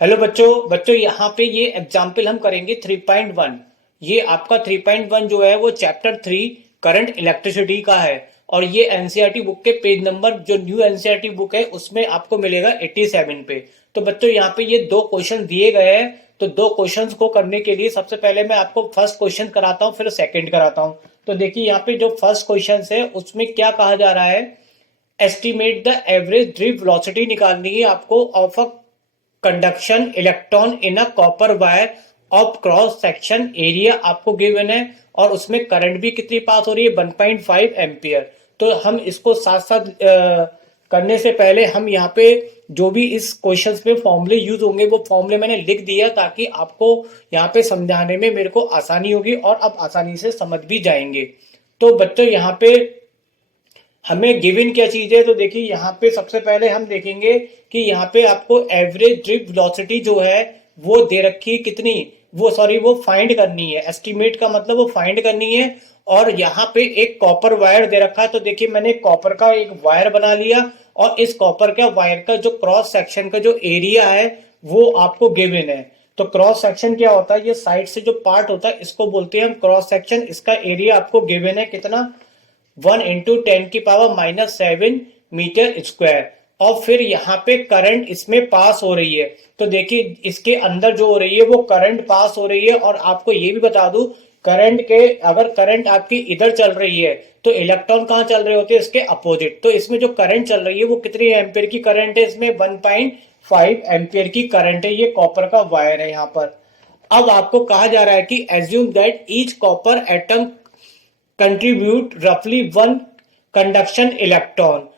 Hello बच्चों बच्चों यहाँ पे ये एग्जाम्पल हम करेंगे 3.1। ये आपका 3.1 जो है वो चैप्टर 3 करंट इलेक्ट्रिसिटी का है। और ये एनसीईआरटी बुक के पेज नंबर जो न्यू एनसीईआरटी बुक है उसमें आपको मिलेगा 87 पे। तो बच्चों यहाँ पे ये दो क्वेश्चन दिए गए हैं। तो दो क्वेश्चंस को करने के लिए सबसे पहले मैं आपको फर्स्ट क्वेश्चन कराता हूँ फिर सेकंड कराता हूँ। तो देखिए यहाँ पे जो फर्स्ट क्वेश्चन है उसमें क्या कहा जा रहा है। Estimate the average drift velocity निकालनी है आपको of a conduction electron in a copper wire of cross section area आपको गिवन है। और उसमें करंट भी कितनी पास हो रही है 1.5 एम्पियर। तो हम इसको साथ साथ करने से पहले हम यहाँ पे जो भी इस क्वेश्चंस में फॉर्मूले यूज होंगे वो फॉर्मूले मैंने लिख दिया ताकि आपको यहाँ पे समझाने में मेरे को आसानी होगी और आप आसानी से समझ भी जाएंगे। तो बच्चों यहाँ पे हमें गिवन क्या चीज है। तो देखिए यहाँ पे सबसे पहले हम देखेंगे कि यहाँ पे आपको एवरेज ड्रिफ्ट वेलोसिटी जो है वो दे रखी है कितनी, वो सॉरी वो फाइंड करनी है। एस्टिमेट का मतलब वो फाइंड करनी है। और यहाँ पे एक कॉपर वायर दे रखा है। तो देखिए मैंने कॉपर का एक वायर बना लिया और इस कॉपर का वायर का जो क्रॉस सेक्शन का जो एरिया है वो आपको गिवन है। तो क्रॉस सेक्शन क्या होता है, ये साइड से जो पार्ट होता है इसको बोलते हैं हम क्रॉस सेक्शन। इसका एरिया आपको गिवन है कितना, 1 × 10⁻⁷ मीटर स्क्वायर। और फिर यहाँ पे करंट इसमें पास हो रही है। तो देखिए इसके अंदर जो हो रही है वो करंट पास हो रही है। और आपको ये भी बता दूं, करंट के अगर करंट आपकी इधर चल रही है तो इलेक्ट्रॉन कहाँ चल रहे होते हैं, इसके अपोजिट। तो इसमें जो करंट चल रही है वो कितनी एम्पियर की करंट है, इसमें 1.5 एम्पियर की करंट है। ये कॉपर का वायर है यहाँ पर। अब आपको कहा जा रहा है कि assume that each copper atom contribute रफली 1 कंडक्शन इलेक्ट्रॉन।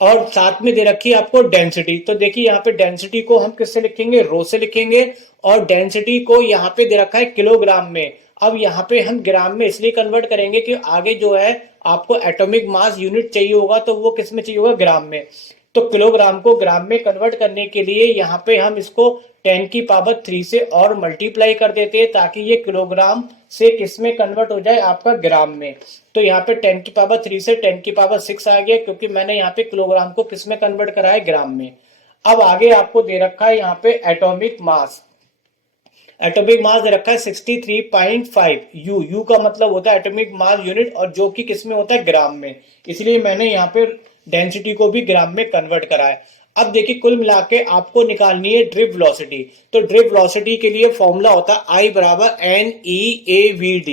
और साथ में दे रखी है आपको डेंसिटी। तो देखिए यहाँ पे डेंसिटी को हम किससे लिखेंगे, रो से लिखेंगे। और डेंसिटी को यहाँ पे दे रखा है किलोग्राम में। अब यहाँ पे हम ग्राम में इसलिए कन्वर्ट करेंगे कि आगे जो है आपको एटॉमिक मास यूनिट चाहिए होगा तो वो किस में चाहिए होगा, ग्राम में। तो किलोग्राम को ग्राम में कन्वर्ट करने के लिए यहाँ पे हम इसको 10⁻³ से और मल्टीप्लाई कर देते हैं ताकि ये किलोग्राम से किस में कन्वर्ट हो जाए, आपका ग्राम में। तो यहाँ पे 10⁻³ से 10⁻6 आ गया क्योंकि मैंने यहाँ पे किलोग्राम को किस में कन्वर्ट करा है, ग्राम में। अब आगे आपको दे रखा है यहाँ पे एटॉमिक मास। एटॉमिक मास दे रखा है 63.5 यू का मतलब होता है एटॉमिक मास यूनिट और जो कि किस में होता है, ग्राम में। इसलिए मैंने यहाँ पे डेंसिटी को भी ग्राम में कन्वर्ट करा है। अब देखिए कुल मिला के आपको निकालनी है ड्रिफ्ट वेलोसिटी। तो ड्रिफ्ट वेलोसिटी के लिए फॉर्मूला होता है I बराबर NEAVD।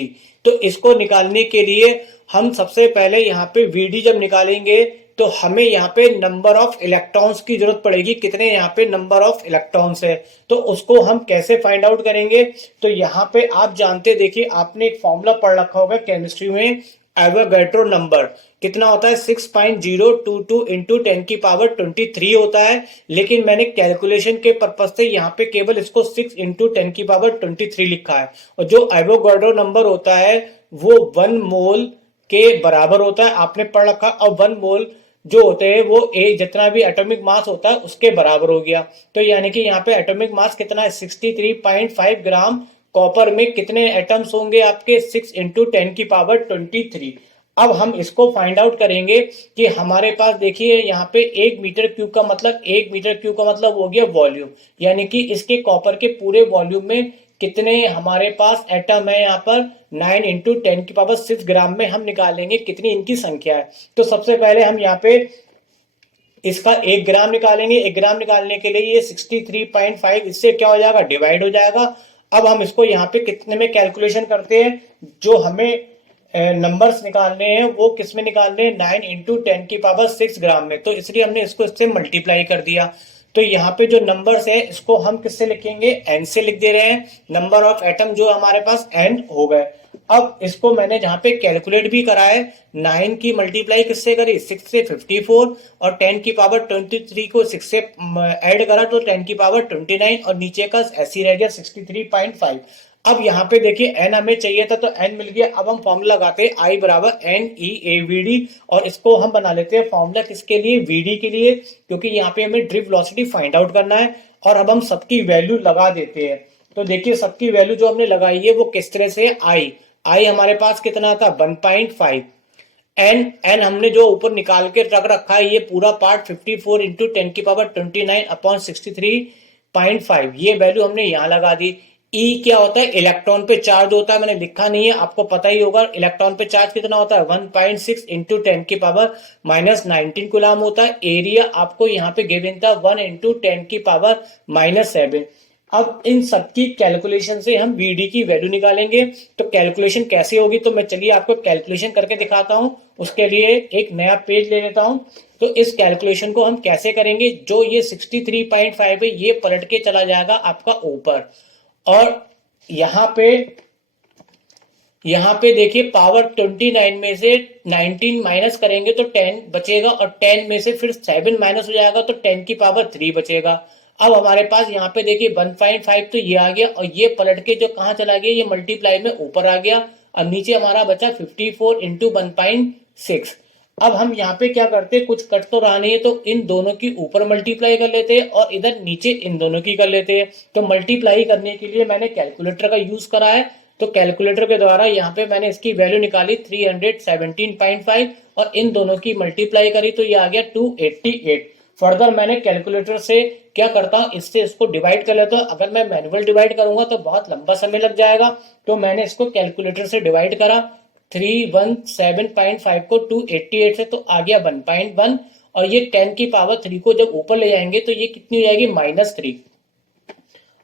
तो इसको निकालने के लिए हम सबसे पहले यहाँ पे VD जब निकालेंगे तो हमें यहाँ पे नंबर ऑफ इलेक्ट्रॉन्स की जरूरत पड़ेगी। कितने यहाँ पे नंबर ऑफ इलेक्ट्रॉन्स है तो उसको हम कैसे फाइंड आउट करेंगे। तो यहाँ पे आप जानते, देखिए आपने एक फॉर्मूला पढ़ रखा होगा केमिस्ट्री में, एवोगैड्रो नंबर कितना होता है, 6.022 इंटू 10⁻23 होता है। लेकिन मैंने कैलकुलेशन के पर्पज से यहाँ पे केवल इसको 6 इंटू 10⁻23 लिखा है। और जो एवोगैड्रो नंबर होता है वो 1 मोल के बराबर होता है, आपने पढ़ रखा। और 1 मोल जो होते हैं वो एक जितना भी एटॉमिक मास होता है उसके बराबर हो गया। तो यानी कि यहाँ पे एटॉमिक मास कितना है, 63.5 ग्राम। कॉपर में कितने एटम्स होंगे आपके, 6 इंटू 10⁻23। अब हम इसको फाइंड आउट करेंगे कि हमारे पास देखिए यहाँ पे 1 मीटर क्यूब का मतलब 1 मीटर क्यूब का मतलब हो गया वॉल्यूम। यानी कि इसके कॉपर के पूरे वॉल्यूम में कितने हमारे पास एटम है, यहाँ पर 9 इंटू 10⁻6 ग्राम में हम निकालेंगे कितनी इनकी संख्या है। तो सबसे पहले हम यहाँ पे इसका 1 ग्राम निकालेंगे। 1 ग्राम निकालने के लिए ये 63.5 इससे क्या हो जाएगा, डिवाइड हो जाएगा। अब हम इसको यहाँ पे कितने में कैलकुलेशन करते हैं, जो हमें नंबर्स निकालने हैं वो किस में निकालने हैं, 9 इंटू 10⁻6 ग्राम में। तो इसलिए हमने इसको इससे मल्टीप्लाई कर दिया। तो यहाँ पे जो नंबर्स है इसको हम किससे लिखेंगे, एन से लिख दे रहे हैं। नंबर ऑफ एटम जो हमारे पास एन हो गए। अब इसको मैंने जहाँ पे कैलकुलेट भी करा है, 9 की मल्टीप्लाई किससे करी, 6 से 54। और 10⁻23 को 6 से ऐड करा तो 10⁻29 और नीचे का ऐसी रह गया 63.5। अब यहाँ पे देखिए n हमें चाहिए था तो n मिल गया। अब हम फॉर्मूला लगाते हैं I बराबर NEAVD और इसको हम बना लेते हैं फॉर्मूला किसके लिए, VD के लिए, क्योंकि यहाँ पे हमें ड्रिफ्ट वेलोसिटी फाइंड आउट करना है। और अब हम सबकी वैल्यू लगा देते हैं। तो देखिए सबकी वैल्यू जो हमने लगाई है वो किस तरह से, I हमारे पास कितना था 1.5। एन हमने जो ऊपर निकाल के रख रखा है ये पूरा पार्ट 54 इंटू 10⁻29 अपॉन 63 0.5, ये वैल्यू हमने यहाँ लगा दी। ई क्या होता है, इलेक्ट्रॉन पे चार्ज होता है, मैंने लिखा नहीं है, आपको पता ही होगा इलेक्ट्रॉन पे चार्ज कितना होता है, 1.6 इंटू 10⁻⁻19 कूलम होता है। एरिया आपको यहाँ पे गिवन था 1 इंटू 10⁻⁻7। अब इन सबकी कैलकुलेशन से हम वीडी की वैल्यू निकालेंगे। तो कैलकुलेशन कैसे होगी, तो मैं चलिए आपको कैलकुलेशन करके दिखाता हूं। उसके लिए एक नया पेज ले लेता हूं। तो इस कैलकुलेशन को हम कैसे करेंगे, जो ये 63.5 है ये पलट के चला जाएगा आपका ऊपर, और यहाँ पे देखिए पावर 29 में से 19 माइनस करेंगे तो 10 बचेगा, और 10 में से फिर 7 माइनस हो जाएगा तो 10 की पावर 3 बचेगा। अब हमारे पास यहाँ पे देखिए 1.5 तो ये आ गया, और ये पलट के जो कहाँ चला गया, ये मल्टीप्लाई में ऊपर आ गया। अब नीचे हमारा बचा 54 इंटू 1.6। अब हम यहाँ पे क्या करते हैं, कुछ कट तो रहा नहीं है, तो इन दोनों की ऊपर मल्टीप्लाई कर लेते हैं और इधर नीचे इन दोनों की कर लेते हैं। तो मल्टीप्लाई करने के लिए मैंने कैलकुलेटर का यूज करा है। तो कैलकुलेटर के द्वारा यहाँ पे मैंने इसकी वैल्यू निकाली 317.5, और इन दोनों की मल्टीप्लाई करी तो ये आ गया 288। फर्दर मैंने कैलकुलेटर से क्या करता हूँ, इससे इसको डिवाइड कर लेता हूँ। अगर मैं मैनुअल डिवाइड करूंगा तो बहुत लंबा समय लग जाएगा, तो मैंने इसको कैलकुलेटर से डिवाइड करा। 317.5 को 288 से तो आ गया 1.1, और ये 10 की पावर 3 को जब ऊपर ले जाएंगे तो ये कितनी हो जाएगी, -3।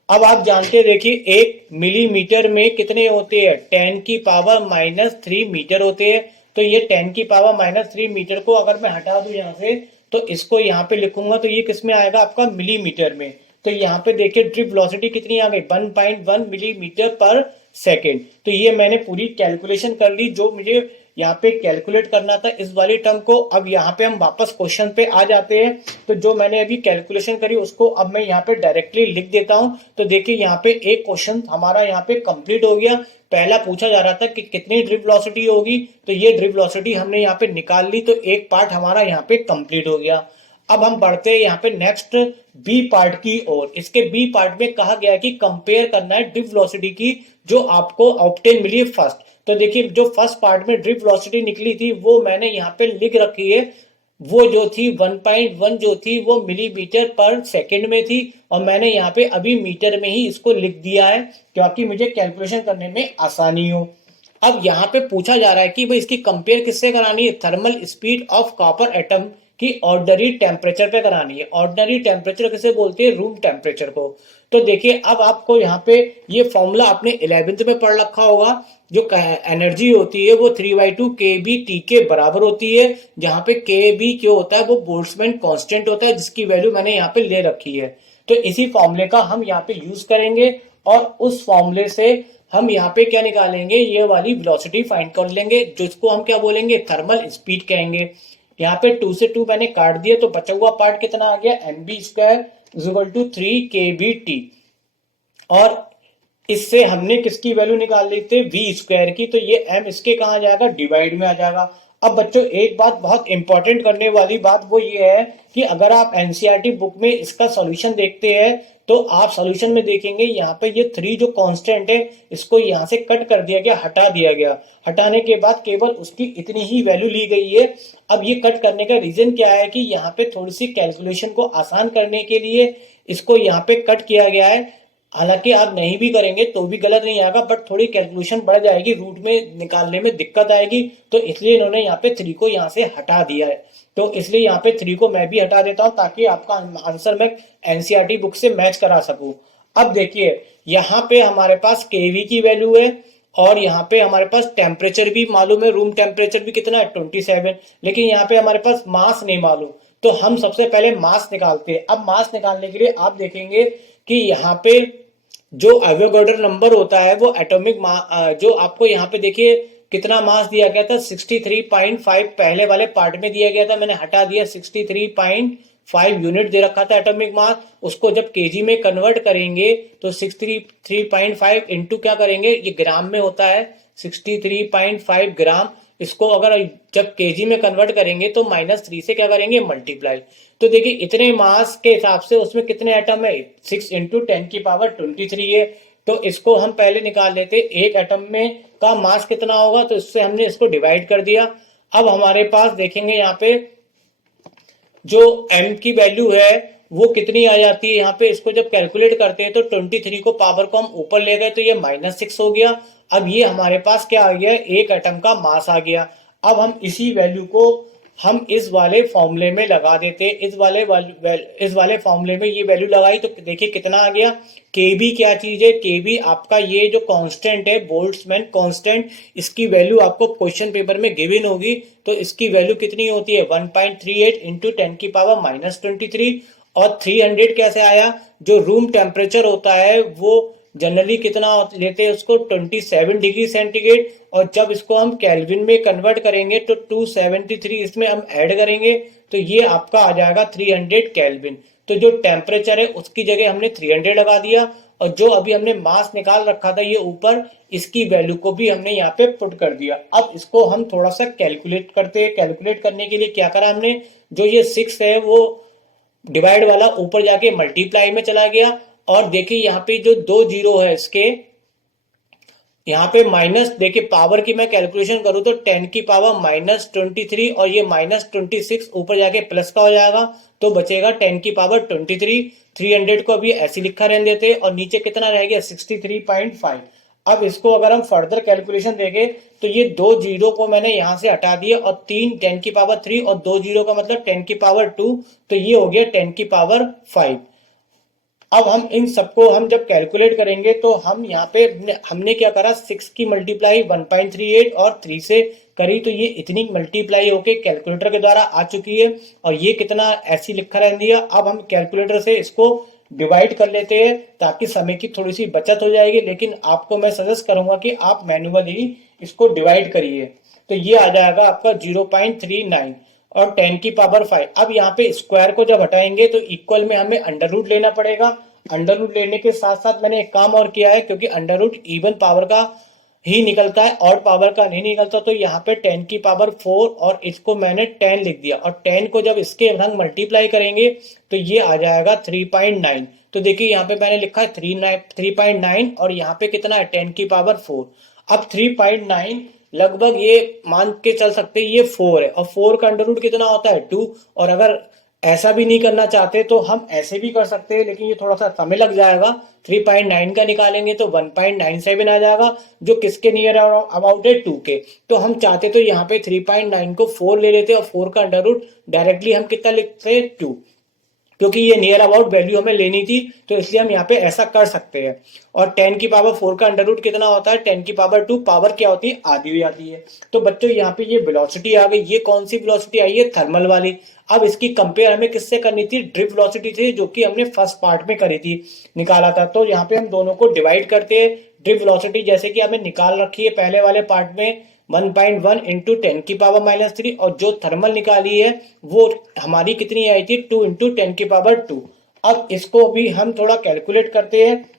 अब आप जानते हैं, देखिए 1 मिलीमीटर में कितने होते हैं, 10 की पावर -3 मीटर होते हैं। तो ये 10 की पावर -3 मीटर को अगर मैं हटा दूं यहाँ से, तो इसको यहाँ पे लिखूंगा तो ये किस में आएगा आपका, मिलीमीटर में। तो यहाँ पे देखिए ड्रिप वेलोसिटी कितनी आ गई, 1.1 मिलीमीटर पर सेकेंड। तो ये मैंने पूरी कैलकुलेशन कर ली जो मुझे यहाँ पे कैलकुलेट करना था इस वाली टर्म को। अब यहाँ पे हम वापस क्वेश्चन पे आ जाते हैं। तो जो मैंने अभी कैलकुलेशन करी उसको अब मैं यहाँ पे डायरेक्टली लिख देता हूँ। तो देखिए यहाँ पे एक क्वेश्चन हमारा यहाँ पे कंप्लीट हो गया। पहला पूछा जा रहा था कि कितनी ड्रिप वेलोसिटी होगी, तो ये ड्रिप वेलोसिटी हमने यहाँ पे निकाल ली, तो एक पार्ट हमारा यहाँ पे कंप्लीट हो गया। अब हम बढ़ते हैं यहाँ पे नेक्स्ट बी पार्ट की ओर। इसके बी पार्ट में कहा गया कि कंपेयर करना है ड्रिप वेलोसिटी की जो आपको ऑब्टेन मिली है फर्स्ट। तो देखिए जो फर्स्ट पार्ट में ड्रिप वेलोसिटी निकली थी वो मैंने यहाँ पे लिख रखी है। वो जो थी 1.1 जो थी वो मिलीमीटर पर सेकंड में थी, और मैंने यहाँ पे अभी मीटर में ही इसको लिख दिया है क्योंकि मुझे कैलकुलेशन करने में आसानी हो। अब यहाँ पे पूछा जा रहा है कि भाई इसकी कंपेयर किससे करानी है, thermal speed of copper atom की ऑर्डिनरी टेम्परेचर पे करानी है। ऑर्डिनरी टेम्परेचर किसे बोलते हैं, रूम टेम्परेचर को। तो देखिए अब आपको यहाँ पे ये फॉर्मूला आपने 11th में पढ़ रखा होगा। जो एनर्जी होती है वो 3/2 kB/T के बराबर होती है, जहां पे kB क्यों होता है, वो बोल्ट्जमैन कांस्टेंट होता है जिसकी वैल्यू मैंने यहाँ पे ले रखी है। तो इसी फॉर्मूले का हम यहाँ पे यूज करेंगे, और उस फॉर्मूले से हम यहाँ पे क्या निकालेंगे, ये वाली वेलोसिटी फाइंड कर लेंगे, जिसको हम क्या बोलेंगे, थर्मल स्पीड कहेंगे। यहाँ पे 2 से 2 मैंने काट दिया, तो बचा हुआ पार्ट कितना आ गया, mv² = 3 kB/T। और इससे हमने किसकी वैल्यू निकाल ली थी, v² की। तो ये m इसके कहा जाएगा, डिवाइड में आ जाएगा। अब बच्चों एक बात बहुत इंपॉर्टेंट करने वाली बात वो ये है कि अगर आप एनसीईआरटी बुक में इसका सॉल्यूशन देखते हैं तो आप सॉल्यूशन में देखेंगे यहाँ पे ये 3 जो कांस्टेंट है इसको यहाँ से कट कर दिया गया, हटा दिया गया। हटाने के बाद केवल उसकी इतनी ही वैल्यू ली गई है। अब ये कट करने का रीजन क्या है कि यहाँ पे थोड़ी सी कैलकुलेशन को आसान करने के लिए इसको यहाँ पे कट किया गया है। हालांकि आप नहीं भी करेंगे तो भी गलत नहीं आएगा, बट थोड़ी कैलकुलेशन बढ़ जाएगी, रूट में निकालने में दिक्कत आएगी, तो इसलिए इन्होंने यहाँ पे 3 को यहाँ से हटा दिया है। तो इसलिए यहाँ पे 3 को मैं भी हटा देता हूँ ताकि आपका आंसर मैं एनसीईआरटी बुक से मैच करा सकूं। अब देखिए यहाँ पे हमारे पास केवी की वैल्यू है, और यहाँ पे हमारे पास टेम्परेचर भी मालूम है, रूम टेम्परेचर भी कितना है 27, लेकिन यहाँ पे हमारे पास मास नहीं मालूम। तो हम सबसे पहले मास निकालते हैं। अब मास निकालने के लिए आप देखेंगे कि यहाँ पे जो एवोगाड्रो नंबर होता है वो एटॉमिक जो आपको यहाँ पे देखिए कितना मास दिया गया था, 63.5 पहले वाले पार्ट में दिया गया था, मैंने हटा दिया। 63.5 यूनिट दे रखा था एटॉमिक मास, उसको जब केजी में कन्वर्ट करेंगे तो 63.5 इंटू क्या करेंगे, ये ग्राम में होता है, 63.5 ग्राम। इसको अगर जब केजी में कन्वर्ट करेंगे तो -3 से क्या करेंगे, मल्टीप्लाई। तो देखिए इतने मास के हिसाब से उसमें कितने एटम है, 6 इंटू 10⁻23 है। तो इसको हम पहले निकाल लेते, एक एटम में का मास कितना होगा, तो इससे हमने इसको डिवाइड कर दिया। अब हमारे पास देखेंगे यहाँ पे जो m की वैल्यू है वो कितनी आ जाती है यहाँ पे, इसको जब कैलकुलेट करते हैं तो 23 को पावर को हम ऊपर ले गए तो ये -6 हो गया। अब ये हमारे पास क्या आ गया, एक एटम का मास आ गया। अब हम इसी वैल्यू को हम इस वाले फॉर्मूले में लगा देते, इस वाले फॉर्मूले में ये वैल्यू लगाई तो देखिए कितना आ गया। के बी क्या चीज है, के बी आपका ये जो कांस्टेंट है, बोल्ट्जमैन कांस्टेंट, इसकी वैल्यू आपको क्वेश्चन पेपर में गिवन होगी। तो इसकी वैल्यू कितनी होती है, 1.38 इंटू 10⁻⁻23। और 300 कैसे आया, जो रूम टेम्परेचर होता है वो जनरली कितना लेते हैं उसको, 27 डिग्री सेंटीग्रेड। और जब इसको हम केल्विन में कन्वर्ट करेंगे तो 273 इसमें हम ऐड करेंगे तो ये आपका आ जाएगा 300 केल्विन। तो जो टेम्परेचर है उसकी जगह हमने 300 लगा दिया, और जो अभी हमने मास निकाल रखा था ये ऊपर, इसकी वैल्यू को भी हमने यहाँ पे पुट कर दिया। अब इसको हम थोड़ा सा कैलकुलेट करते हैं। कैलकुलेट करने के लिए क्या करा हमने, जो ये 6 है वो डिवाइड वाला ऊपर जाके मल्टीप्लाई में चला गया। और देखिए यहाँ पे जो 2 जीरो है इसके यहाँ पे माइनस, देखिए पावर की मैं कैलकुलेशन करूँ तो 10⁻⁻23 और ये -26 ऊपर जाके प्लस का हो जाएगा तो बचेगा 10⁻23। 300 को अभी ऐसे लिखा रहने देते और नीचे कितना रह गया 63.5। अब इसको अगर हम फर्दर कैलकुलेशन देखें तो ये 2 जीरो को मैंने यहाँ से हटा दिया और 3 10⁻3 और 2 जीरो का मतलब 10⁻2, तो ये हो गया 10⁻5। अब हम इन सबको हम जब कैलकुलेट करेंगे तो हम यहाँ पे हमने क्या करा, 6 की मल्टीप्लाई 1.38 और 3 से करी तो ये इतनी मल्टीप्लाई होके कैलकुलेटर के द्वारा आ चुकी है और ये कितना ऐसी लिखा रहने दिया। अब हम कैलकुलेटर से इसको डिवाइड कर लेते हैं ताकि समय की थोड़ी सी बचत हो जाएगी, लेकिन आपको मैं सजेस्ट करूंगा कि आप मैन्युअली इसको डिवाइड करिए। तो ये आ जाएगा आपका 0.39 और 10⁵। अब यहाँ पे स्क्वायर को जब हटाएंगे तो इक्वल में हमें अंडर रूट लेना पड़ेगा। अंडर रूट लेने के साथ साथ मैंने एक काम और किया है, क्योंकि अंडर रूट इवन पावर का ही निकलता है, ऑड पावर का नहीं निकलता। तो यहाँ पे 10⁴ और इसको मैंने 10 लिख दिया और 10 को जब इसके रंग मल्टीप्लाई करेंगे तो ये आ जाएगा 3.9। तो देखिए यहाँ पे मैंने लिखा है 3.9 और यहाँ पे कितना है 10⁴। अब 3.9 लगभग ये मान के चल सकते हैं ये 4 है और 4 का अंडर रूट कितना होता है 2। और अगर ऐसा भी नहीं करना चाहते तो हम ऐसे भी कर सकते हैं, लेकिन ये थोड़ा सा समय लग जाएगा। 3.9 का निकालेंगे तो 1.97 आ जाएगा, जो किसके नियर अबाउट है 2 के। तो हम चाहते तो यहाँ पे 3.9 को 4 ले लेते और 4 का अंडर रूट डायरेक्टली हम कितना लिखते 2, क्योंकि ये नियर अबाउट वैल्यू हमें लेनी थी तो इसलिए हम यहाँ पे ऐसा कर सकते हैं। और 10⁴ का अंडर रूट कितना होता है 10⁻2, पावर क्या होती है आधी हो जाती है। तो बच्चों यहाँ पे ये वेलोसिटी आ गई। ये कौन सी वेलोसिटी आई है, थर्मल वाली। अब इसकी कंपेयर हमें किससे करनी थी, ड्रिफ्ट वेलोसिटी से, जो कि हमने फर्स्ट पार्ट में करी थी, निकाला था। तो यहाँ पे हम दोनों को डिवाइड करते हैं। ड्रिफ्ट वेलोसिटी जैसे कि हमें निकाल रखी है पहले वाले पार्ट में 1.1 इंटू 10⁻⁻3 और जो थर्मल निकाली है वो हमारी कितनी आई थी 2 इंटू 10⁻2। अब इसको भी हम थोड़ा कैलकुलेट करते हैं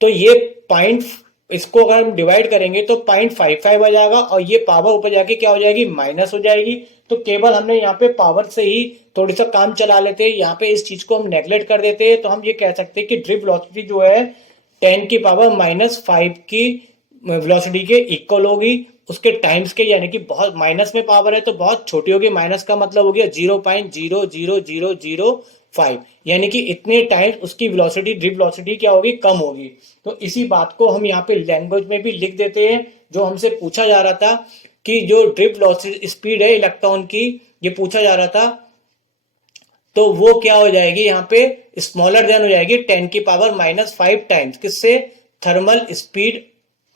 तो ये पॉइंट, इसको अगर हम डिवाइड करेंगे तो 0.55 आ जाएगा और ये पावर ऊपर जाके क्या हो जाएगी माइनस हो जाएगी। तो केवल हमने यहाँ पे पावर से ही थोड़ी सा काम चला लेते हैं, यहाँ पे इस चीज को हम नेग्लेक्ट कर देते हैं। तो हम ये कह सकते हैं कि ड्रिफ्ट वेलोसिटी जो है 10⁻⁻5 की वेलोसिटी के इक्वल होगी उसके टाइम्स के, यानी कि बहुत माइनस में पावर है तो बहुत छोटी होगी। माइनस का मतलब हो गया 0.00005, यानी कि इतने टाइम्स उसकी वेलोसिटी, ड्रिफ्ट वेलोसिटी क्या होगी, कम होगी। तो इसी बात को हम यहाँ पे लैंग्वेज में भी लिख देते हैं। जो हमसे पूछा जा रहा था कि जो ड्रिफ्ट वेलोसिटी स्पीड है इलेक्ट्रॉन की, ये पूछा जा रहा था, तो वो क्या हो जाएगी यहाँ पे स्मॉलर देन हो जाएगी 10⁻⁻5 टाइम्स, किससे, थर्मल स्पीड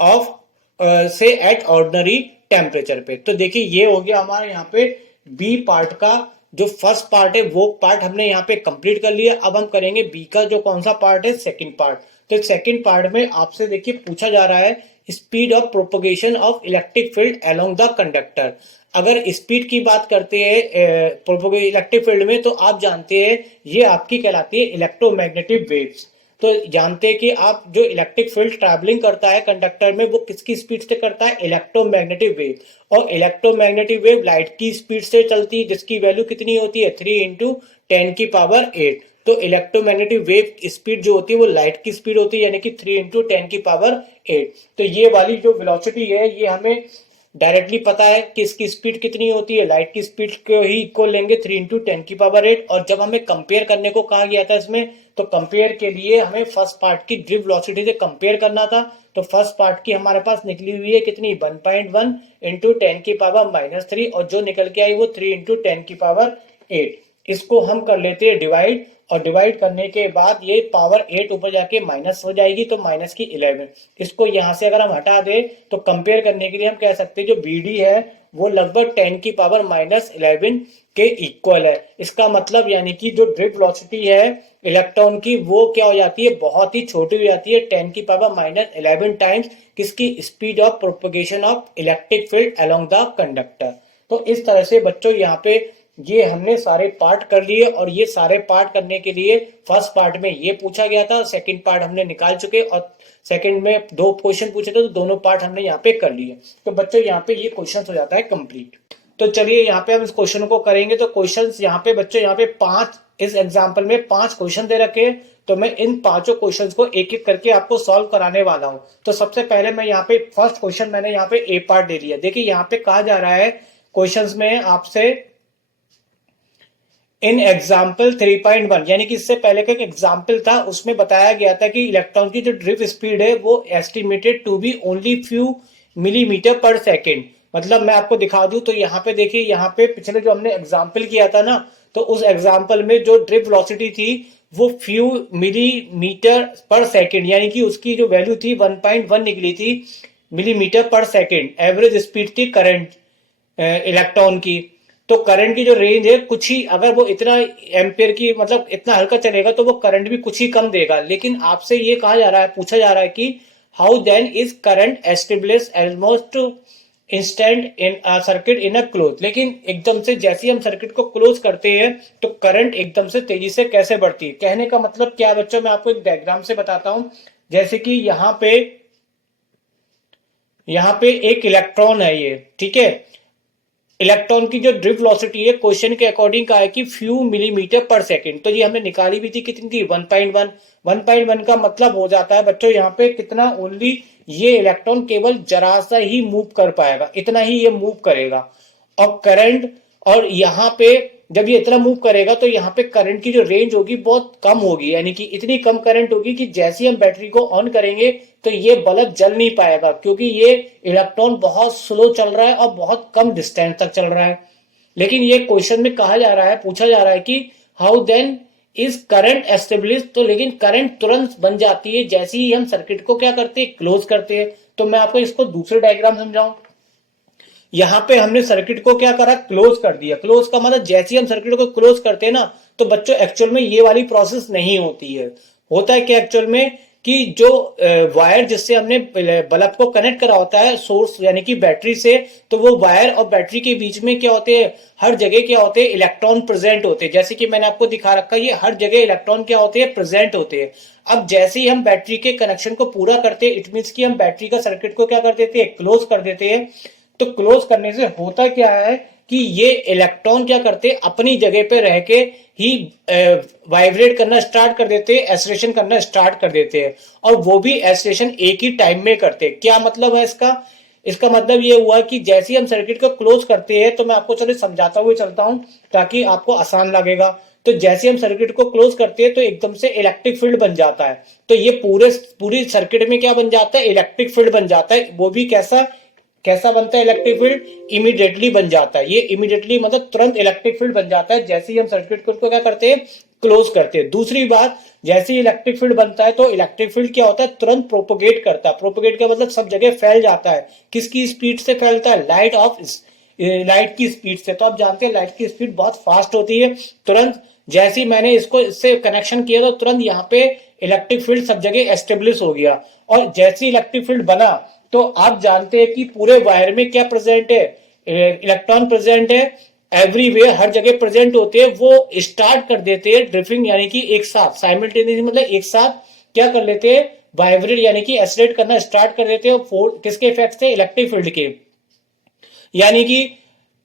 ऑफ से एट ऑर्डिनरी टेम्परेचर पे। तो देखिए ये हो गया हमारे यहाँ पे बी पार्ट का जो फर्स्ट पार्ट है वो पार्ट हमने यहाँ पे कंप्लीट कर लिया। अब हम करेंगे बी का जो कौन सा पार्ट है, सेकंड पार्ट। तो सेकंड पार्ट में आपसे देखिए पूछा जा रहा है speed of propagation of electric field along the conductor. अगर स्पीड की बात करते हैं इलेक्ट्रिक फील्ड में तो आप जानते हैं ये आपकी कहलाती है इलेक्ट्रोमैग्नेटिक वेव्स। तो जानते हैं कि आप जो इलेक्ट्रिक फील्ड ट्रैवलिंग करता है कंडक्टर में वो किसकी स्पीड से करता है, इलेक्ट्रोमैग्नेटिक वेव। और इलेक्ट्रोमैग्नेटिक वेव लाइट की स्पीड से चलती है जिसकी वैल्यू कितनी होती है 3 इंटू 10⁸। तो इलेक्ट्रोमैग्नेटिक वेव स्पीड जो होती है वो लाइट की स्पीड होती है, यानी कि 3 इंटू 10⁸। तो ये वाली जो वेलोसिटी है ये हमें डायरेक्टली पता है कि इसकी स्पीड कितनी होती है, लाइट की स्पीड को ही इक्वल लेंगे 3 × 10⁸। और जब हमें कंपेयर करने को कहा गया था इसमें, तो कंपेयर के लिए हमें फर्स्ट पार्ट की ड्रिफ्ट वेलोसिटी से कंपेयर करना था। तो फर्स्ट पार्ट की हमारे पास निकली हुई है कितनी, 1.1 × 10⁻³ और जो निकल के आई वो 3 × 10⁸। इसको हम कर लेते हैं डिवाइड, और डिवाइड करने के बाद ये पावर 8 ऊपर जाके माइनस हो जाएगी, तो माइनस की 11। इसको यहां से अगर हम हटा दें तो कंपेयर करने के लिए हम कह सकते हैं जो BD है वो लगभग 10⁻⁻11 के इक्वल है। इसका मतलब यानी कि जो ड्रिफ्ट वेलोसिटी है इलेक्ट्रॉन की वो क्या हो जाती है, बहुत ही छोटी हो जाती है, 10⁻11 टाइम्स किसकी, speed of propagation of electric field along the conductor. तो इस तरह से बच्चों यहाँ पे ये हमने सारे पार्ट कर लिए, और ये सारे पार्ट करने के लिए फर्स्ट पार्ट में ये पूछा गया था, सेकंड पार्ट हमने निकाल चुके, और सेकंड में 2 क्वेश्चन पूछे थे तो दोनों पार्ट हमने यहाँ पे कर लिए। तो बच्चों यहाँ पे ये क्वेश्चन हो जाता है कंप्लीट। तो चलिए यहाँ पे हम इस क्वेश्चन को करेंगे। तो क्वेश्चन यहाँ पे बच्चों यहाँ पे 5, इस एग्जाम्पल में 5 क्वेश्चन दे रखे हैं, तो मैं इन 5 क्वेश्चंस को एक एक करके आपको सॉल्व कराने वाला हूं। तो सबसे पहले मैं यहाँ पे फर्स्ट क्वेश्चन मैंने यहाँ पे ए पार्ट दे लिया। देखिए यहाँ पे कहा जा रहा है क्वेश्चंस में आपसे इन एग्जाम्पल 3.1, यानी कि इससे पहले का एक एग्जाम्पल था उसमें बताया गया था कि इलेक्ट्रॉन की जो ड्रिफ्ट स्पीड है वो estimated to be only few millimetre second. मतलब मैं आपको दिखा दूं तो यहाँ पे देखिए, यहाँ पे पिछले जो हमने एग्जाम्पल किया था ना, तो उस एग्जाम्पल में जो ड्रिफ्ट वेलोसिटी थी वो फ्यू मिलीमीटर/सेकेंड, यानी कि उसकी जो वैल्यू थी 1.1 निकली थी मिलीमीटर/सेकेंड एवरेज स्पीड थी करंट इलेक्ट्रॉन की। तो करंट की जो रेंज है कुछ ही, अगर वो इतना एम्पियर की मतलब इतना हल्का चलेगा तो वो करंट भी कुछ ही कम देगा। लेकिन आपसे ये कहा जा रहा है, पूछा जा रहा है कि how then is current establish almost instant in circuit in a close. लेकिन एकदम से जैसे ही हम सर्किट को क्लोज करते हैं तो करंट एकदम से तेजी से कैसे बढ़ती है। कहने का मतलब क्या बच्चों, मैं आपको एक डायग्राम से बताता हूं। जैसे कि यहाँ पे एक इलेक्ट्रॉन है ये, ठीक है। इलेक्ट्रॉन की जो ड्रिफ्ट वेलोसिटी है क्वेश्चन के अकॉर्डिंग कहा है कि फ्यू मिलीमीटर/सेकेंड, तो ये हमने निकाली भी थी, कितनी थी, 1.1। 1.1 का मतलब हो जाता है बच्चों यहाँ पे कितना, ओनली ये इलेक्ट्रॉन केवल जरा सा ही मूव कर पाएगा, इतना ही ये मूव करेगा। और करंट, और यहाँ पे जब ये इतना मूव करेगा तो यहाँ पे करंट की जो रेंज होगी बहुत कम होगी, यानी कि इतनी कम करंट होगी कि जैसे हम बैटरी को ऑन करेंगे तो ये बल्ब जल नहीं पाएगा, क्योंकि ये इलेक्ट्रॉन बहुत स्लो चल रहा है और बहुत कम डिस्टेंस तक चल रहा है। लेकिन ये क्वेश्चन में कहा जा रहा है, पूछा जा रहा है कि how then is current establish. तो लेकिन करंट तुरंत बन जाती है जैसे ही हम सर्किट को क्या करते हैं, क्लोज करते हैं। तो मैं आपको इसको दूसरे डायग्राम समझाऊं। यहाँ पे हमने सर्किट को क्या करा, क्लोज कर दिया। क्लोज का मतलब जैसे ही हम सर्किट को क्लोज करते हैं ना, तो बच्चों एक्चुअल में ये वाली प्रोसेस नहीं होती है। होता है क्या एक्चुअल में कि जो वायर जिससे हमने बल्ब को कनेक्ट करा होता है सोर्स यानी कि बैटरी से, तो वो वायर और बैटरी के बीच में क्या होते हैं, हर जगह क्या होते हैं, इलेक्ट्रॉन प्रेजेंट होते हैं। जैसे कि मैंने आपको दिखा रखा है, ये हर जगह इलेक्ट्रॉन क्या होते हैं, प्रेजेंट होते हैं। अब जैसे ही हम बैटरी के कनेक्शन को पूरा करते हैं, इट मीन्स कि हम बैटरी का सर्किट को क्या कर देते हैं, क्लोज कर देते हैं। तो क्लोज करने से होता क्या है कि ये इलेक्ट्रॉन क्या करते हैं, अपनी जगह पे रह के ही वाइब्रेट करना स्टार्ट कर देते हैं, एसोलेशन करना स्टार्ट कर देते हैं। और वो भी एसोलेशन एक ही टाइम में करते हैं। क्या मतलब है इसका मतलब ये हुआ कि जैसे ही हम सर्किट को क्लोज करते हैं, तो मैं आपको चलो समझाता हुए चलता हूं ताकि आपको आसान लगेगा। तो जैसे हम सर्किट को क्लोज करते हैं तो एकदम से इलेक्ट्रिक फील्ड बन जाता है। तो ये पूरी सर्किट में क्या बन जाता है, इलेक्ट्रिक फील्ड बन जाता है। वो भी कैसा बनता है इलेक्ट्रिक फील्ड, इमीडिएटली बन जाता है। ये इमीडिएटली मतलब तुरंत इलेक्ट्रिक फील्ड बन जाता है जैसे ही हम सर्किट को क्या करते हैं, क्लोज करते हैं। दूसरी बात, जैसे ही इलेक्ट्रिक फील्ड बनता है तो इलेक्ट्रिक फील्ड क्या होता है, तुरंत प्रोपोगेट करता है। प्रोपोगेट का मतलब सब जगह फैल जाता है। किसकी स्पीड से फैलता है, लाइट की स्पीड से। तो आप जानते हैं लाइट की स्पीड बहुत फास्ट होती है। तुरंत जैसे ही मैंने इससे कनेक्शन किया तो तुरंत यहाँ पे इलेक्ट्रिक फील्ड सब जगह एस्टेब्लिश हो गया। और जैसे इलेक्ट्रिक फील्ड बना तो आप जानते हैं कि पूरे वायर में क्या प्रेजेंट है, इलेक्ट्रॉन प्रेजेंट है एवरीवेयर, हर जगह प्रेजेंट होते हैं। वो स्टार्ट कर देते हैं ड्रिफ्टिंग, यानी कि एक साथ साइमल्टेनियसली, मतलब एक साथ क्या कर लेते हैं, वाइब्रेट यानी कि एसलेट करना स्टार्ट कर देते हैं। किसके इफेक्ट से, इलेक्ट्रिक फील्ड के। यानी कि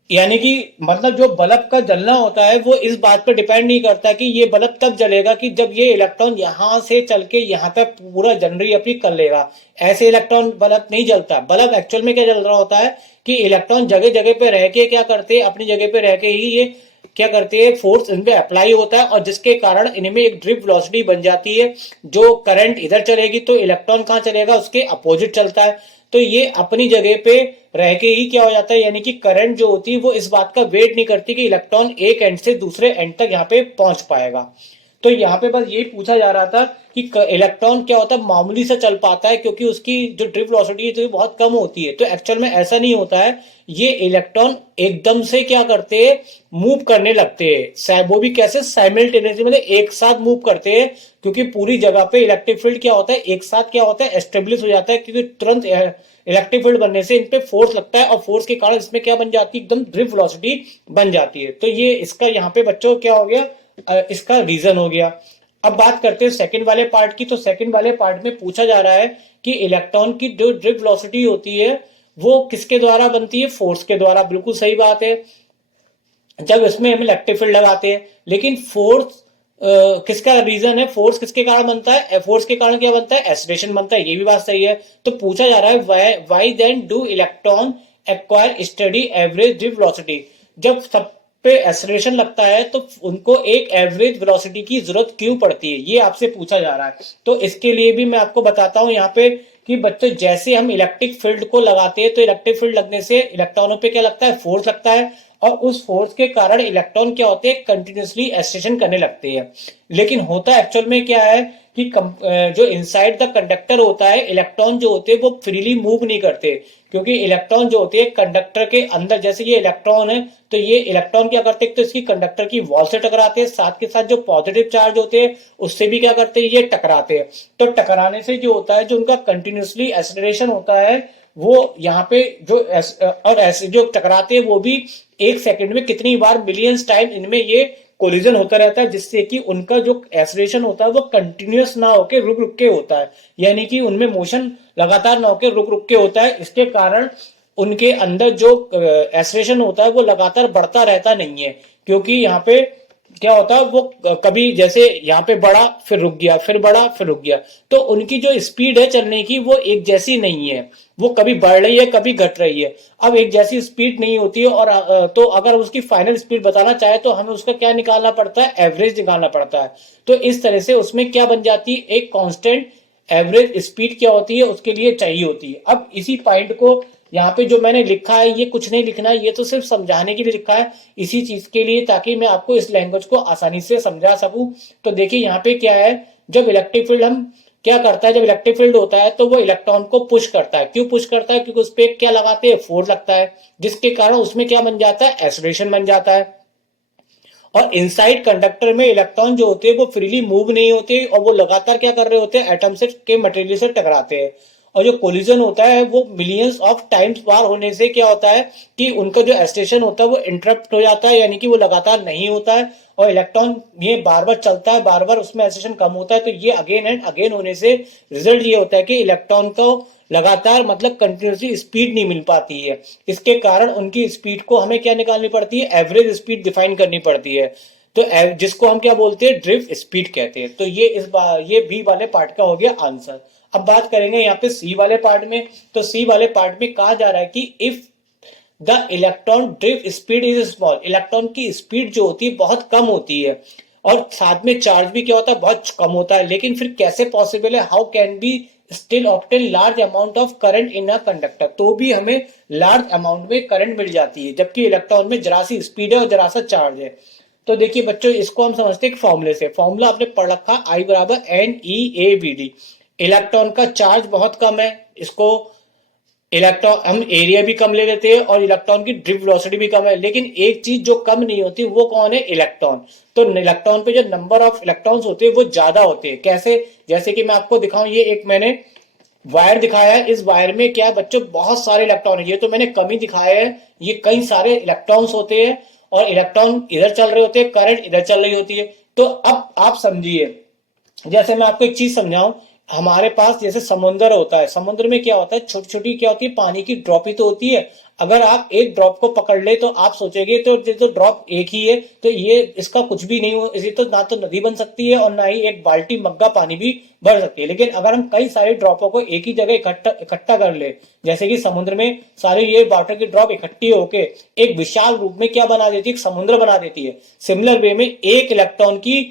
यानी कि मतलब जो बल्ब का जलना होता है वो इस बात पर डिपेंड नहीं करता कि ये बल्ब तब जलेगा कि जब ये इलेक्ट्रॉन यहां से चल के यहाँ पे पूरा जनरी अपनी कर लेगा। ऐसे इलेक्ट्रॉन बल्ब नहीं जलता। बल्ब एक्चुअल में क्या जल रहा होता है कि इलेक्ट्रॉन जगह जगह पे रह के क्या करते हैं, अपनी जगह पे रह के ही ये क्या करते हैं, फोर्स इन पे अप्लाई होता है और जिसके कारण इनमें एक ड्रिफ्ट वेलोसिटी बन जाती है। जो करंट इधर चलेगी तो इलेक्ट्रॉन कहाँ चलेगा, उसके अपोजिट चलता है। तो ये अपनी जगह पे रह के ही क्या हो जाता है, यानी कि करंट जो होती है वो इस बात का वेट नहीं करती कि इलेक्ट्रॉन एक एंड से दूसरे एंड तक यहाँ पे पहुंच पाएगा। तो यहाँ पे बस यही पूछा जा रहा था कि इलेक्ट्रॉन क्या होता है, मामूली से चल पाता है क्योंकि उसकी जो ड्रिफ्ट वेलोसिटी है तो बहुत कम होती है। तो एक्चुअल में ऐसा नहीं होता है, ये इलेक्ट्रॉन एकदम से क्या करते हैं, मूव करने लगते हैं। वो भी कैसे, साइमल्टेनियसली, मतलब एक साथ मूव करते हैं। क्योंकि पूरी जगह पे इलेक्ट्रिक फील्ड क्या होता है, एक साथ क्या होता है, एस्टेब्लिश हो जाता है। क्योंकि तुरंत इलेक्ट्रिक फील्ड बनने से इन पे फोर्स लगता है और फोर्स के कारण इसमें क्या बन जाती है, एकदम ड्रिफ्ट वेलोसिटी बन जाती है। तो ये इसका यहाँ पे बच्चों क्या हो गया, इसका रीजन हो गया। अब बात करते हैं सेकंड वाले पार्ट की। तो सेकंड वाले पार्ट में पूछा जा रहा है कि इलेक्ट्रॉन की जो ड्रिफ्ट वेलोसिटी होती है वो किसके द्वारा बनती है, फोर्स के द्वारा। बिल्कुल सही बात है, जब इसमें हम इलेक्ट्रिक फील्ड लगाते हैं। लेकिन फोर्स किसका रीजन है, फोर्स किसके कारण बनता है, फोर्स के कारण क्या बनता है, एक्सीलरेशन बनता है। ये भी बात सही है। तो पूछा जा रहा है why then do electron acquire steady average drift velocity. जब सब पे एक्सीलरेशन लगता है तो उनको एक एवरेज वेलोसिटी की जरूरत क्यों पड़ती है, ये आपसे पूछा जा रहा है। तो इसके लिए भी मैं आपको बताता हूं यहाँ पे कि बच्चों, जैसे हम इलेक्ट्रिक फील्ड को लगाते हैं तो इलेक्ट्रिक फील्ड लगने से इलेक्ट्रॉनों पे क्या लगता है, फोर्स लगता है। और उस फोर्स के कारण इलेक्ट्रॉन क्या होते हैं, कंटिन्यूसली एक्सटेंशन करने लगते हैं। लेकिन होता एक्चुअल में क्या है कि जो इनसाइड द कंडक्टर होता है, इलेक्ट्रॉन जो होते हैं वो फ्रीली मूव नहीं करते। क्योंकि इलेक्ट्रॉन जो होते हैं कंडक्टर के अंदर, जैसे ये इलेक्ट्रॉन है तो ये इलेक्ट्रॉन क्या करते हैं, तो इसकी कंडक्टर की वॉल से टकराते हैं, साथ के साथ जो पॉजिटिव चार्ज होते हैं उससे भी क्या करते हैं, ये टकराते हैं। तो टकराने से जो होता है, जो उनका कंटिन्यूसली एक्सीलरेशन होता है वो यहाँ पे जो और ऐसे जो टकराते हैं वो भी एक सेकंड में कितनी बार, मिलियंस टाइम इनमें ये कोलिजन होता रहता है, जिससे कि उनका जो एक्सीलरेशन होता है वो कंटिन्यूअस ना होके रुक रुक के होता है। यानी कि उनमें मोशन लगातार ना होके रुक रुक के होता है। इसके कारण उनके अंदर जो एक्सीलरेशन होता है वो लगातार बढ़ता रहता नहीं है। क्योंकि यहाँ पे क्या होता है, वो कभी जैसे यहाँ पे बढ़ा फिर रुक गया, फिर बढ़ा फिर रुक गया। तो उनकी जो स्पीड है चलने की वो एक जैसी नहीं है, वो कभी बढ़ रही है कभी घट रही है। अब एक जैसी स्पीड नहीं होती है। और तो अगर उसकी फाइनल स्पीड बताना चाहे तो हमें उसका क्या निकालना पड़ता है, एवरेज निकालना पड़ता है। तो इस तरह से उसमें क्या बन जाती है, एक कांस्टेंट एवरेज स्पीड क्या होती है उसके लिए चाहिए होती है। अब इसी पॉइंट को यहाँ पे जो मैंने लिखा है, ये कुछ नहीं लिखना है, ये तो सिर्फ समझाने के लिए लिखा है, इसी चीज के लिए, ताकि मैं आपको इस लैंग्वेज को आसानी से समझा सकूं। तो देखिए यहाँ पे क्या है, जब इलेक्ट्रिक फील्ड हम क्या करता है, जब इलेक्ट्रिक फील्ड होता है तो वो इलेक्ट्रॉन को पुश करता है। क्यों पुश करता है, क्योंकि उस पर क्या लगाते हैं, फोर्स लगता है, जिसके कारण उसमें क्या बन जाता है, एक्सीलरेशन बन जाता है। और इनसाइड कंडक्टर में इलेक्ट्रॉन जो होते हैं वो फ्रीली मूव नहीं होते और वो लगातार क्या कर रहे होते हैं, एटम से के मटेरियल से टकराते हैं। और जो कोलिजन होता है वो मिलियंस ऑफ टाइम्स बार होने से क्या होता है कि उनका जो एक्सटेंशन होता है वो इंटरप्ट हो जाता है, यानी कि वो लगातार नहीं होता है। और इलेक्ट्रॉन ये बार बार चलता है, बार बार उसमें एक्सटेंशन कम होता है। तो ये अगेन एंड अगेन होने से रिजल्ट ये होता है कि इलेक्ट्रॉन को लगातार मतलब कंटिन्यूसली स्पीड नहीं मिल पाती है। इसके कारण उनकी स्पीड को हमें क्या निकालनी पड़ती है, एवरेज स्पीड डिफाइन करनी पड़ती है। तो जिसको हम क्या बोलते हैं, ड्रिफ्ट स्पीड कहते हैं। तो ये ये बी वाले पार्ट का हो गया आंसर। अब बात करेंगे यहाँ पे सी वाले पार्ट में। तो सी वाले पार्ट में कहा जा रहा है कि if the electron drift speed is small, electron की स्पीड जो होती है बहुत कम होती है और साथ में चार्ज भी क्या होता है, बहुत कम होता है। लेकिन फिर कैसे पॉसिबल है, how can be still obtain large amount of current in a conductor, तो भी हमें लार्ज अमाउंट में करंट मिल जाती है जबकि इलेक्ट्रॉन में जरा सी स्पीड है और जरा सा चार्ज है। तो देखिए बच्चों, इसको हम समझते हैं फॉर्मूले से। फॉर्मूला आपने पढ़ रखा, I बराबर NeABD। इलेक्ट्रॉन का चार्ज बहुत कम है, इसको इलेक्ट्रॉन हम एरिया भी कम ले लेते हैं और इलेक्ट्रॉन की ड्रिफ्ट वेलोसिटी भी कम है। लेकिन एक चीज जो कम नहीं होती वो कौन है, इलेक्ट्रॉन। तो इलेक्ट्रॉन पे जो नंबर ऑफ इलेक्ट्रॉन्स होते हैं वो ज्यादा होते हैं। कैसे, जैसे कि मैं आपको दिखाऊं, ये एक मैंने वायर दिखाया है। इस वायर में क्या है बच्चों, बहुत सारे इलेक्ट्रॉन है। ये तो मैंने कम ही दिखाया है, ये कई सारे इलेक्ट्रॉन्स होते हैं और इलेक्ट्रॉन इधर चल रहे होते हैं, करंट इधर चल रही होती है। तो अब आप समझिए, जैसे मैं आपको एक चीज समझाऊं, हमारे पास जैसे समुद्र होता है, समुद्र में क्या होता है, छोटी छोटी क्या होती है, पानी की ड्रॉप ही तो होती है। अगर आप एक ड्रॉप को पकड़ ले तो आप सोचेंगे तो ये तो ड्रॉप एक ही है, तो ये इसका कुछ भी नहीं हो, इसी तो ना तो नदी बन सकती है और ना ही एक बाल्टी मग्गा पानी भी भर सकती है। लेकिन अगर हम कई सारे ड्रॉपों को एक ही जगह इकट्ठा इकट्ठा कर ले, जैसे कि समुद्र में सारे ये वाटर की ड्रॉप इकट्ठी होके एक विशाल रूप में क्या बना देती है, एक समुद्र बना देती है। सिमिलर वे में एक इलेक्ट्रॉन की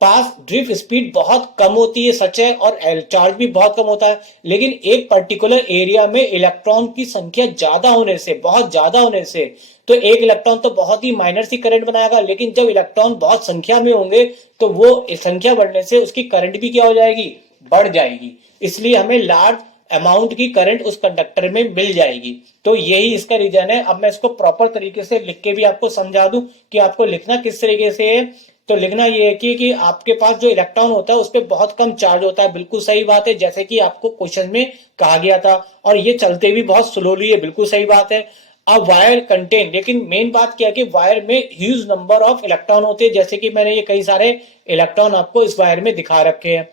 पास ड्रिफ्ट स्पीड बहुत कम होती है, सच है, और चार्ज भी बहुत कम होता है। लेकिन एक पर्टिकुलर एरिया में इलेक्ट्रॉन की संख्या ज्यादा होने से, बहुत ज्यादा होने से, तो एक इलेक्ट्रॉन तो बहुत ही माइनर सी करंट बनाएगा, लेकिन जब इलेक्ट्रॉन बहुत संख्या में होंगे तो वो संख्या बढ़ने से उसकी करंट भी क्या हो जाएगी, बढ़ जाएगी। इसलिए हमें लार्ज अमाउंट की करंट उस कंडक्टर में मिल जाएगी। तो यही इसका रीजन है। अब मैं इसको प्रॉपर तरीके से लिख के भी आपको समझा दूं कि आपको लिखना किस तरीके से है। तो लिखना ये है कि आपके पास जो इलेक्ट्रॉन होता है उस पर बहुत कम चार्ज होता है, बिल्कुल सही बात है, जैसे कि आपको क्वेश्चन में कहा गया था। और ये चलते भी बहुत स्लोली है, बिल्कुल सही बात है। अब वायर कंटेन, लेकिन मेन बात क्या है कि वायर में ह्यूज नंबर ऑफ इलेक्ट्रॉन होते हैं, जैसे कि मैंने ये कई सारे इलेक्ट्रॉन आपको इस वायर में दिखा रखे हैं।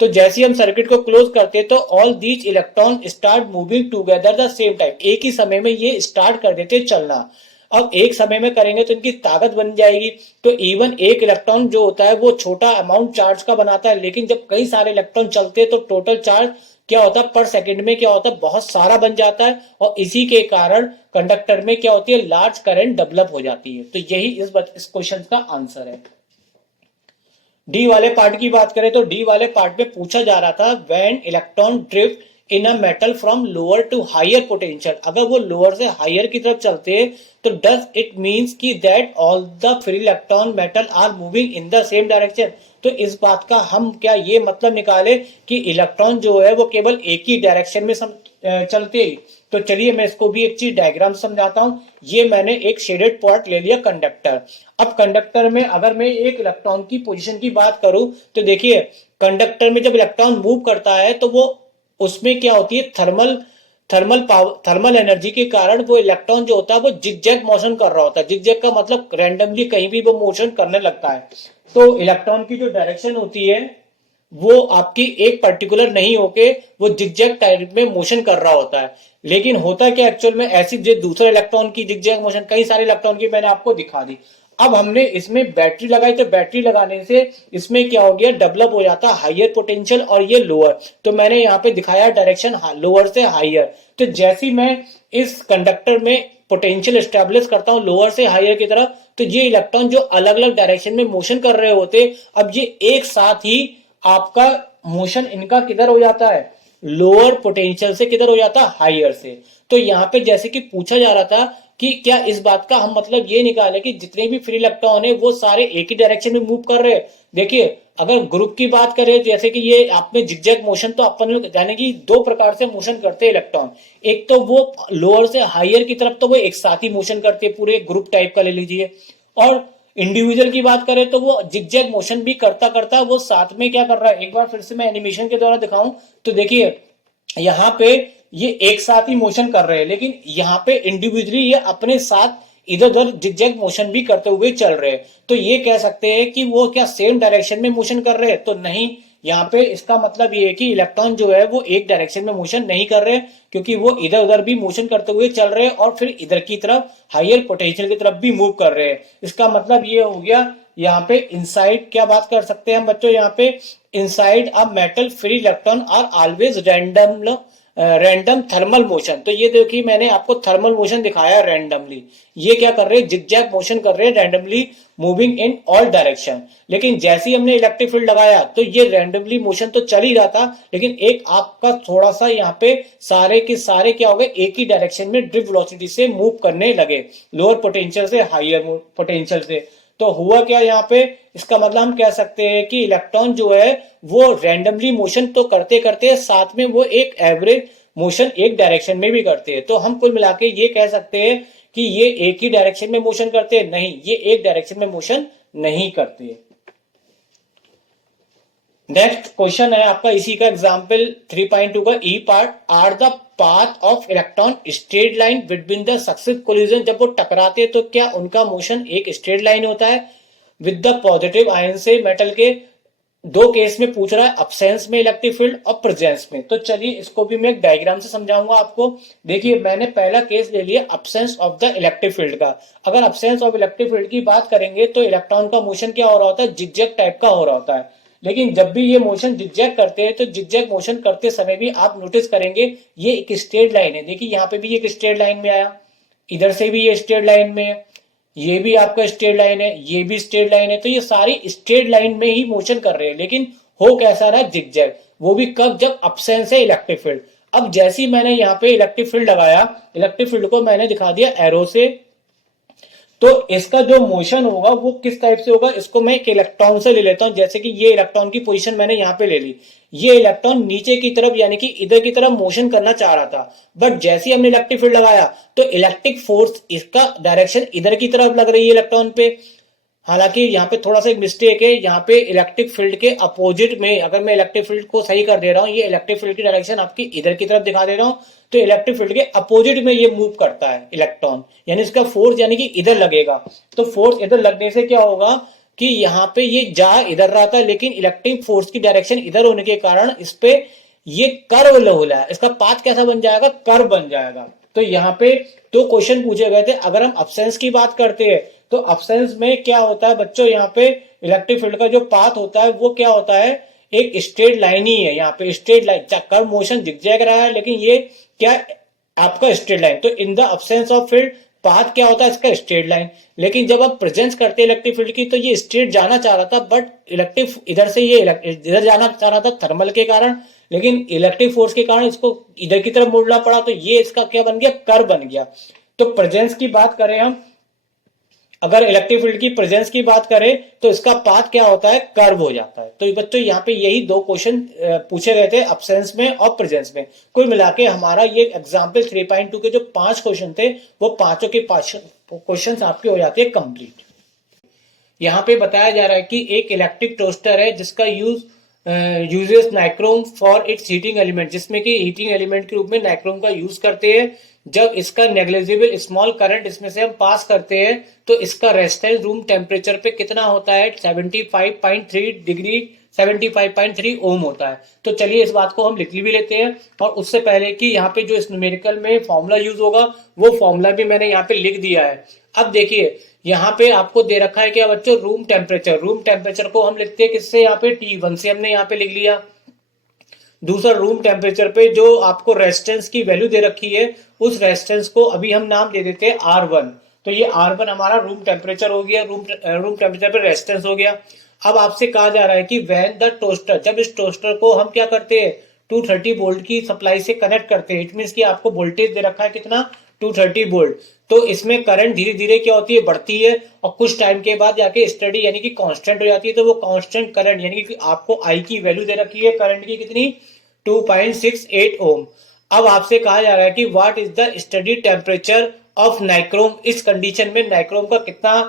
तो जैसे ही हम सर्किट को क्लोज करते हैं तो all these electron start moving together the same time, एक ही समय में ये स्टार्ट कर देते चलना। अब एक समय में करेंगे तो इनकी ताकत बन जाएगी। तो इवन एक इलेक्ट्रॉन जो होता है वो छोटा अमाउंट चार्ज का बनाता है, लेकिन जब कई सारे इलेक्ट्रॉन चलते हैं तो टोटल चार्ज क्या होता है, पर सेकंड में क्या होता है, बहुत सारा बन जाता है। और इसी के कारण कंडक्टर में क्या होती है, लार्ज करंट डेवलप हो जाती है। तो यही इस क्वेश्चन का आंसर है। डी वाले पार्ट की बात करें तो डी वाले पार्ट में पूछा जा रहा था when electron drift in a metal from lower to higher potential, अगर वो लोअर से हायर की तरफ चलते हैं तो डज इट मीन्स की that all the free electron metal are moving in the same direction. तो इस बात का हम क्या ये मतलब निकाले कि इलेक्ट्रॉन जो है वो केवल एक ही डायरेक्शन में चलते हैं। तो चलिए मैं इसको भी एक चीज डायग्राम समझाता हूं। ये मैंने एक शेडेड पार्ट ले लिया कंडक्टर। अब कंडक्टर में अगर मैं एक इलेक्ट्रॉन की पोजीशन की बात करूं तो देखिए कंडक्टर में जब इलेक्ट्रॉन मूव करता है तो वो उसमें क्या होती है, थर्मल एनर्जी के कारण वो इलेक्ट्रॉन जो होता है वो जिगजैग मोशन कर रहा होता है। जिगजैग का मतलब रैंडमली कहीं भी वो मोशन करने लगता है। तो इलेक्ट्रॉन की जो डायरेक्शन होती है वो आपकी एक पर्टिकुलर नहीं होके वो जिगजैग टाइप में मोशन कर रहा होता है। लेकिन होता क्या एक्चुअल में, ऐसी जो दूसरे इलेक्ट्रॉन की जिगजैग मोशन कई सारे इलेक्ट्रॉन की मैंने आपको दिखा दी। अब हमने इसमें बैटरी लगाई तो बैटरी लगाने से इसमें क्या हो गया, डेवलप हो जाता हायर पोटेंशियल और ये लोअर। तो मैंने यहाँ पे दिखाया डायरेक्शन लोअर से हायर। तो जैसी मैं इस कंडक्टर में पोटेंशियल स्टेब्लिश करता हूं लोअर से हायर की तरफ, तो ये इलेक्ट्रॉन जो अलग अलग डायरेक्शन में मोशन कर रहे होते, अब ये एक साथ ही आपका मोशन इनका किधर हो जाता है, लोअर पोटेंशियल से किधर हो जाता है, हायर से। तो यहाँ पे जैसे कि पूछा जा रहा था कि क्या इस बात का हम मतलब ये निकाले कि जितने भी फ्री इलेक्ट्रॉन है वो सारे एक ही डायरेक्शन में मूव कर रहे हैं। देखिए अगर ग्रुप की बात करें जैसे कि ये आपने जिगजैग मोशन, तो अपन लोग जाने की दो प्रकार से मोशन करते हैं इलेक्ट्रॉन। एक तो वो लोअर से हायर की तरफ तो वो एक साथ ही मोशन करते हैं, पूरे ग्रुप टाइप का ले लीजिए। और इंडिविजुअल की बात करें तो वो जिगजैग मोशन भी करता करता वो साथ में क्या कर रहा है, एक बार फिर से मैं एनिमेशन के द्वारा दिखाऊं तो देखिए यहाँ पे ये एक साथ ही मोशन कर रहे हैं, लेकिन यहाँ पे इंडिविजुअली ये अपने साथ इधर उधर जिगजैग मोशन भी करते हुए चल रहे हैं। तो ये कह सकते हैं कि वो क्या सेम डायरेक्शन में मोशन कर रहे हैं, तो नहीं। यहाँ पे इसका मतलब ये है कि इलेक्ट्रॉन जो है वो एक डायरेक्शन में मोशन नहीं कर रहे, क्योंकि वो इधर उधर भी मोशन करते हुए चल रहे हैं और फिर इधर की तरफ हायर पोटेंशियल की तरफ भी मूव कर रहे हैं। इसका मतलब ये हो गया यहाँ पे इनसाइड क्या बात कर सकते हैं हम बच्चों, यहाँ पे inside a metal free electron are always random thermal motion. तो ये देखिए मैंने आपको थर्मल मोशन दिखाया रैंडमली, ये क्या कर रहे हैं, जिगजैग मोशन कर रहे हैं randomly moving in all direction. लेकिन जैसे ही हमने इलेक्ट्रिक फील्ड लगाया तो ये रैंडमली मोशन तो चल ही रहा था, लेकिन एक आपका थोड़ा सा यहाँ पे सारे के सारे क्या हो गए, एक ही डायरेक्शन में ड्रिफ्ट वेलोसिटी से मूव करने लगे, लोअर पोटेंशियल से हायर पोटेंशियल से। तो हुआ क्या यहाँ पे, इसका मतलब हम कह सकते हैं कि इलेक्ट्रॉन जो है वो रैंडमली मोशन तो करते करते साथ में वो एक एवरेज मोशन एक डायरेक्शन में भी करते हैं। तो हम कुल मिला के ये कह सकते हैं कि ये एक ही डायरेक्शन में मोशन करते हैं, नहीं, ये एक डायरेक्शन में मोशन नहीं करते। नेक्स्ट क्वेश्चन है आपका इसी का एग्जाम्पल 3.2 का E part, are the path of electron straight line between the successive collision. जब वो टकराते तो क्या उनका मोशन एक स्ट्रेट लाइन होता है विद द पॉजिटिव आयन से मेटल के, दो केस में पूछ रहा है, अब्सेंस में इलेक्ट्रिक फील्ड और प्रेजेंस में। तो चलिए इसको भी मैं एक डायग्राम से समझाऊंगा आपको। देखिए मैंने पहला केस ले लिया absence of the electric field का। अगर अब्सेंस ऑफ इलेक्ट्रिक फील्ड की बात करेंगे तो इलेक्ट्रॉन का मोशन क्या हो रहा होता है, जिगजैग टाइप का हो रहा होता है। लेकिन जब भी ये मोशन जिगजैग करते हैं तो जिगजैग मोशन करते समय भी आप नोटिस करेंगे ये एक स्ट्रेट लाइन है। देखिए यहाँ पे भी एक स्ट्रेट लाइन में आया, इधर से भी ये स्ट्रेट लाइन में है, ये भी आपका स्ट्रेट लाइन है, ये भी स्ट्रेट लाइन है। तो ये सारी स्ट्रेट लाइन में ही मोशन कर रहे हैं, लेकिन हो कैसा रहा, जिगजैग। वो भी कब, जब अब्सेंस है इलेक्ट्रिक फील्ड। अब जैसे ही मैंने यहाँ पे इलेक्ट्रिक फील्ड लगाया, इलेक्ट्रिक फील्ड को मैंने दिखा दिया एरो से, तो इसका जो मोशन होगा वो किस टाइप से होगा, इसको मैं एक इलेक्ट्रॉन से ले लेता हूं। जैसे कि ये इलेक्ट्रॉन की पोजीशन मैंने यहाँ पे ले ली, ये इलेक्ट्रॉन नीचे की तरफ यानी कि इधर की तरफ मोशन करना चाह रहा था, बट जैसे ही हमने इलेक्ट्रिक फील्ड लगाया तो इलेक्ट्रिक फोर्स इसका डायरेक्शन इधर की तरफ लग रही है इलेक्ट्रॉन पे। हालांकि यहाँ पे थोड़ा सा एक मिस्टेक है, यहाँ पे इलेक्ट्रिक फील्ड के अपोजिट में, अगर मैं इलेक्ट्रिक फील्ड को सही कर दे रहा हूँ, ये इलेक्ट्रिक फील्ड की डायरेक्शन आपकी इधर की तरफ दिखा दे रहा हूँ, तो इलेक्ट्रिक फील्ड के अपोजिट में ये मूव करता है इलेक्ट्रॉन, यानी इसका फोर्स यानी कि इधर लगेगा। तो फोर्स इधर लगने से क्या होगा कि यहाँ पे ये जा इधर रहा था, लेकिन इलेक्ट्रिक फोर्स की डायरेक्शन इधर होने के कारण इस पे ये कर्व हो रहा है। इसका पाथ कैसा बन जाएगा, कर्व बन जाएगा। तो यहाँ पे दो क्वेश्चन पूछे गए थे। अगर हम अब्सेंस की बात करते हैं तो अब्सेंस में क्या होता है बच्चों, यहाँ पे इलेक्ट्रिक फील्ड का जो पाथ होता है वो क्या होता है, एक स्ट्रेट लाइन ही है। यहाँ पे straight line, curve motion zigzag रहा है, लेकिन ये क्या आपका स्ट्रेट लाइन। तो in the absence of field path क्या होता है इसका, स्ट्रेट लाइन। लेकिन जब आप प्रेजेंस करते हैं इलेक्ट्रिक फील्ड की, तो ये स्ट्रेट जाना चाह रहा था, बट इलेक्ट्रिक इधर से ये इधर जाना चाह रहा था थर्मल के कारण, लेकिन इलेक्ट्रिक फोर्स के कारण इसको इधर की तरफ मुड़ना पड़ा, तो ये इसका क्या बन गया, कर्व बन गया। तो प्रेजेंस की बात करें हम, अगर इलेक्ट्रिक फील्ड की प्रेजेंस की बात करें तो इसका पाथ क्या होता है, कर्व हो जाता है। तो बच्चों यहाँ पे यही दो क्वेश्चन पूछे गए थे, अब्सेंस में और प्रेजेंस में। कुल मिला के हमारा ये एग्जाम्पल 3.2 के जो 5 क्वेश्चन थे, वो पांचों के 5 क्वेश्चन आपके हो जाते हैं कंप्लीट। यहाँ पे बताया जा रहा है कि एक इलेक्ट्रिक टोस्टर है जिसका uses nichrome for its heating element, जिसमें कि हीटिंग एलिमेंट के रूप में नाइक्रोम का यूज करते हैं। जब इसका नेग्लिजिबल स्मॉल करंट इसमें से हम पास करते हैं तो इसका रेजिस्टेंस रूम टेम्परेचर पे कितना होता है, 75.3 डिग्री 75.3 ओम होता है। तो चलिए इस बात को हम लिख भी लेते हैं, और उससे पहले कि यहाँ पे जो इस न्यूमेरिकल में फॉर्मूला यूज होगा वो फॉर्मूला भी मैंने यहाँ पे लिख दिया है। अब देखिए यहाँ पे आपको दे रखा है क्या बच्चों, रूम टेम्परेचर। रूम टेम्परेचर को हम लिखते हैं किससे, यहाँ पे T1 से हमने यहाँ पे लिख लिया। दूसरा, रूम टेम्परेचर पे जो आपको रेजिस्टेंस की वैल्यू दे रखी है, उस रेजिस्टेंस को अभी हम नाम दे देते हैं R1। तो ये R1 हमारा रूम टेम्परेचर हो गया, रूम टेम्परेचर पे रेजिस्टेंस हो गया। अब आपसे कहा जा रहा है कि व्हेन द टोस्टर, जब इस टोस्टर को हम क्या करते हैं, 230 वोल्ट की सप्लाई से कनेक्ट करते हैं। इट मीन कि आपको वोल्टेज दे रखा है कितना, 230 वोल्ट। तो इसमें करंट धीरे धीरे क्या होती है, बढ़ती है, और कुछ टाइम के बाद जाके स्टडी यानी कि कांस्टेंट हो जाती है। तो वो कांस्टेंट करंट यानी कि आपको आई की वैल्यू दे रखी है करंट की कितनी, 2.68 ओम। अब आपसे कहा जा रहा है कि what is the study temperature of nichrome. इस कंडीशन में नाइक्रोम का कितना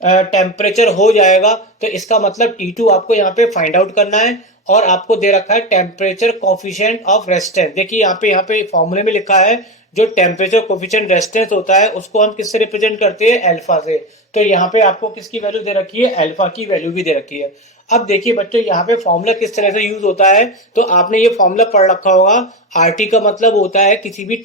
टेम्परेचर हो जाएगा, तो इसका मतलब T2 आपको यहाँ पे फाइंड आउट करना है। और आपको दे रखा है टेम्परेचर कोफिशिएंट ऑफ रेजिस्टेंस। देखिए यहाँ पे फॉर्मूले में लिखा है जो टेम्परेचर कोफिशिएंट रेजिस्टेंस होता है उसको हम किससे रिप्रेजेंट करते हैं, अल्फा से। तो यहाँ पे आपको किसकी वैल्यू दे रखी है, अल्फा की वैल्यू भी दे रखी है। अब देखिए बच्चों यहाँ पे फॉर्मूला किस तरह से यूज होता है, तो आपने ये फॉर्मूला पढ़ रखा होगा। आरटी का मतलब होता है किसी भी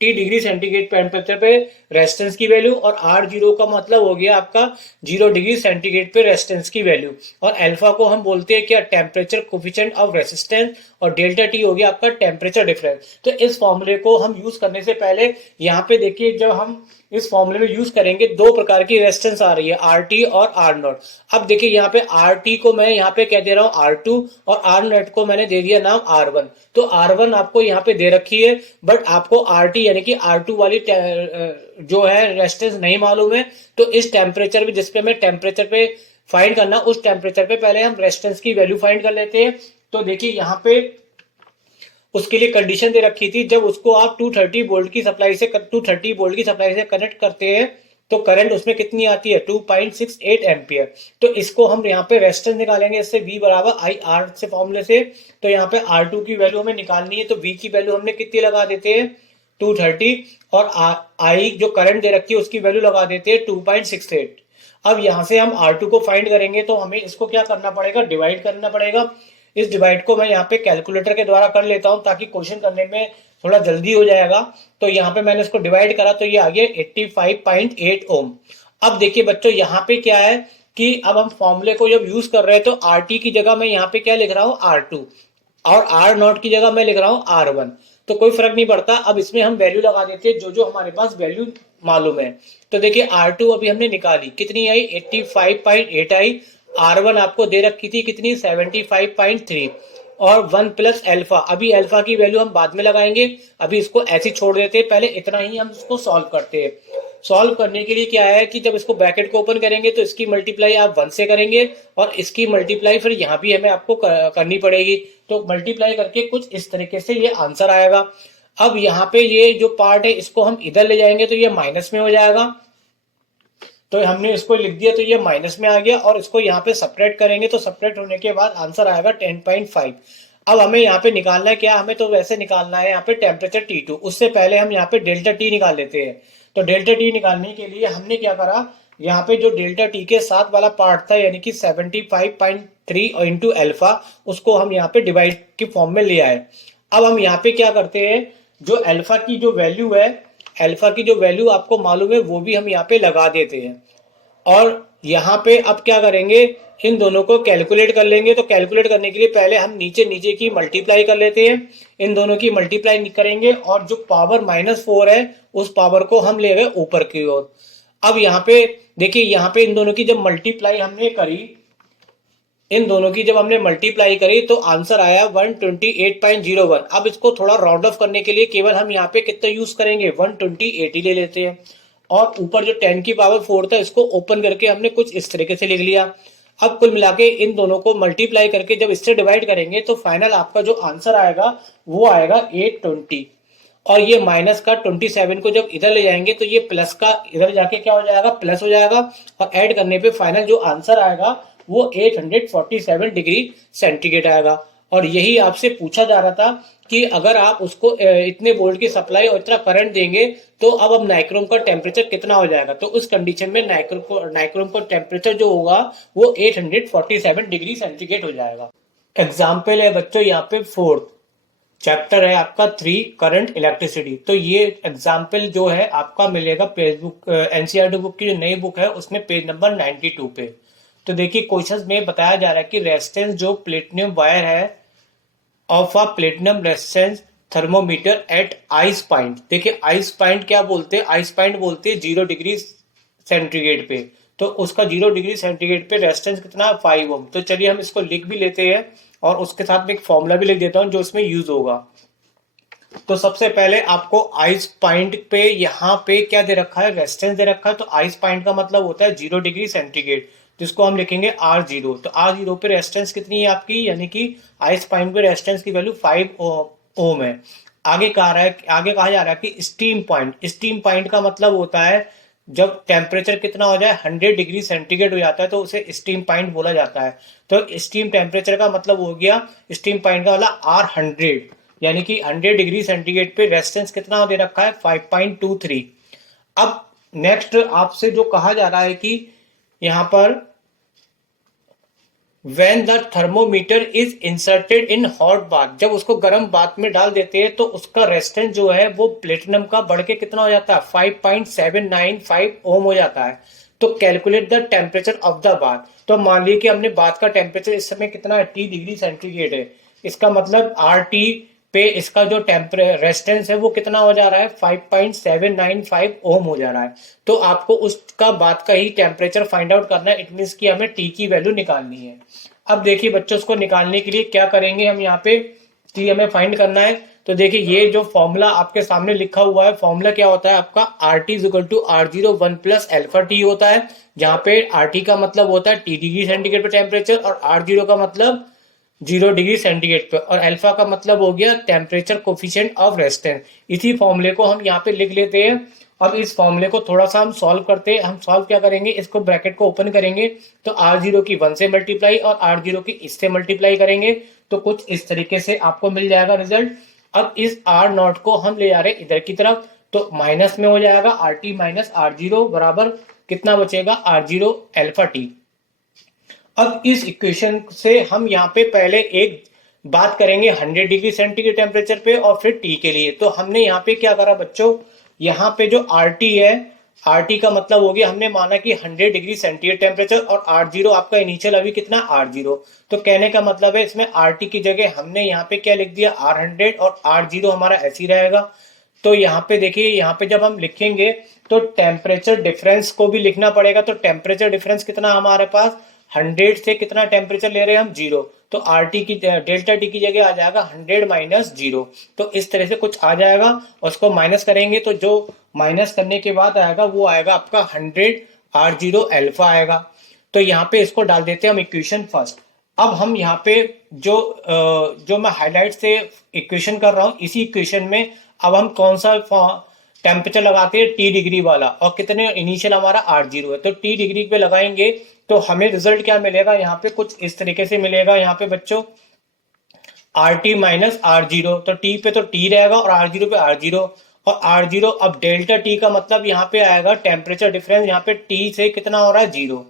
टी डिग्री सेंटीग्रेड टेम्परेचर पे रेजिस्टेंस की वैल्यू, और R0 का मतलब हो गया आपका 0 डिग्री सेंटीग्रेड पे रेजिस्टेंस की वैल्यू। और अल्फा को हम बोलते हैं क्या, टेम्परेचर कोफिशिएंट ऑफ रेजिस्टेंस, और डेल्टा टी हो गया आपका टेम्परेचर डिफरेंस। तो इस फॉर्मूले को हम यूज करने से पहले यहाँ पे देखिए, जब हम इस फॉर्मूले में यूज करेंगे, दो प्रकार की रेजिस्टेंस आ रही है, RT और R0। अब देखिए यहाँ पे RT को मैं यहाँ पे कह दे रहा हूँ R2, और R0 को मैंने दे दिया नाम R1। तो R1 आपको यहाँ पे दे रखी है, बट आपको RT यानी कि R2 वाली जो है रेजिस्टेंस नहीं मालूम है। तो इस टेम्परेचर पे, जिसपे मैं टेम्परेचर पे फाइंड करना, उस टेम्परेचर पे पहले हम रेजिस्टेंस की वैल्यू फाइंड कर लेते हैं। तो देखिए यहाँ पे उसके लिए कंडीशन दे रखी थी, जब उसको आप 230 वोल्ट की सप्लाई से कनेक्ट करते हैं तो करंट उसमें कितनी आती है, 2.68 एम्पियर। तो इसको हम यहाँ पे रेजिस्टेंस निकालेंगे, इससे V बराबर आई आर से फॉर्मूले से। तो यहाँ पे R2 की वैल्यू हमें निकालनी है, तो V की वैल्यू हमने कितनी लगा देते हैं, 230, और I जो करंट दे रखी है उसकी वैल्यू लगा देते हैं 2.68। अब यहाँ से हम R2 को फाइंड करेंगे तो हमें इसको क्या करना पड़ेगा, डिवाइड करना पड़ेगा। इस डिवाइड को मैं यहाँ पे कैलकुलेटर के द्वारा कर लेता हूँ ताकि क्वेश्चन करने में थोड़ा जल्दी हो जाएगा। तो यहाँ पे मैंने इसको डिवाइड करा तो ये आ गया 85.8 ओम। अब देखिए बच्चों यहाँ पे क्या है कि अब हम फॉर्मूले को जब यूज कर रहे हैं तो RT की जगह मैं यहाँ पे क्या लिख रहा हूँ, R2, और R0 की जगह मैं लिख रहा हूँ R1। तो कोई फर्क नहीं पड़ता। अब इसमें हम वैल्यू लगा देते हैं जो जो हमारे पास वैल्यू मालूम है। तो देखिए R2 अभी हमने निकाली, कितनी आई, 85.8 आई। R1 आपको दे रखी थी कितनी, 75.3, और 1 प्लस एल्फा। अभी एल्फा की वैल्यू हम बाद में लगाएंगे, अभी इसको ऐसे ही छोड़ देते हैं, पहले इतना ही हम इसको सॉल्व करते हैं। सॉल्व करने के लिए क्या है कि जब इसको ब्रैकेट को ओपन करेंगे तो इसकी मल्टीप्लाई आप 1 से करेंगे और इसकी मल्टीप्लाई फिर यहाँ भी हमें आपको करनी पड़ेगी। तो मल्टीप्लाई करके कुछ इस तरीके से ये आंसर आएगा। अब यहाँ पे ये जो पार्ट है इसको हम इधर ले जाएंगे तो ये माइनस में हो जाएगा। तो हमने इसको लिख दिया तो ये माइनस में आ गया, और इसको यहाँ पे सपरेट करेंगे तो सपरेट होने के बाद आंसर आएगा 10.5। अब हमें यहाँ पे निकालना है क्या, हमें तो वैसे निकालना है यहाँ पे टेम्परेचर T2। उससे पहले हम यहाँ पे डेल्टा T निकाल लेते हैं। तो डेल्टा T निकालने के लिए हमने क्या करा, यहाँ पे जो डेल्टा T के साथ वाला पार्ट था यानी कि 75.3 इंटू एल्फा, उसको हम यहाँ पे डिवाइड के फॉर्म में ले आए। अब हम यहाँ पे क्या करते हैं, जो अल्फा की जो वैल्यू है, अल्फा की जो वैल्यू आपको मालूम है वो भी हम यहाँ पे लगा देते हैं। और यहाँ पे अब क्या करेंगे, इन दोनों को कैलकुलेट कर लेंगे। तो कैलकुलेट करने के लिए पहले हम नीचे नीचे की मल्टीप्लाई कर लेते हैं, इन दोनों की मल्टीप्लाई करेंगे और जो पावर -4 है उस पावर को हम ले गए ऊपर की ओर। अब यहाँ पे देखिए, यहाँ पे इन दोनों की जब मल्टीप्लाई हमने करी, इन दोनों की जब हमने मल्टीप्लाई करी तो आंसर आया 128.01। अब इसको थोड़ा राउंड ऑफ करने के लिए केवल हम यहाँ पे कितना यूज करेंगे, 128 ही ले लेते हैं। और ऊपर जो 10 की पावर 4 था इसको ओपन करके हमने कुछ इस तरीके से लिख लिया। अब कुल मिला के इन दोनों को मल्टीप्लाई करके जब इससे डिवाइड करेंगे तो फाइनल आपका जो आंसर आएगा वो आएगा 820। और ये माइनस का 27 को जब इधर ले जाएंगे तो ये प्लस का इधर जाके क्या हो जाएगा, प्लस हो जाएगा। और ऐड करने पे फाइनल जो आंसर आएगा वो 847 डिग्री सेंटीग्रेड आएगा। और यही आपसे पूछा जा रहा था कि अगर आप उसको इतने वोल्ट की सप्लाई और इतना करंट देंगे तो अब नाइक्रोम का टेम्परेचर कितना हो जाएगा। तो उस कंडीशन में नाइक्रोम का टेम्परेचर जो होगा वो 847 डिग्री सेंटीग्रेड हो जाएगा। एग्जाम्पल है बच्चों यहाँ पे 4th चैप्टर है आपका 3 करंट इलेक्ट्रिसिटी। तो ये एग्जाम्पल जो है आपका मिलेगा फेसबुक एनसीईआरटी बुक की जो नई बुक है उसमें पेज नंबर 92 पे। तो देखिए क्वेश्चन में बताया जा रहा है कि रेजिस्टेंस जो प्लेटिनम वायर है of a platinum resistance thermometer at ice point. देखिए आइस पॉइंट क्या बोलते हैं, आइस पॉइंट बोलते हैं 0 डिग्री सेंटीग्रेड पे। तो उसका 0 डिग्री सेंटीग्रेड पे रेजिस्टेंस कितना, 5 ओम। तो चलिए हम इसको लिख भी लेते हैं और उसके साथ में एक फॉर्मूला भी लिख देता हूं जो इसमें यूज होगा। तो सबसे पहले आपको आइस पॉइंट पे यहाँ पे क्या दे रखा है, रेजिस्टेंस दे रखा है। तो आइस पॉइंट का मतलब होता है 0 डिग्री सेंटीग्रेड, जिसको हम लिखेंगे R0। तो R0 पे रेजिस्टेंस कितनी है आपकी, यानी कि आइस पॉइंट पे रेजिस्टेंस की वैल्यू 5 ओम है। आगे कहा जा रहा है कि स्टीम पॉइंट का मतलब होता है जब टेम्परेचर कितना हो जाए, 100 डिग्री सेंटीग्रेड हो जाता है तो उसे स्टीम पॉइंट बोला जाता है। तो स्टीम टेम्परेचर का मतलब हो गया, स्टीम पॉइंट का वाला R100, यानी कि 100 डिग्री सेंटीग्रेड पे रेजिस्टेंस कितना दे रखा है, 5.23। अब नेक्स्ट आपसे जो कहा जा रहा है कि यहां पर when the thermometer is inserted in hot bath, जब उसको गर्म बाथ में डाल देते हैं तो उसका रेजिस्टेंस जो है वो प्लेटिनम का बढ़ के कितना हो जाता है, 5.795 ओम हो जाता है। तो calculate the temperature of the bath. तो मान लीजिए कि हमने बाथ का टेम्परेचर इस समय कितना है, 30 डिग्री सेंटीग्रेड है। इसका मतलब RT पे इसका जो रेजिस्टेंस है वो कितना हो जा रहा है, 5.795 ओम हो जा रहा है। तो आपको उसका बात का ही टेम्परेचर फाइंड आउट करना है। इट मींस कि हमें टी की वैल्यू निकालनी है। अब देखिए बच्चों, उसको निकालने के लिए क्या करेंगे हम, यहाँ पे टी हमें फाइंड करना है। तो देखिए ये जो फॉर्मूला आपके सामने लिखा हुआ है, फॉर्मूला क्या होता है आपका, RT = R0 1 plus alpha T होता है। जहां पे RT का मतलब होता है T डिग्री सेंटीग्रेड पे टेम्परेचर और R0 का मतलब 0 डिग्री सेंटीग्रेड पे, और अल्फा का मतलब हो गया टेम्परेचर कोफिशिएंट ऑफ रेजिस्टेंस। इसी फॉर्मूले को हम यहाँ पे लिख लेते हैं। अब इस फॉर्मूले को थोड़ा सा हम सॉल्व करते हैं। हम सॉल्व क्या करेंगे, इसको ब्रैकेट को ओपन करेंगे तो R0 की 1 से मल्टीप्लाई और R0 की इससे मल्टीप्लाई करेंगे तो कुछ इस तरीके से आपको मिल जाएगा रिजल्ट। अब इस R0 को हम ले जा रहे हैं इधर की तरफ, तो माइनस में हो जाएगा, RT - R0 बराबर कितना बचेगा आर जीरो अल्फा टी। अब इस इक्वेशन से हम यहाँ पे पहले एक बात करेंगे 100 डिग्री सेंटीग्रेड टेम्परेचर पे और फिर टी के लिए। तो हमने यहाँ पे क्या करा बच्चों, यहाँ पे जो आर टी है, आर टी का मतलब हो गया हमने माना कि 100 डिग्री सेंटीग्रेड टेम्परेचर और आर जीरो आपका इनिशियल अभी कितना आर जीरो। तो कहने का मतलब है इसमें आर टी की जगह हमने यहाँ पे क्या लिख दिया आर 100 और आर जीरो हमारा ऐसे ही रहेगा। तो यहाँ पे देखिए, यहाँ पे जब हम लिखेंगे तो टेम्परेचर डिफरेंस को भी लिखना पड़ेगा। तो टेम्परेचर डिफरेंस कितना हमारे पास 100 से कितना टेम्परेचर ले रहे हैं हम जीरो, तो आर टी की डेल्टा टी की जगह आ जाएगा 100 माइनस जीरो। तो इस तरह से कुछ आ जाएगा और उसको माइनस करेंगे तो जो माइनस करने के बाद आएगा वो आएगा आपका 100 आर जीरो अल्फा आएगा। तो यहाँ पे इसको डाल देते हैं हम इक्वेशन फर्स्ट। अब हम यहाँ पे जो मैं हाईलाइट से इक्वेशन कर रहा हूँ, इसी इक्वेशन में अब हम कौन सा टेम्परेचर लगाते हैं टी डिग्री वाला, और कितने इनिशियल हमारा आर जीरो है। तो टी डिग्री पे लगाएंगे तो हमें रिजल्ट क्या मिलेगा, यहाँ पे कुछ इस तरीके से मिलेगा। यहाँ पे बच्चों R T minus R zero, तो टी पे तो टी रहेगा और आर जीरो पे आर जीरो, और आर जीरो अब डेल्टा टी का मतलब यहाँ पे आएगा टेम्परेचर डिफरेंस, यहाँ पे टी से कितना हो रहा है जीरो।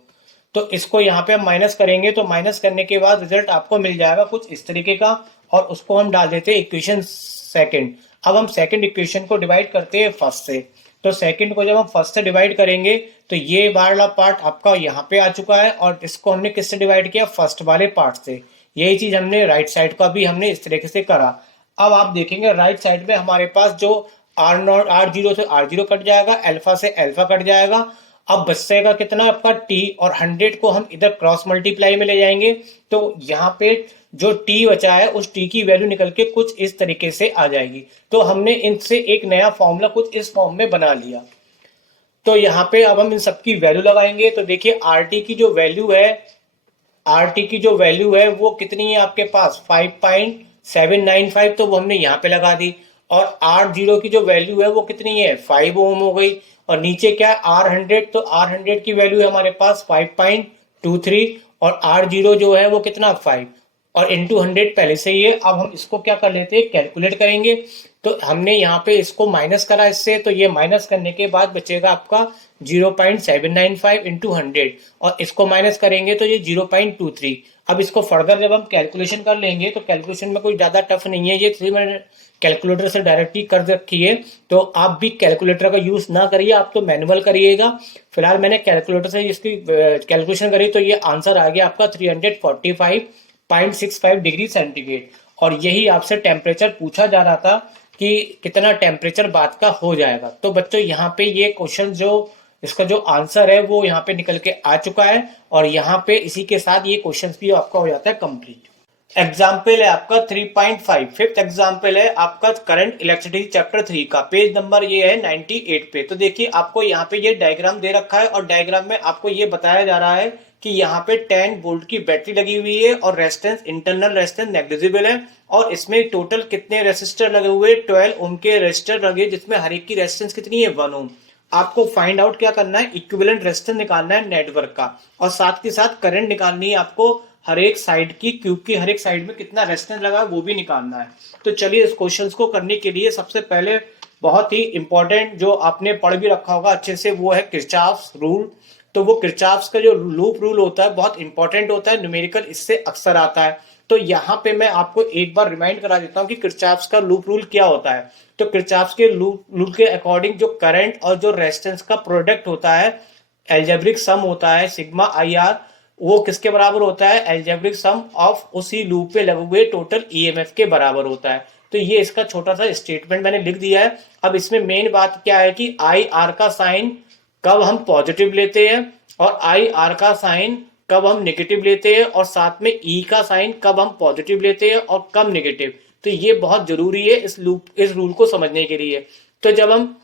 तो इसको यहाँ पे हम माइनस करेंगे तो माइनस करने के बाद रिजल्ट आपको मिल जाएगा कुछ इस तरीके का, और उसको हम डाल देते हैं इक्वेशन सेकंड। अब हम सेकंड इक्वेशन को डिवाइड करते हैं फर्स्ट से। तो सेकंड को जब हम फर्स्ट से डिवाइड करेंगे तो ये वाला पार्ट आपका यहाँ पे आ चुका है, और इसको हमने किससे डिवाइड किया, फर्स्ट वाले पार्ट से। यही चीज हमने राइट साइड का भी हमने इस तरीके से करा। अब आप देखेंगे राइट साइड में हमारे पास जो आर नॉट, आर जीरो से आर जीरो कट जाएगा, अल्फा से अल्फा कट जाएगा। अब बचेगा कितना आपका टी, और 100 को हम इधर क्रॉस मल्टीप्लाई में ले जाएंगे तो यहाँ पे जो टी बचा है उस टी की वैल्यू निकल के कुछ इस तरीके से आ जाएगी। तो हमने इनसे एक नया फॉर्मूला कुछ इस फॉर्म में बना लिया। तो यहाँ पे अब हम इन सबकी वैल्यू लगाएंगे। तो देखिए आर टी की जो वैल्यू है, आर टी की जो वैल्यू है वो कितनी है आपके पास 5.795, तो वो हमने यहाँ पे लगा दी। और आर जीरो की जो वैल्यू है वो कितनी है 5 ओम हो गई, और नीचे क्या है आर 100, तो आर 100 की वैल्यू है हमारे पास 5.23, और आर जीरो जो है वो कितना 5, और इंटू 100 पहले से ही है। अब हम इसको क्या कर लेते हैं, कैलकुलेट करेंगे। तो हमने यहाँ पे इसको माइनस करा इससे, तो ये माइनस करने के बाद बचेगा आपका 0.795 इंटू 100, और इसको माइनस करेंगे तो ये 0.23। अब इसको फर्दर जब हम कैलकुलेशन कर लेंगे तो कैलकुलेशन में कोई ज्यादा टफ नहीं है, ये थ्री मैंने कैलकुलेटर से डायरेक्टली कर रखी है। तो आप भी कैलकुलेटर का यूज ना करिए, आप तो मैनुअल करिएगा। फिलहाल मैंने कैलकुलेटर से इसकी कैलकुलेशन करी तो ये आंसर आ गया आपका 345.65 डिग्री सेंटीग्रेड। और यही आपसे टेम्परेचर पूछा जा रहा था कि कितना टेम्परेचर बाद का हो जाएगा। तो बच्चों यहाँ पे ये क्वेश्चन जो इसका जो आंसर है वो यहाँ पे निकल के आ चुका है, और यहाँ पे इसी के साथ ये क्वेश्चन भी आपका हो जाता है कंप्लीट। एग्जाम्पल है आपका 3.5, फिफ्थ एग्जाम्पल है आपका करंट इलेक्ट्रिसिटी चैप्टर 3 का, पेज नंबर ये है 98 पे। तो देखिए आपको यहाँ पे ये डायग्राम दे रखा है, और डायग्राम में आपको ये बताया जा रहा है कि यहाँ पे 10 वोल्ट की बैटरी लगी हुई है, और रेजिस्टेंस इंटरनल रेजिस्टेंस नेग्लिजिबल है, और इसमें टोटल कितने रेजिस्टर लगे हुए 12 ओम के रेजिस्टर लगे, जिसमें हर एक की रेजिस्टेंस कितनी है 1 ओम। आपको फाइंड आउट क्या करना है, इक्विवेलेंट रेजिस्टेंस निकालना है नेटवर्क का, और साथ के साथ करंट निकालनी है आपको हर एक साइड की, क्यूब की हर एक साइड में कितना रेजिस्टेंस लगा है वो भी निकालना है। तो चलिए इस क्वेश्चन को करने के लिए सबसे पहले बहुत ही इंपॉर्टेंट जो आपने पढ़ भी रखा होगा अच्छे से, वो है किरचॉफ्स रूल। तो वो किरचॉफ्स का जो लूप रूल होता है बहुत इंपॉर्टेंट होता है, न्यूमेरिकल इससे अक्सर आता है। तो यहाँ पे मैं आपको एक बार रिमाइंड करा देता हूँ कि किरचॉफ्स का लूप रूल क्या होता है। तो किरचॉफ्स के लूप रूल के अकॉर्डिंग जो करंट और जो रेजिस्टेंस का प्रोडक्ट होता है, एल्जेब्रिक सम होता है सिग्मा आई आर, वो किसके बराबर होता है, एल्जेब्रिक सम ऑफ उसी लूप पे लगे हुए टोटल ईएमएफ के बराबर होता है। तो ये इसका छोटा सा स्टेटमेंट मैंने लिख दिया है। अब इसमें मेन बात क्या है कि आई आर का साइन कब हम पॉजिटिव लेते हैं, और आई आर का साइन कब हम नेगेटिव लेते हैं, और साथ में ई का साइन कब हम पॉजिटिव लेते हैं और कब नेगेटिव। तो ये बहुत जरूरी है इस रूल को समझने के लिए। तो जब हम,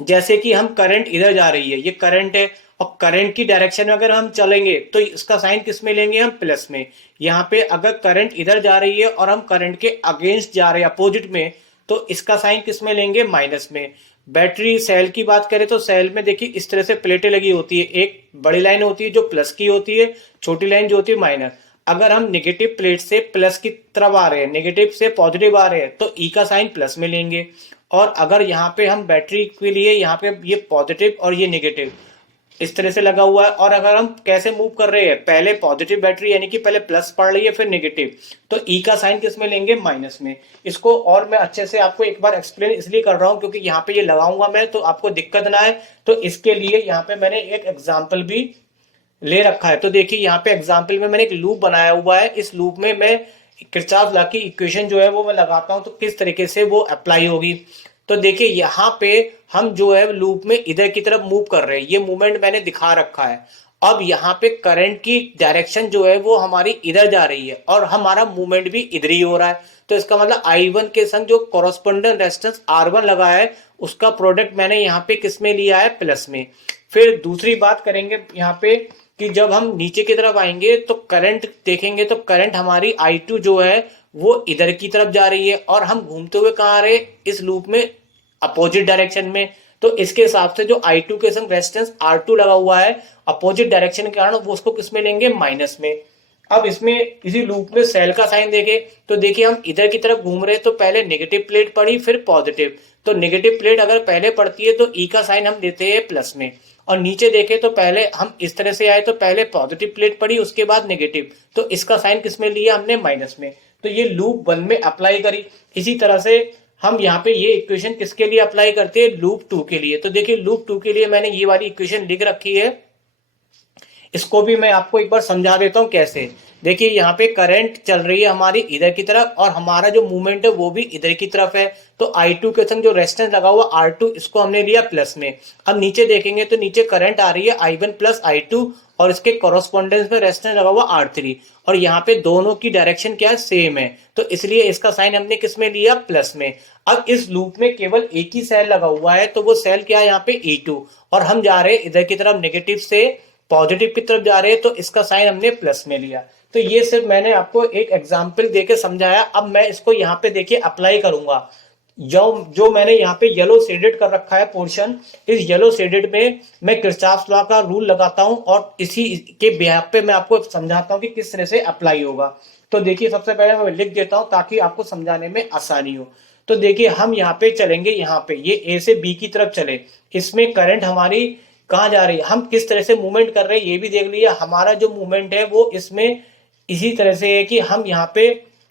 जैसे कि हम करंट इधर जा रही है, ये करंट है, और करंट की डायरेक्शन में अगर हम चलेंगे तो इसका साइन किस में लेंगे हम, प्लस में। यहाँ पे अगर करंट इधर जा रही है और हम करंट के अगेंस्ट जा रहे हैं अपोजिट में, तो इसका साइन किस में लेंगे, माइनस में। बैटरी सेल की बात करें तो सेल में देखिए इस तरह से प्लेटें लगी होती है, एक बड़ी लाइन होती है जो प्लस की होती है, छोटी लाइन जो होती है माइनस। अगर हम नेगेटिव प्लेट से प्लस की तरफ आ रहे हैं, नेगेटिव से पॉजिटिव आ रहे हैं, तो ई का साइन प्लस में लेंगे। और अगर यहाँ पे हम बैटरी के लिए यहाँ पे ये पॉजिटिव और ये नेगेटिव, इस तरह से लगा हुआ है। और अगर हम कैसे मूव कर रहे हैं, पहले पॉजिटिव बैटरी यानी कि पहले प्लस पड़ रही है फिर नेगेटिव, तो ई का साइन किस में लेंगे, माइनस में। इसको और मैं अच्छे से आपको एक बार एक्सप्लेन इसलिए कर रहा हूं क्योंकि यहाँ पे ये लगाऊंगा मैं तो आपको दिक्कत ना आए, तो इसके लिए यहाँ पे मैंने एक एग्जाम्पल भी ले रखा है। तो देखिए यहाँ पे एग्जाम्पल में मैंने एक लूप बनाया हुआ है, इस लूप में मैं किरचॉफ लॉ की इक्वेशन जो है वो मैं लगाता हूं तो किस तरीके से वो अप्लाई होगी। तो देखिए यहाँ पे हम जो है लूप में इधर की तरफ मूव कर रहे हैं, ये मूवमेंट मैंने दिखा रखा है। अब यहाँ पे करंट की डायरेक्शन जो है वो हमारी इधर जा रही है और हमारा मूवमेंट भी इधर ही हो रहा है। तो इसका मतलब I1 के संग जो कॉरस्पॉन्डेंट रेजिस्टेंस R1 लगा है उसका प्रोडक्ट मैंने यहाँ पे किस में लिया है, प्लस में। फिर दूसरी बात करेंगे यहाँ पे कि जब हम नीचे की तरफ आएंगे तो करंट देखेंगे, तो करंट हमारी I2 जो है वो इधर की तरफ जा रही है और हम घूमते हुए कहाँ आ रहे, इस लूप में अपोजिट डायरेक्शन में। तो इसके हिसाब से जो I2 के संग रेजिस्टेंस R2 लगा हुआ है अपोजिट डायरेक्शन के कारण वो उसको किस में लेंगे, माइनस में। अब इसमें इसी लूप में सेल का साइन देखे तो देखिए हम इधर की तरफ घूम रहे तो पहले नेगेटिव प्लेट पड़ी फिर पॉजिटिव, तो नेगेटिव प्लेट अगर पहले पड़ती है तो ई का साइन हम देते हैं प्लस में। और नीचे देखे तो पहले हम इस तरह से आए तो पहले पॉजिटिव प्लेट पड़ी उसके बाद नेगेटिव, तो इसका साइन किसमें लिया हमने, माइनस में। तो ये लूप 1 में अप्लाई करी। इसी तरह से हम यहाँ पे ये इक्वेशन किसके लिए अप्लाई करते हैं, लूप 2 के लिए। तो देखिए लूप 2 के लिए मैंने ये वाली इक्वेशन लिख रखी है, इसको भी मैं आपको एक बार समझा देता हूं कैसे। देखिए यहाँ पे करंट चल रही है हमारी इधर की तरफ और हमारा जो मूवमेंट है वो भी इधर की तरफ है। तो I2 के संग जो रेजिस्टेंस लगा हुआ R2 इसको हमने लिया प्लस में। अब नीचे देखेंगे तो नीचे करंट आ रही है I1 प्लस I2 और इसके कॉरस्पॉन्डेंस में रेजिस्टेंस लगा हुआ R3 और यहाँ पे दोनों की डायरेक्शन क्या है, सेम है, तो इसलिए इसका साइन हमने किस में लिया, प्लस में। अब इस लूप में केवल एक ही सेल लगा हुआ है तो वो सेल क्या है यहाँ पे E2 और हम जा रहे हैं इधर की तरफ नेगेटिव से पॉजिटिव की तरफ जा रहे हैं तो इसका साइन हमने प्लस में लिया। तो ये सिर्फ मैंने आपको एक एग्जांपल देके समझाया। अब मैं इसको यहाँ पे देखिए अप्लाई करूंगा। जो जो मैंने यहाँ पे येलो शेडेड कर रखा है पोर्शन, इस येलो शेडेड में मैं किरचॉफ लॉ का रूल लगाता हूँ और इसी के बिहाफ पे मैं आपको समझाता हूँ कि किस तरह से अप्लाई होगा। तो देखिए सबसे पहले मैं लिख देता हूँ ताकि आपको समझाने में आसानी हो। तो देखिए हम यहाँ पे चलेंगे, यहाँ पे ये ए से बी की तरफ चले, इसमें करंट हमारी कहाँ जा रही है, हम किस तरह से मूवमेंट कर रहे हैं ये भी देख लिया। हमारा जो मूवमेंट है वो इसमें इसी तरह से है कि हम यहाँ पे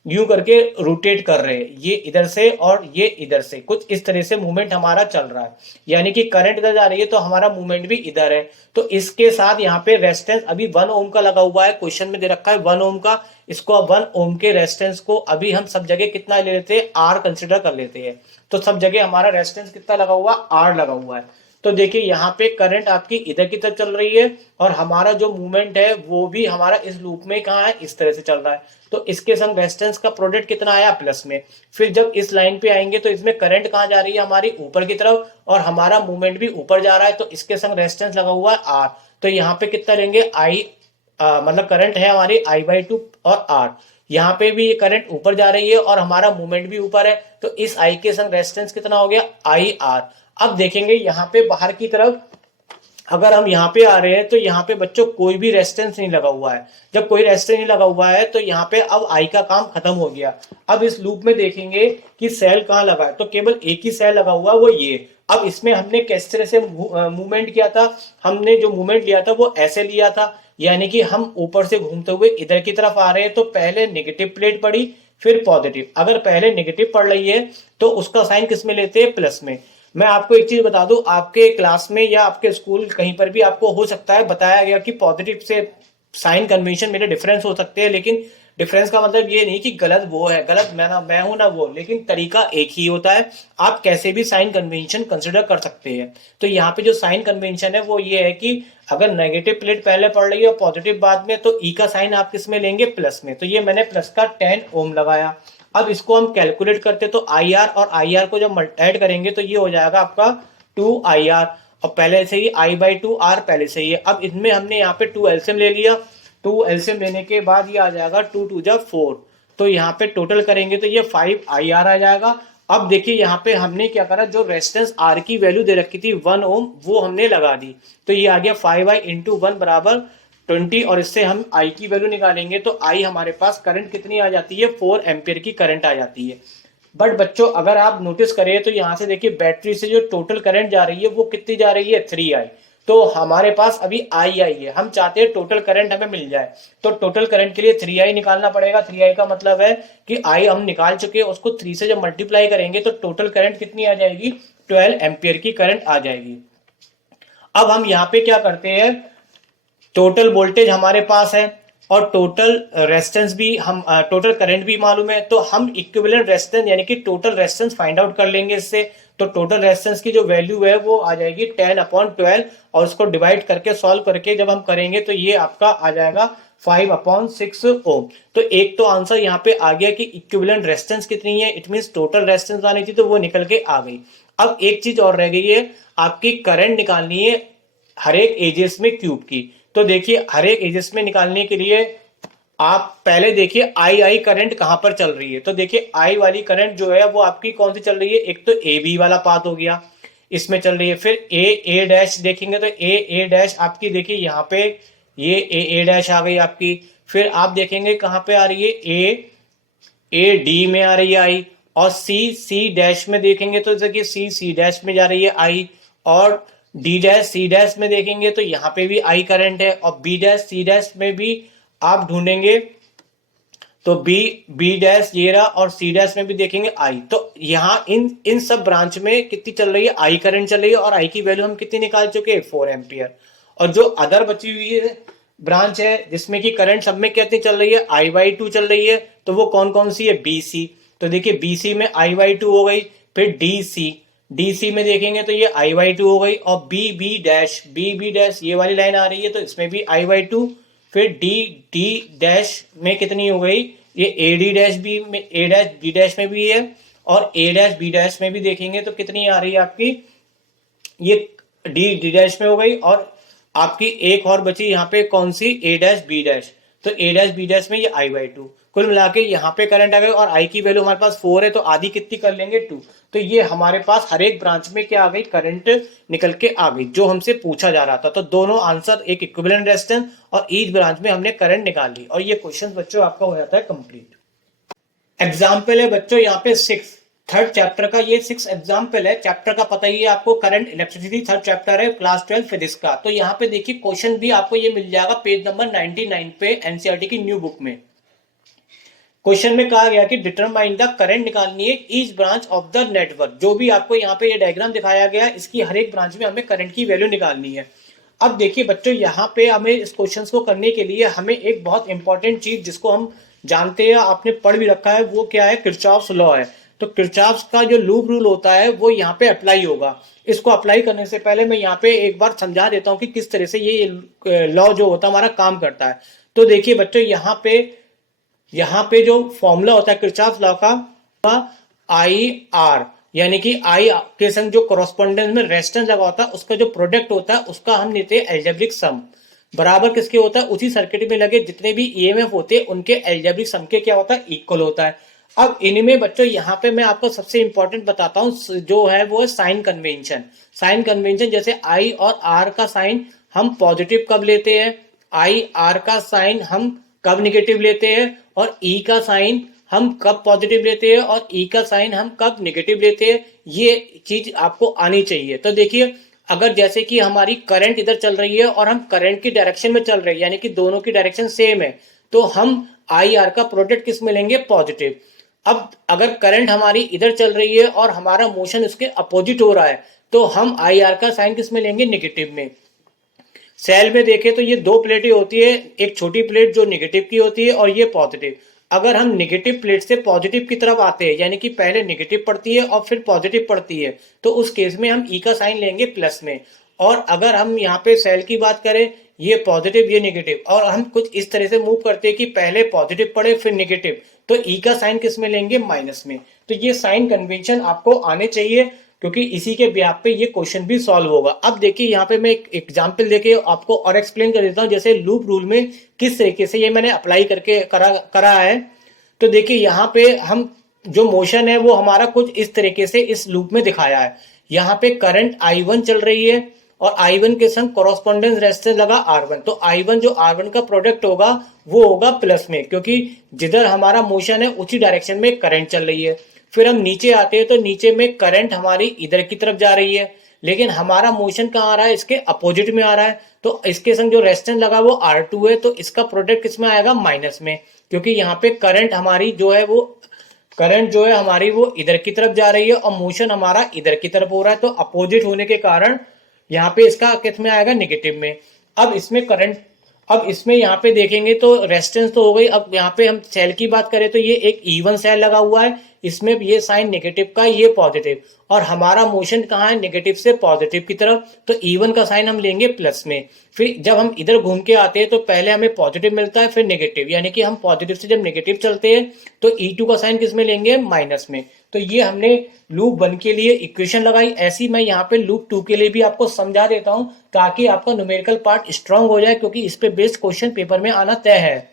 यूं करके रोटेट कर रहे हैं, ये इधर से और ये इधर से, कुछ इस तरह से मूवमेंट हमारा चल रहा है। यानी कि करंट इधर जा रही है तो हमारा मूवमेंट भी इधर है। तो इसके साथ यहाँ पे रेजिस्टेंस अभी 1 ओम का लगा हुआ है, क्वेश्चन में दे रखा है 1 ओम का। इसको 1 ओम के रेजिस्टेंस को अभी हम सब जगह कितना ले लेते हैं, आर कंसिडर कर लेते हैं। तो सब जगह हमारा रेजिस्टेंस कितना लगा हुआ, आर लगा हुआ है। तो देखिए यहाँ पे करंट आपकी इधर की तरफ चल रही है और हमारा जो मूवमेंट है वो भी हमारा इस लूप में कहाँ है, इस तरह से चल रहा है। तो इसके संग रेजिस्टेंस का प्रोडक्ट कितना आया, प्लस में। फिर जब इस लाइन पे आएंगे तो इसमें करंट कहाँ जा रही है, हमारी ऊपर की तरफ और हमारा मूवमेंट भी ऊपर जा रहा है, तो इसके संग रेजिस्टेंस लगा हुआ है आर। तो यहाँ पे कितना लेंगे, आई मतलब करंट है हमारी I/2 और R। यहाँ पे भी ये करंट ऊपर जा रही है और हमारा मूवमेंट भी ऊपर है, तो इस I के संग रेजिस्टेंस कितना हो गया, IR। अब देखेंगे यहाँ पे बाहर की तरफ अगर हम यहाँ पे आ रहे हैं तो यहाँ पे बच्चों कोई भी रेजिस्टेंस नहीं लगा हुआ है। जब कोई रेजिस्टेंस नहीं लगा हुआ है तो यहाँ पे अब आई का काम खत्म हो गया। अब इस लूप में देखेंगे कि सेल कहाँ लगा है, तो केवल एक ही सेल लगा हुआ है, वो ये। अब इसमें हमने किस तरह से मूवमेंट किया था, हमने जो मूवमेंट लिया था वो ऐसे लिया था, यानी कि हम ऊपर से घूमते हुए इधर की तरफ आ रहे हैं तो पहले नेगेटिव प्लेट पड़ी फिर पॉजिटिव। अगर पहले नेगेटिव पड़ रही है तो उसका साइन किस में लेते हैं, प्लस में। मैं आपको एक चीज बता दूं, आपके क्लास में या आपके स्कूल कहीं पर भी आपको हो सकता है बताया गया कि पॉजिटिव से साइन कन्वेंशन मेरे डिफरेंस हो सकते हैं, लेकिन डिफरेंस का मतलब ये नहीं कि गलत वो है, गलत मैं हूं ना वो, लेकिन तरीका एक ही होता है। आप कैसे भी साइन कन्वेंशन कंसिडर कर सकते हैं। तो यहाँ पे जो साइन कन्वेंशन है वो ये है कि अगर नेगेटिव प्लेट पहले पड़ रही है और पॉजिटिव बाद में, तो ई का साइन आप किस में लेंगे, प्लस में। तो ये मैंने प्लस का 10 ओम लगाया। अब इसको हम कैलकुलेट करते तो आई आर और आई आर को जब ऐड करेंगे तो ये हो जाएगा आपका 2IR, और पहले से ही I/2R पहले से ही है। अब इनमें हमने यहाँ पे 2 एलसीएम ले लिया, 2 एलसीएम लेने के बाद ये आ जाएगा 2 2 जा 4, तो यहाँ पे टोटल करेंगे तो ये 5IR आ जाएगा। अब देखिए यहाँ पे हमने क्या करा, जो रेजिस्टेंस R की वैल्यू दे रखी थी 1 ओम वो हमने लगा दी, तो ये आ गया 5I × 1 बराबर 20, और इससे हम I की वैल्यू निकालेंगे तो I हमारे पास करंट कितनी आ जाती है, 4 एम्पियर की करंट आ जाती है। बट बच्चों अगर आप नोटिस करें तो यहाँ से देखिए बैटरी से जो टोटल करंट जा रही है वो कितनी जा रही है, 3I। तो हमारे पास अभी आई आई है, हम चाहते हैं टोटल करंट हमें मिल जाए। तो टोटल करंट के लिए 3i निकालना पड़ेगा। 3i का मतलब है कि आई हम निकाल चुके हैं, उसको 3 से जब मल्टीप्लाई करेंगे तो टोटल करंट कितनी आ जाएगी, 12 एम्पियर की करंट आ जाएगी। अब हम यहाँ पे क्या करते हैं, टोटल वोल्टेज हमारे पास है और टोटल रेजिस्टेंस भी हम टोटल करंट भी मालूम है, तो हम इक्विवेलेंट रेजिस्टेंस यानी कि टोटल रेजिस्टेंस फाइंड आउट कर लेंगे इससे। तो टोटल रेजिस्टेंस की जो वैल्यू है वो आ जाएगी 10/12 और उसको डिवाइड करके सॉल्व करके जब हम करेंगे तो ये आपका आ जाएगा 5/6 ओम। तो एक तो आंसर यहाँ पे आ गया कि इक्विवेलेंट रेजिस्टेंस कितनी है, इट मीन टोटल रेजिस्टेंस आनी थी, तो वो निकल के आ गई। अब एक चीज और रह गई है, आपकी करंट निकालनी है हर एक एजेस में क्यूब की। तो देखिए हर एक एजेस में निकालने के लिए आप पहले देखिए आई करंट कहां पर चल रही है। तो देखिए आई वाली करंट जो है वो आपकी कौन सी चल रही है, एक तो ए बी वाला पाथ हो गया, इसमें चल रही है। फिर ए डैश देखेंगे तो ए डैश आपकी देखिए यहाँ पे ये ए डैश आ गई आपकी। फिर आप देखेंगे कहां पे आ रही है, ए डी में आ रही है आई, और सी डैश में देखेंगे तो देखिए सी डैश में जा रही है आई, और डी डैश सी डैश में देखेंगे तो यहाँ पे भी आई करंट है, और बी डैश सी डैश में भी आप ढूंढेंगे तो बी डैश ये रहा, और सी डैश में भी देखेंगे आई। तो यहाँ इन सब ब्रांच में कितनी चल रही है, आई करंट चल रही है, और आई की वैल्यू हम कितनी निकाल चुके हैं, 4 एम्पियर। और जो अदर बची हुई है ब्रांच है जिसमें कि करंट सब में कितनी चल रही है, I/2 चल रही है, तो वो कौन कौन सी है, BC। तो देखिए BC में I/2 हो गई। फिर DC में देखेंगे तो ये I/2 हो गई, और बी डैश ये वाली लाइन आ रही है तो इसमें भी I/2। फिर डी डैश में कितनी हो गई, ये AD डैश बी में, A डैश B डैश में भी है, और A डैश B डैश में भी देखेंगे तो कितनी आ रही है आपकी, ये डी डैश में हो गई। और आपकी एक और बची यहाँ पे कौन सी, ए डैश बी डैश। तो ए डैश बी डैश में ये I/2। कुल मिला के यहाँ पे करंट आ गई, और आई की वैल्यू हमारे पास 4 है तो आधी कितनी कर लेंगे, 2। तो ये हमारे पास हर एक ब्रांच में क्या आ गई, करंट निकल के आ गई जो हमसे पूछा जा रहा था। तो दोनों आंसर, एक इक्विवेलेंट रेजिस्टेंस और ईच ब्रांच में हमने करंट निकाल ली, और ये क्वेश्चन बच्चों आपका हो जाता है कंप्लीट। एग्जाम्पल है बच्चों यहाँ पे 3rd चैप्टर का, ये 6 एग्जाम्पल है। चैप्टर का पता ही है आपको, करंट इलेक्ट्रिसिटी 3rd चैप्टर है, क्लास 12 फिजिक्स का। तो यहाँ पे देखिए क्वेश्चन भी आपको ये मिल जाएगा पेज नंबर 99 पे एनसीईआरटी की न्यू बुक में। क्वेश्चन में कहा गया कि डिटरमाइन द करंट निकालनी है each branch of the network. जो भी आपको यहाँ पे ये डायग्राम दिखाया गया है, इसकी हर एक ब्रांच में हमें करंट की वैल्यू निकालनी है। अब देखिए बच्चों, यहाँ पे हमें इस क्वेश्चन को करने के लिए हमें एक बहुत इंपॉर्टेंट चीज जिसको हम जानते हैं, आपने पढ़ भी रखा है, वो क्या है, किरचॉफ्स लॉ है। तो किरचॉफ्स का जो लूप रूल होता है वो यहाँ पे अप्लाई होगा। इसको अप्लाई करने से पहले मैं यहाँ पे एक बार समझा देता हूँ कि किस तरह से ये लॉ जो होता है हमारा काम करता है। तो देखिए बच्चों, यहाँ पे जो फॉर्मूला होता है किरचॉफ लॉ का, IR, यानी कि आई के संग जो कॉरस्पॉन्डेंस में रेजिस्टेंस लगा होता है उसका जो प्रोडक्ट होता है उसका हम लेते हैं एल्जेब्रिक सम, बराबर किसके होता है, उसी सर्किट में लगे जितने भी EMF होते हैं उनके एल्जेब्रिक सम के क्या होता है, इक्वल होता है। अब इनमें बच्चों यहाँ पे मैं आपको सबसे इंपॉर्टेंट बताता हूँ जो है वो है साइन कन्वेंशन। साइन कन्वेंशन जैसे I और R का साइन हम पॉजिटिव कब लेते हैं, IR का साइन हम कब निगेटिव लेते हैं, और E का साइन हम कब पॉजिटिव लेते हैं, और E का साइन हम कब निगेटिव लेते हैं, ये चीज आपको आनी चाहिए। तो देखिए, अगर जैसे कि हमारी करंट इधर चल रही है और हम करंट की डायरेक्शन में चल रहे हैं, यानी कि दोनों की डायरेक्शन सेम है, तो हम IR का प्रोडक्ट किस में लेंगे, पॉजिटिव। अब अगर करंट हमारी इधर चल रही है और हमारा मोशन उसके अपोजिट हो रहा है, तो हम IR का साइन किस में लेंगे, निगेटिव में। सेल में देखें तो ये 2 प्लेटें होती है, एक छोटी प्लेट जो नेगेटिव की होती है और ये पॉजिटिव। अगर हम नेगेटिव प्लेट से पॉजिटिव की तरफ आते हैं, यानी कि पहले नेगेटिव पड़ती है और फिर पॉजिटिव पड़ती है, तो उस केस में हम E का साइन लेंगे प्लस में। और अगर हम यहाँ पे सेल की बात करें, ये पॉजिटिव ये नेगेटिव, और हम कुछ इस तरह से मूव करते हैं कि पहले पॉजिटिव पड़े फिर नेगेटिव, तो E का साइन किस में लेंगे, माइनस में। तो ये साइन कन्वेंशन आपको आने चाहिए, क्योंकि इसी के ब्याह पे ये क्वेश्चन भी सॉल्व होगा। अब देखिए यहाँ पे मैं एक एग्जांपल देके आपको और एक्सप्लेन कर देता हूँ, जैसे लूप रूल में किस तरीके से ये मैंने अप्लाई करके करा है। तो देखिए यहाँ पे हम जो मोशन है वो हमारा कुछ इस तरीके से इस लूप में दिखाया है। यहाँ पे करंट I1 चल रही है और I1 के संग कॉरस्पॉन्डेंस रेजिस्टेंस लगा R1, तो I1 जो R1 का प्रोडक्ट होगा वो होगा प्लस में, क्योंकि जिधर हमारा मोशन है उसी डायरेक्शन में करंट चल रही है। फिर हम नीचे आते हैं तो नीचे में करंट हमारी इधर की तरफ जा रही है, लेकिन हमारा मोशन कहाँ आ रहा है, इसके अपोजिट में आ रहा है। तो इसके संग जो रेजिस्टेंस लगा वो R2 है, तो इसका प्रोडक्ट किसमें आएगा, माइनस में, क्योंकि यहाँ पे करंट हमारी जो है वो हमारी वो इधर की तरफ जा रही है और मोशन हमारा इधर की तरफ हो रहा है। तो अपोजिट होने के कारण यहाँ पे इसका किस में आएगा, निगेटिव में। अब इसमें करंट, अब इसमें यहाँ पे देखेंगे तो रेजिस्टेंस तो हो गई। अब यहाँ पे हम सेल की बात करें तो ये एक इवन सेल लगा हुआ है, इसमें ये साइन नेगेटिव का, ये पॉजिटिव, और हमारा मोशन कहाँ है, नेगेटिव से पॉजिटिव की तरफ। तो इवन का साइन हम लेंगे प्लस में। फिर जब हम इधर घूम के आते हैं तो पहले हमें पॉजिटिव मिलता है, फिर नेगेटिव, यानी कि हम पॉजिटिव से जब नेगेटिव चलते हैं तो E2 का साइन किस में लेंगे, माइनस में। तो ये हमने लूप 1 के लिए इक्वेशन लगाई। ऐसी मैं यहाँ पे लूप 2 के लिए भी आपको समझा देता हूं ताकि आपका न्यूमेरिकल पार्ट स्ट्रांग हो जाए, क्योंकि इस पे बेस्ड क्वेश्चन पेपर में आना तय है।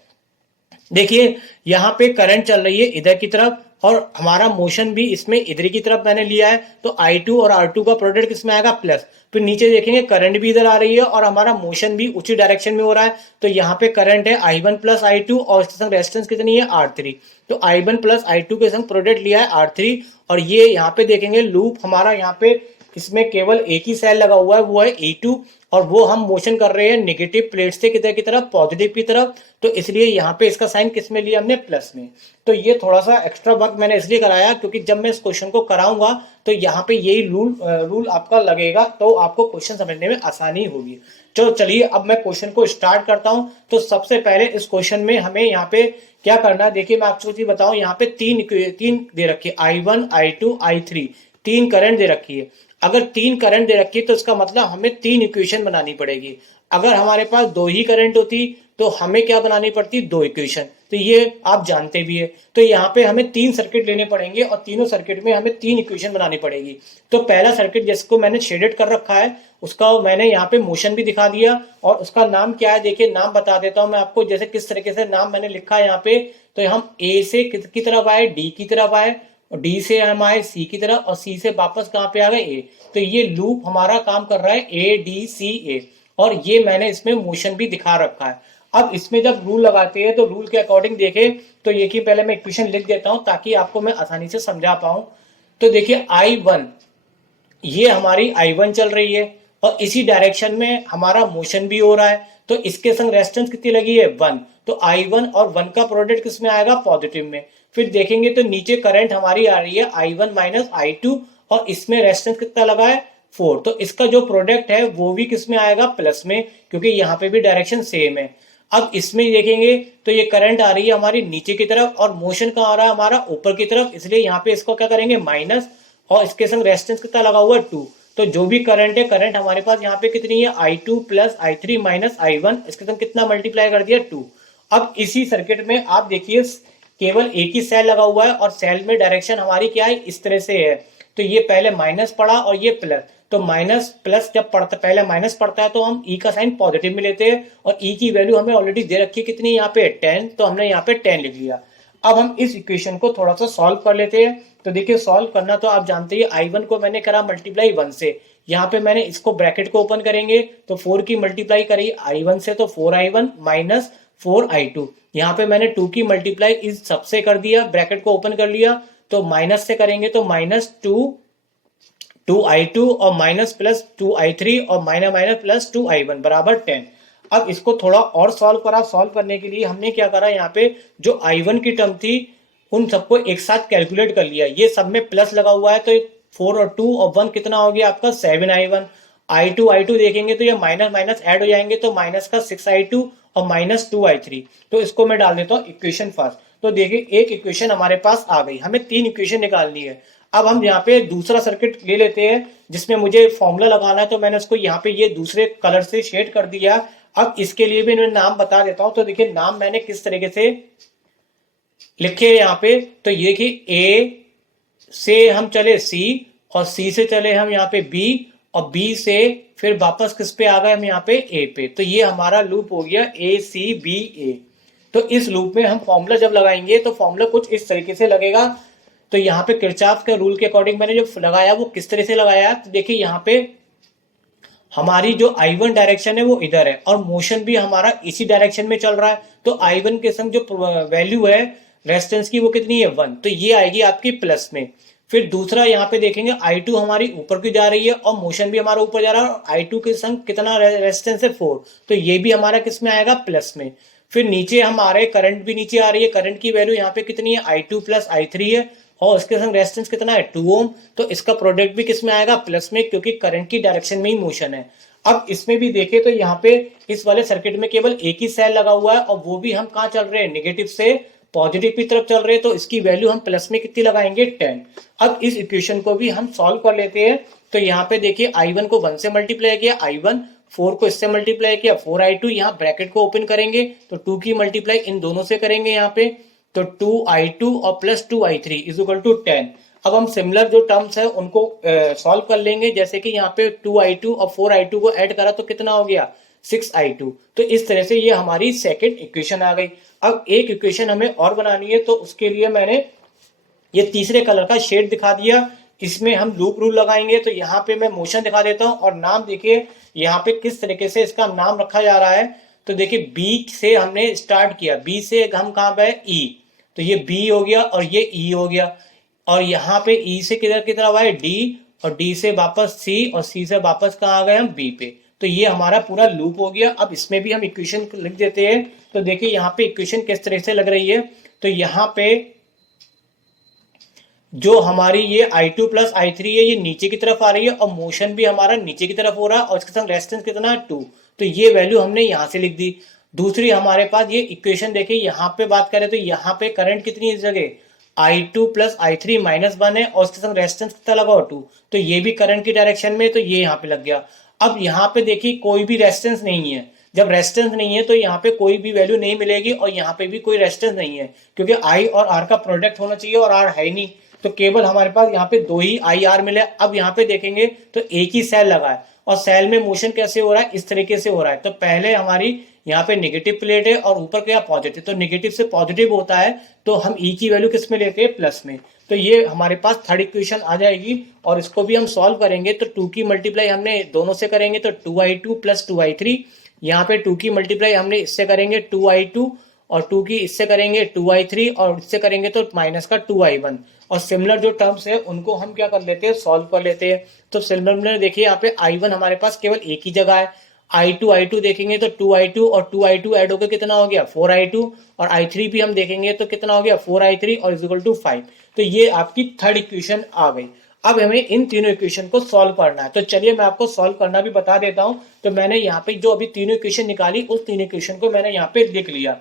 देखिए यहाँ पे करंट चल रही है इधर की तरफ और हमारा मोशन भी इसमें इधर की तरफ मैंने लिया है। तो I2 और R2 का प्रोडक्ट किसमें आएगा, प्लस। फिर नीचे देखेंगे करंट भी इधर आ रही है और हमारा मोशन भी उसी डायरेक्शन में हो रहा है। तो यहाँ पे करंट है I1 प्लस I2 और इसके संग रेजिस्टेंस कितनी है, R3। तो I1 प्लस I2 के संग प्रोडक्ट लिया है R3। और ये यहाँ पे देखेंगे लूप हमारा यहाँ पे इसमें केवल एक ही सेल लगा हुआ है, वो है E2, और वो हम मोशन कर रहे हैं नेगेटिव प्लेट से किधर की तरफ, पॉजिटिव की तरफ। तो इसलिए यहाँ पे इसका साइन किस में लिया हमने, प्लस में। तो ये थोड़ा सा एक्स्ट्रा वर्क मैंने इसलिए कराया क्योंकि जब मैं इस क्वेश्चन को कराऊंगा तो यहाँ पे यही रूल आपका लगेगा, तो आपको क्वेश्चन समझने में आसानी होगी। चलिए अब मैं क्वेश्चन को स्टार्ट करता हूँ। तो सबसे पहले इस क्वेश्चन में हमें यहाँ पे क्या करना है, देखिए मैं आपको चीज बताऊं। यहाँ पे तीन दे रखी है, I1 I2 I3, तीन करंट दे रखी है। अगर तीन करंट दे रखी है तो इसका मतलब हमें तीन इक्वेशन बनानी पड़ेगी। अगर हमारे पास दो ही करंट होती तो हमें क्या बनानी पड़ती, दो इक्वेशन। तो ये आप जानते भी है। तो यहाँ पे हमें तीन सर्किट लेने पड़ेंगे और तीनों सर्किट में हमें तीन इक्वेशन बनानी पड़ेगी। तो पहला सर्किट जिसको मैंने शेडेड कर रखा है उसका मैंने यहाँ पे मोशन भी दिखा दिया, और उसका नाम क्या है, देखिए नाम बता देता हूं मैं आपको, जैसे किस तरीके से नाम मैंने लिखा है यहाँ पे। तो हम ए से की तरफ आए, डी की तरफ आए, और डी से हम आए सी की तरफ, और सी से वापस कहाँ पे आ गए, ए। तो ये लूप हमारा काम कर रहा है ADCA, और ये मैंने इसमें मोशन भी दिखा रखा है। अब इसमें जब रूल लगाते हैं तो रूल के अकॉर्डिंग देखें तो ये कि पहले मैं इक्वेशन लिख देता हूं ताकि आपको मैं आसानी से समझा पाऊं। तो देखिए I1, ये हमारी I1 चल रही है और इसी डायरेक्शन में हमारा मोशन भी हो रहा है। तो इसके संग रेजिस्टेंस कितनी लगी है, 1। तो I1 और 1 का प्रोडक्ट किसमें आएगा, पॉजिटिव में। फिर देखेंगे तो नीचे करंट हमारी आ रही है I1 माइनस I2, और इसमें रेजिस्टेंस कितना लगा है, 4। तो इसका जो प्रोडक्ट है वो भी किसमें आएगा, प्लस में, क्योंकि यहाँ पे भी डायरेक्शन सेम है। अब इसमें देखेंगे तो ये करंट आ रही है हमारी नीचे की तरफ और मोशन कहाँ आ रहा है हमारा, ऊपर की तरफ, इसलिए यहाँ पे इसको क्या करेंगे, माइनस, और इसके संग रेजिस्टेंस कितना लगा हुआ है, 2। तो जो भी करंट है, करंट हमारे पास यहाँ पे कितनी है, I2 plus I3 minus I1, इसके संग कितना मल्टीप्लाई कर दिया, 2। अब इसी सर्किट में आप देखिए केवल एक ही सेल लगा हुआ है और सेल में डायरेक्शन हमारी क्या है, इस तरह से है। तो ये पहले माइनस पड़ा और ये प्लस। तो माइनस प्लस जब पढ़ता, पहले माइनस पड़ता है तो हम ई का साइन पॉजिटिव में लेते हैं, और ई की वैल्यू हमें ऑलरेडी दे रखी है कितनी, यहाँ पे 10, तो हमने यहाँ पे 10 लिख लिया। अब हम इस इक्वेशन को थोड़ा सा सॉल्व कर लेते हैं। तो देखिए सॉल्व करना तो आप जानते हैं, I1 को मैंने करा मल्टीप्लाई 1 से, यहाँ पे मैंने इसको ब्रैकेट को ओपन करेंगे तो 4 की मल्टीप्लाई करी I1 से, तो 4I1 माइनस 4I2। यहाँ पे मैंने 2 की मल्टीप्लाई इस सबसे कर दिया, ब्रैकेट को ओपन कर लिया, तो माइनस से करेंगे तो माइनस 2I2 और माइनस प्लस 2I3 और माइनस माइनस प्लस 2I1 बराबर 10। अब इसको थोड़ा और सॉल्व करा। सॉल्व करने के लिए हमने क्या करा, यहाँ पे जो I1 की टर्म थी उन सबको एक साथ कैलकुलेट कर लिया। ये सब में प्लस लगा हुआ है, तो 4 और 2 और 1 कितना हो गया आपका, 7I1। I2 देखेंगे तो ये माइनस माइनस ऐड हो जाएंगे, तो माइनस का 6I2 और माइनस 2I3। तो इसको मैं डाल देता हूँ इक्वेशन फर्स्ट। तो देखिए एक इक्वेशन हमारे पास आ गई, हमें 3 इक्वेशन निकालनी है। अब हम यहाँ पे दूसरा सर्किट ले लेते हैं जिसमें मुझे फॉर्मूला लगाना है, तो मैंने उसको यहाँ पे ये दूसरे कलर से शेड कर दिया। अब इसके लिए भी मैं नाम बता देता हूँ। तो देखिए नाम मैंने किस तरीके से लिखे यहाँ पे, तो ये कि ए से हम चले सी, और सी से चले हम यहाँ पे बी, और बी से फिर वापस किस पे आ गए हम, यहाँ पे ए पे। तो ये हमारा लूप हो गया ACBA। तो इस लूप में हम फॉर्मूला जब लगाएंगे तो फॉर्मूला कुछ इस तरीके से लगेगा। तो यहाँ पे किरचॉफ के रूल के अकॉर्डिंग मैंने जो लगाया वो किस तरह से लगाया, तो देखिए यहाँ पे हमारी जो I1 डायरेक्शन है वो इधर है और मोशन भी हमारा इसी डायरेक्शन में चल रहा है। तो I1 के संग जो वैल्यू है रेजिस्टेंस की वो कितनी है, 1। तो ये आएगी आपकी प्लस में। फिर दूसरा यहाँ पे देखेंगे I2 हमारी ऊपर की जा रही है और मोशन भी हमारा ऊपर जा रहा है और I2 के संग कितना रेजिस्टेंस है 4, तो ये भी हमारा किस में आएगा प्लस में। फिर नीचे हम आ रहे हैं, करंट भी नीचे आ रही है, करंट की वैल्यू यहाँ पे कितनी है I2 प्लस I3 है और उसके संग रेजिस्टेंस कितना है 2 ओम, तो इसका प्रोडक्ट भी किस में आएगा प्लस में, क्योंकि करंट की डायरेक्शन में ही मोशन है। अब इसमें भी देखें तो यहाँ पे इस वाले सर्किट में केवल एक ही सेल लगा हुआ है और वो भी हम कहाँ चल रहे हैं, नेगेटिव से पॉजिटिव की तरफ चल रहे हैं, तो इसकी वैल्यू हम प्लस में कितनी लगाएंगे 10। अब इस इक्वेशन को भी हम सॉल्व कर लेते हैं। तो यहाँ पे देखिए I1 को 1 से मल्टीप्लाई किया, I1 4 को इससे मल्टीप्लाई किया 4I2, यहाँ ब्रैकेट को ओपन करेंगे तो 2 की मल्टीप्लाई इन दोनों से करेंगे यहाँ पे, तो 2I2 और plus 2I3 is equal to 10। अब हम सिमिलर जो टर्म्स है उनको सॉल्व कर लेंगे, जैसे कि यहाँ पे 2I2 और 4I2 को ऐड करा तो कितना हो गया 6I2। तो इस तरह से ये हमारी सेकंड इक्वेशन आ गई। अब एक इक्वेशन हमें और बनानी है, तो उसके लिए मैंने ये तीसरे कलर का शेड दिखा दिया, इसमें हम लूप रूल लगाएंगे। तो यहाँ पे मैं मोशन दिखा देता हूँ और नाम देखिए यहाँ पे किस तरीके से इसका नाम रखा जा रहा है। तो देखिए बी से हमने स्टार्ट किया, बी से हम कहाँ पे ई, तो ये बी हो गया और ये ई हो गया, और यहाँ पे ई से किधर की तरफ आए डी, और डी से वापस सी, और सी से वापस कहाँ आ गए हम बी पे। तो ये हमारा पूरा लूप हो गया। अब इसमें भी हम इक्वेशन लिख देते हैं। तो देखिए यहाँ पे इक्वेशन किस तरह से लग रही है, तो यहाँ पे जो हमारी ये I2 प्लस I3 है ये नीचे की तरफ आ रही है और मोशन भी हमारा नीचे की तरफ हो रहा है और इसके संग रेजिस्टेंस कितना है 2, तो ये वैल्यू हमने यहाँ से लिख दी। दूसरी हमारे पास ये इक्वेशन देखिए, यहाँ पे बात करें तो यहाँ पे करंट कितनी इस जगह I2 प्लस I3 माइनस 1 है और उसके संग रेजिस्टेंस कितना लगा 2, तो ये भी करंट की डायरेक्शन में, तो ये यहाँ पे लग गया। अब यहाँ पे देखिए कोई भी रेजिस्टेंस नहीं है, जब रेजिस्टेंस नहीं है तो यहाँ पे कोई भी वैल्यू नहीं मिलेगी और यहाँ पे भी कोई रेजिस्टेंस नहीं है, क्योंकि I और R का प्रोडक्ट होना चाहिए और R है नहीं, तो केवल हमारे पास यहाँ पे दो ही IR मिले। अब यहाँ पे देखेंगे तो एक ही सेल लगा है और सेल में मोशन कैसे हो रहा है, इस तरीके से हो रहा है। तो पहले हमारी यहाँ पे नेगेटिव प्लेट है और ऊपर क्या पॉजिटिव, तो नेगेटिव से पॉजिटिव होता है तो हम ई की वैल्यू किस में लेते हैं प्लस में। तो ये हमारे पास थर्ड इक्वेशन आ जाएगी और इसको भी हम सॉल्व करेंगे। तो 2 की मल्टीप्लाई हमने दोनों से करेंगे तो 2I2 प्लस 2I3, यहाँ पे 2 की मल्टीप्लाई हमने इससे करेंगे 2I2 और 2 की इससे करेंगे 2I3 और इससे करेंगे तो माइनस का 2I1, और सिमिलर जो टर्म्स है उनको हम क्या कर लेते हैं सॉल्व कर लेते हैं। तो सिमिलर देखिए यहाँ पे I1 हमारे पास केवल एक ही जगह है, I2 देखेंगे तो 2I2 और 2I2 ऐड होकर कितना हो गया 4I2, और I3 भी हम देखेंगे तो कितना हो गया 4I3 और इज इक्वल टू 5। तो ये आपकी थर्ड इक्वेशन आ गई। अब हमें इन तीनों इक्वेशन को सॉल्व करना है, तो चलिए मैं आपको सॉल्व करना भी बता देता हूं। तो मैंने यहाँ पे जो अभी तीनों इक्वेशन निकाली उस तीनों इक्वेशन को मैंने यहाँ पे लिख लिया।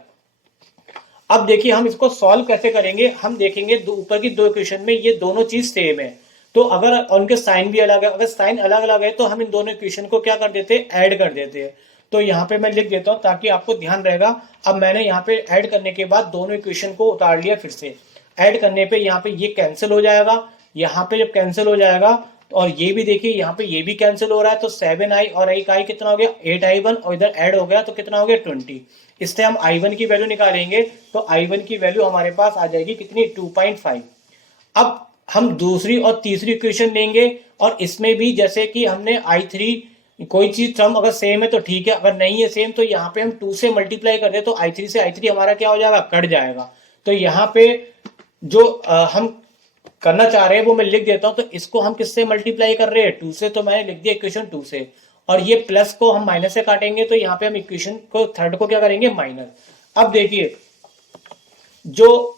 अब देखिए हम इसको सॉल्व कैसे करेंगे, हम देखेंगे ऊपर की दो इक्वेशन में ये दोनों चीज सेम है, तो अगर उनके साइन भी अलग है, अगर साइन अलग अलग है तो हम इन दोनों इक्वेशन को क्या कर देते हैं ऐड कर देते हैं। तो यहाँ पे मैं लिख देता हूँ ताकि आपको ध्यान रहेगा। अब मैंने यहाँ पे ऐड करने के बाद दोनों इक्वेशन को उतार लिया, फिर से ऐड करने पे यहाँ पे ये कैंसिल हो जाएगा, यहाँ पे जब कैंसिल हो जाएगा और ये भी देखिए यहाँ पे ये भी कैंसिल हो रहा है, तो 7i और एक i कितना हो गया 8i1 और इधर ऐड हो गया तो कितना हो गया 20। इससे हम i1 की वैल्यू निकालेंगे तो i1 की वैल्यू हमारे पास आ जाएगी कितनी 2.5। अब हम दूसरी और तीसरी इक्वेशन लेंगे और इसमें भी जैसे कि हमने i3 कोई चीज टर्म अगर सेम है तो ठीक है, अगर नहीं है सेम तो यहाँ पे हम 2 से मल्टीप्लाई कर दे तो i3 से i3 हमारा क्या हो जाएगा कट जाएगा। तो यहाँ पे जो हम करना चाह रहे हैं वो मैं लिख देता हूं। तो इसको हम किससे मल्टीप्लाई कर रहे हैं 2 से, तो मैंने लिख दिया इक्वेशन 2 से, और ये प्लस को हम माइनस से काटेंगे तो यहाँ पे हम इक्वेशन को थर्ड को क्या करेंगे माइनस। अब देखिए जो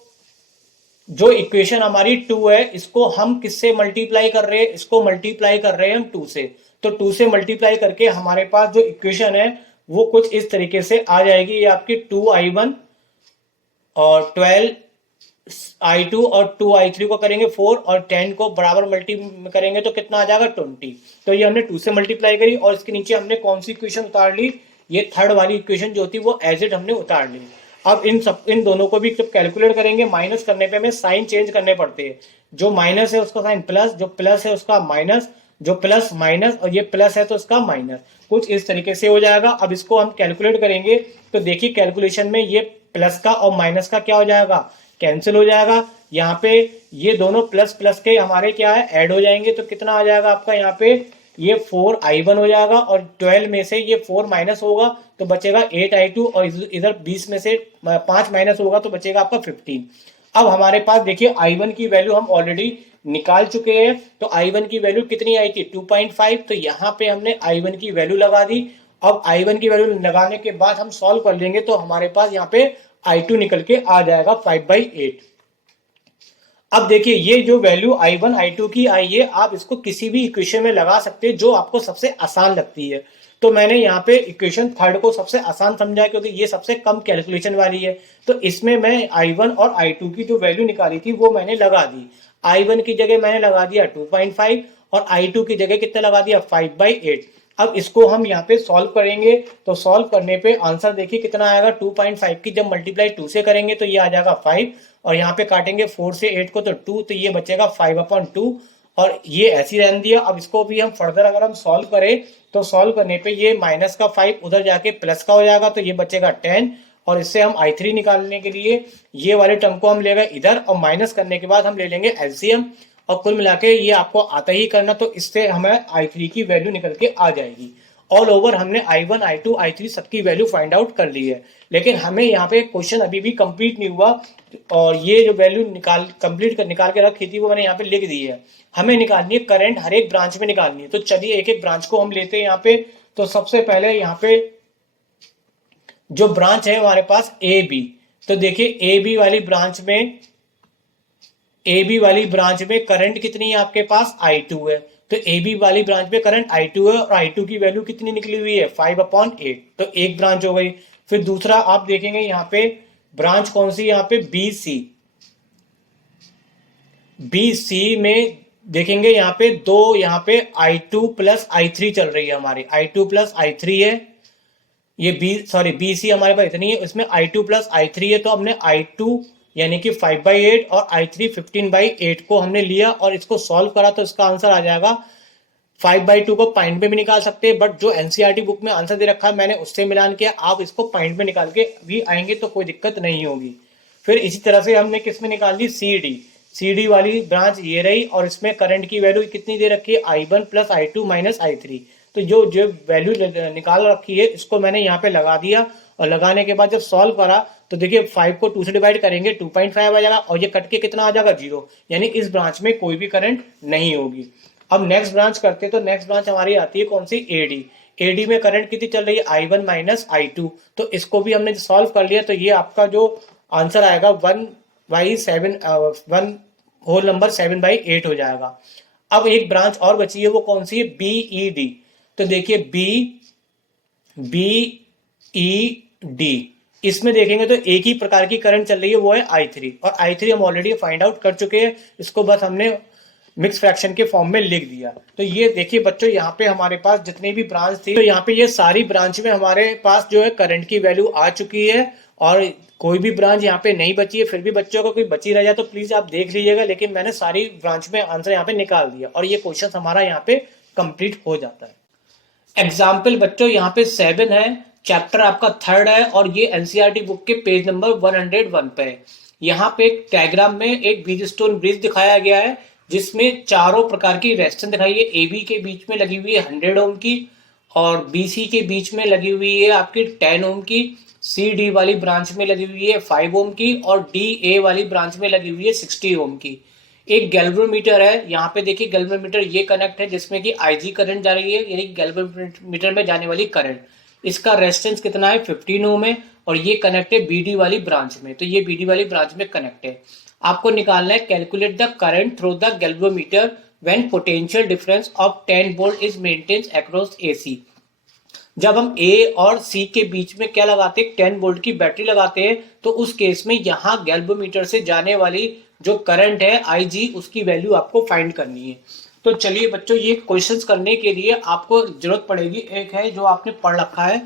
जो इक्वेशन हमारी 2 है इसको हम किससे मल्टीप्लाई कर रहे हैं, इसको मल्टीप्लाई कर रहे हैं हम 2 से। तो 2 से मल्टीप्लाई करके हमारे पास जो इक्वेशन है वो कुछ इस तरीके से आ जाएगी, ये आपकी 2i1 और 12i2 और 2i3 को करेंगे 4 और 10 को बराबर मल्टी करेंगे तो कितना आ जाएगा 20। तो ये हमने 2 से मल्टीप्लाई करी और इसके नीचे हमने कौन सी इक्वेशन उतार ली, ये थर्ड वाली इक्वेशन जो थी वो एज इट हमने उतार ली। अब इन दोनों को भी जब कैलकुलेट करेंगे माइनस करने पे हमें साइन चेंज करने पड़ते हैं, जो माइनस है उसका साइन प्लस, जो प्लस है उसका माइनस, जो प्लस माइनस, और ये प्लस है तो उसका माइनस, कुछ इस तरीके से हो जाएगा। अब इसको हम कैलकुलेट करेंगे तो देखिए कैलकुलेशन में ये प्लस का और माइनस का क्या हो जाएगा कैंसिल हो जाएगा। यहाँ पे ये दोनों प्लस प्लस के हमारे क्या है ऐड हो जाएंगे तो कितना आ जाएगा आपका यहाँ पे ये 4i1 हो जाएगा, और 12 में से ये 4 माइनस होगा तो बचेगा 8i2, और इधर 20 में से 5 माइनस होगा तो बचेगा आपका 15। अब हमारे पास देखिए i1 की वैल्यू हम ऑलरेडी निकाल चुके हैं। तो I1 की वैल्यू कितनी आई थी 2.5, तो यहाँ पे हमने I1 की वैल्यू लगा दी। अब I1 की वैल्यू लगाने के बाद हम सॉल्व कर लेंगे तो हमारे पास यहाँ पे I2 निकल के आ जाएगा 5/8। अब देखिए ये जो वैल्यू I1 I2 की आई है, आप इसको किसी भी इक्वेशन में लगा सकते हैं जो आपको सबसे आसान लगती है। तो मैंने यहाँ पे इक्वेशन थर्ड को सबसे आसान समझा है क्योंकि ये सबसे कम कैलकुलेशन वाली है। तो इसमें मैं I1 और I2 की जो वैल्यू निकाली थी वो मैंने लगा दी। I1 की जगह मैंने लगा दिया 2.5 और I2 की जगह कितना लगा दिया 5/8। अब इसको हम यहाँ पे सॉल्व करेंगे तो सॉल्व करने पे आंसर देखिए कितना आएगा। 2.5 की जब मल्टीप्लाई 2 से करेंगे तो ये आ जाएगा 5 और यहाँ पे काटेंगे 4 से 8 को तो 2, तो ये बचेगा 5/2 और ये ऐसी रहने दिया। अब इसको भी हम फर्दर अगर हम सॉल्व करें तो सॉल्व करने पे ये माइनस का 5 उधर जाके प्लस का हो जाएगा तो ये बचेगा 10 और इससे हम I3 निकालने के लिए ये वाले टर्म को हम लेंगे इधर और माइनस करने के बाद हम ले लेंगे एलसीएम और कुल मिला के ये आपको आता ही करना। तो इससे हमें I3 की वैल्यू निकल के आ जाएगी। ऑल ओवर हमने I1 I2 I3 सबकी वैल्यू फाइंड आउट कर ली है, लेकिन हमें यहाँ पे क्वेश्चन अभी भी कंप्लीट नहीं हुआ और ये जो वैल्यू निकाल के रखी थी वो मैंने यहाँ पे लिख दी है। हमें निकालनी है करंट हर एक ब्रांच में निकालनी है। तो चलिए एक एक ब्रांच को हम लेते हैं यहाँ पे। तो सबसे पहले यहाँ पे जो ब्रांच है हमारे पास ए बी, तो देखिए ए बी वाली ब्रांच में करंट कितनी है आपके पास I2 है। तो ए बी वाली ब्रांच में करंट I2 है और I2 की वैल्यू कितनी निकली हुई है 5/8। तो एक ब्रांच हो गई। फिर दूसरा आप देखेंगे यहाँ पे ब्रांच कौन सी, यहाँ पे बी सी में देखेंगे यहाँ पे दो, यहाँ पे I2 प्लस I3 चल रही है हमारी, I2 प्लस I3 है। ये बी सी हमारे पास इतनी है, इसमें I2 प्लस I3 है। तो हमने I2 यानी कि 5/8 और I3 15/8 को हमने लिया और इसको सॉल्व करा तो इसका आंसर आ जाएगा। 5/2 को पॉइंट में भी निकाल सकते हैं, बट जो एनसीईआरटी बुक में आंसर दे रखा है मैंने उससे मिलान किया। आप इसको पॉइंट में निकाल के भी आएंगे तो कोई दिक्कत नहीं होगी। फिर इसी तरह से हमने किस में निकाल दी, सी डी वाली ब्रांच ये रही और इसमें करंट की वैल्यू कितनी दे रखी है I1 plus I2 minus I3। तो जो जो वैल्यू निकाल रखी है इसको मैंने यहाँ पे लगा दिया और लगाने के बाद जब सॉल्व करा तो देखिए 5 को 2 से डिवाइड करेंगे 2.5 आ जाएगा और ये कट के कितना आ जाएगा 0, यानी इस ब्रांच में कोई भी करंट नहीं होगी। अब नेक्स्ट ब्रांच करते हैं। तो नेक्स्ट ब्रांच हमारी आती है कौन सी, एडी में करंट कितनी चल रही है I1 माइनस I2। तो इसको भी हमने सॉल्व कर लिया तो ये आपका जो आंसर आएगा 1/7/8 हो जाएगा। अब एक ब्रांच और बची है वो कौन सी है, बीईडी। तो देखिए बीईडी इसमें देखेंगे तो एक ही प्रकार की करंट चल रही है वो है I3 और I3 हम ऑलरेडी फाइंड आउट कर चुके हैं। इसको बस हमने मिक्स फ्रैक्शन के फॉर्म में लिख दिया। तो ये देखिए बच्चों यहाँ पे हमारे पास जितनी भी ब्रांच थी तो यहाँ पे ये सारी ब्रांच में हमारे पास जो है करंट की वैल्यू आ चुकी है और कोई भी ब्रांच यहाँ पे नहीं बची है। फिर भी बच्चों को कोई बची रह जाए तो प्लीज आप देख लीजिएगा, लेकिन मैंने सारी ब्रांच में आंसर यहाँ पे निकाल दिया और ये क्वेश्चन हमारा यहाँ पे कंप्लीट हो जाता है। एग्जाम्पल बच्चों यहाँ पे 7 है, चैप्टर आपका थर्ड है और ये एनसीईआरटी बुक के पेज नंबर 101 पे है। यहाँ पे एक डायग्राम में एक ब्रिजस्टोन ब्रिज दिखाया गया है जिसमें चारों प्रकार की रेजिस्टेंस दिखाई है। ए बी के बीच में लगी हुई है 100 ओम की और बी सी के बीच में लगी हुई है आपकी 10 ओम की, सी डी वाली ब्रांच में लगी हुई है 5 ओम की और डी ए वाली ब्रांच में लगी हुई है 60 ओम की। एक गैल्वेनोमीटर है, यहाँ पे देखिए गैल्वेनोमीटर ये कनेक्ट है जिसमें कि आईजी करंट जा रही है, यानी गैल्वेनोमीटर में जाने वाली करंट। इसका रेजिस्टेंस कितना है 15 ओम है और ये कनेक्ट है बीडी वाली ब्रांच में। तो ये बीडी वाली ब्रांच में कनेक्ट है। आपको निकालना है calculate the current through the galvanometer when potential difference of 10 volt is maintained across AC. जब हम ए और सी के बीच में क्या लगाते हैं, 10 वोल्ट की बैटरी लगाते हैं, तो उस केस में यहाँ गैल्वेनोमीटर से जाने वाली जो करंट है आईजी उसकी वैल्यू आपको फाइंड करनी है। तो चलिए बच्चों ये क्वेश्चंस करने के लिए आपको जरूरत पड़ेगी, एक है जो आपने पढ़ रखा है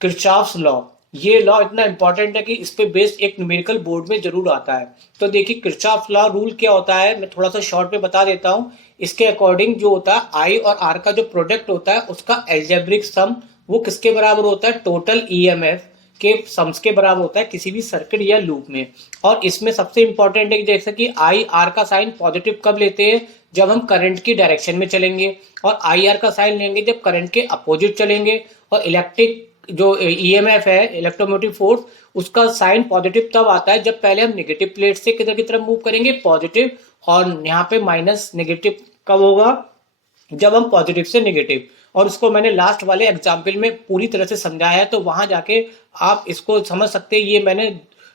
किरचॉफ्स लॉ। ये लॉ इतना इंपॉर्टेंट है कि इस पे बेस्ड एक न्यूमेरिकल बोर्ड में जरूर आता है। तो देखिए किरचॉफ्स लॉ रूल क्या होता है, मैं थोड़ा सा शॉर्ट में बता देता हूँ। इसके अकॉर्डिंग जो होता है आई और आर का जो प्रोडक्ट होता है उसका एल्जेब्रिक सम वो किसके बराबर होता है, टोटल ईएमएफ के सम्स के बराबर होता है किसी भी सर्किट या लूप में। और इसमें सबसे इंपॉर्टेंट है जैसे कि आई आर का साइन पॉजिटिव कब लेते हैं, जब हम करंट की डायरेक्शन में चलेंगे, और आई आर का साइन लेंगे जब करंट के अपोजिट चलेंगे। और इलेक्ट्रिक जो ईएमएफ है, इलेक्ट्रोमोटिव फोर्स, उसका साइन पॉजिटिव तब आता है जब पहले हम नेगेटिव प्लेट से किधर की तरफ मूव करेंगे, पॉजिटिव, और यहाँ पे माइनस नेगेटिव कब होगा, जब हम पॉजिटिव से नेगेटिव। और उसको मैंने लास्ट वाले एग्जाम्पल में पूरी तरह से समझाया है, तो वहां जाके आप इसको समझ सकते हैं। ये मैंने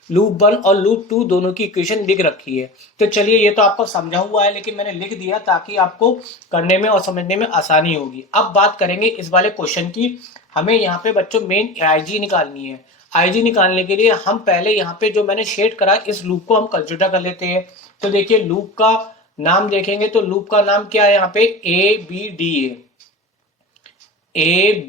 लूप 1 और लूप 2 दोनों की इक्वेशन लिख रखी है। तो चलिए, ये तो आपको समझा हुआ है, लेकिन मैंने लिख दिया ताकि आपको करने में और समझने में आसानी होगी। अब बात करेंगे इस वाले क्वेश्चन की। हमें यहाँ पे बच्चों मेन आईजी निकालनी है। आईजी निकालने के लिए हम पहले यहाँ पे जो मैंने शेड करा, इस लूप को हम कंसिडर कर लेते हैं। तो देखिए, लूप का नाम देखेंगे तो लूप का नाम क्या है, यहाँ पे ए बी डी है। ए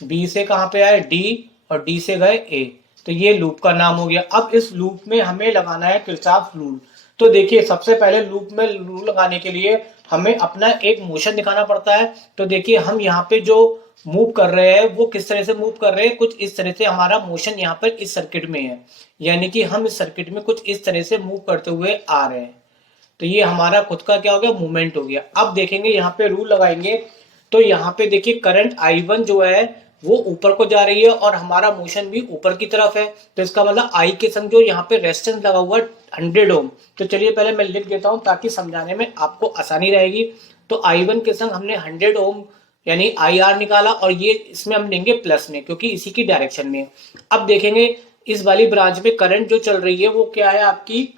बी से कहाँ पे आए, डी, और डी से गए ए। तो ये लूप का नाम हो गया। अब इस लूप में हमें लगाना है किरचॉफ रूल। तो देखिए, सबसे पहले लूप में रूल लगाने के लिए हमें अपना एक मोशन दिखाना पड़ता है। तो देखिए, हम यहाँ पे जो मूव कर रहे हैं वो किस तरह से मूव कर रहे हैं, कुछ इस तरह से हमारा मोशन यहाँ पर इस सर्किट में है। यानी कि हम इस सर्किट में कुछ इस तरह से मूव करते हुए आ रहे हैं। तो ये हमारा खुद का क्या हो गया, मूवमेंट हो गया। अब देखेंगे यहाँ पे रूल लगाएंगे, तो यहाँ पे देखिए करंट I1 जो है वो ऊपर को जा रही है और हमारा मोशन भी ऊपर की तरफ है। तो इसका मतलब I के संग जो यहाँ पे रेजिस्टेंस लगा हुआ 100 ओम। तो चलिए पहले मैं लिख देता हूँ ताकि समझाने में आपको आसानी रहेगी। तो I1 के संग हमने 100 ओम यानी IR निकाला, और ये इसमें हम लेंगे प्लस में क्योंकि इसी की डायरेक्शन में। अब देखेंगे इस वाली ब्रांच में करंट जो चल रही है वो क्या है आपकी,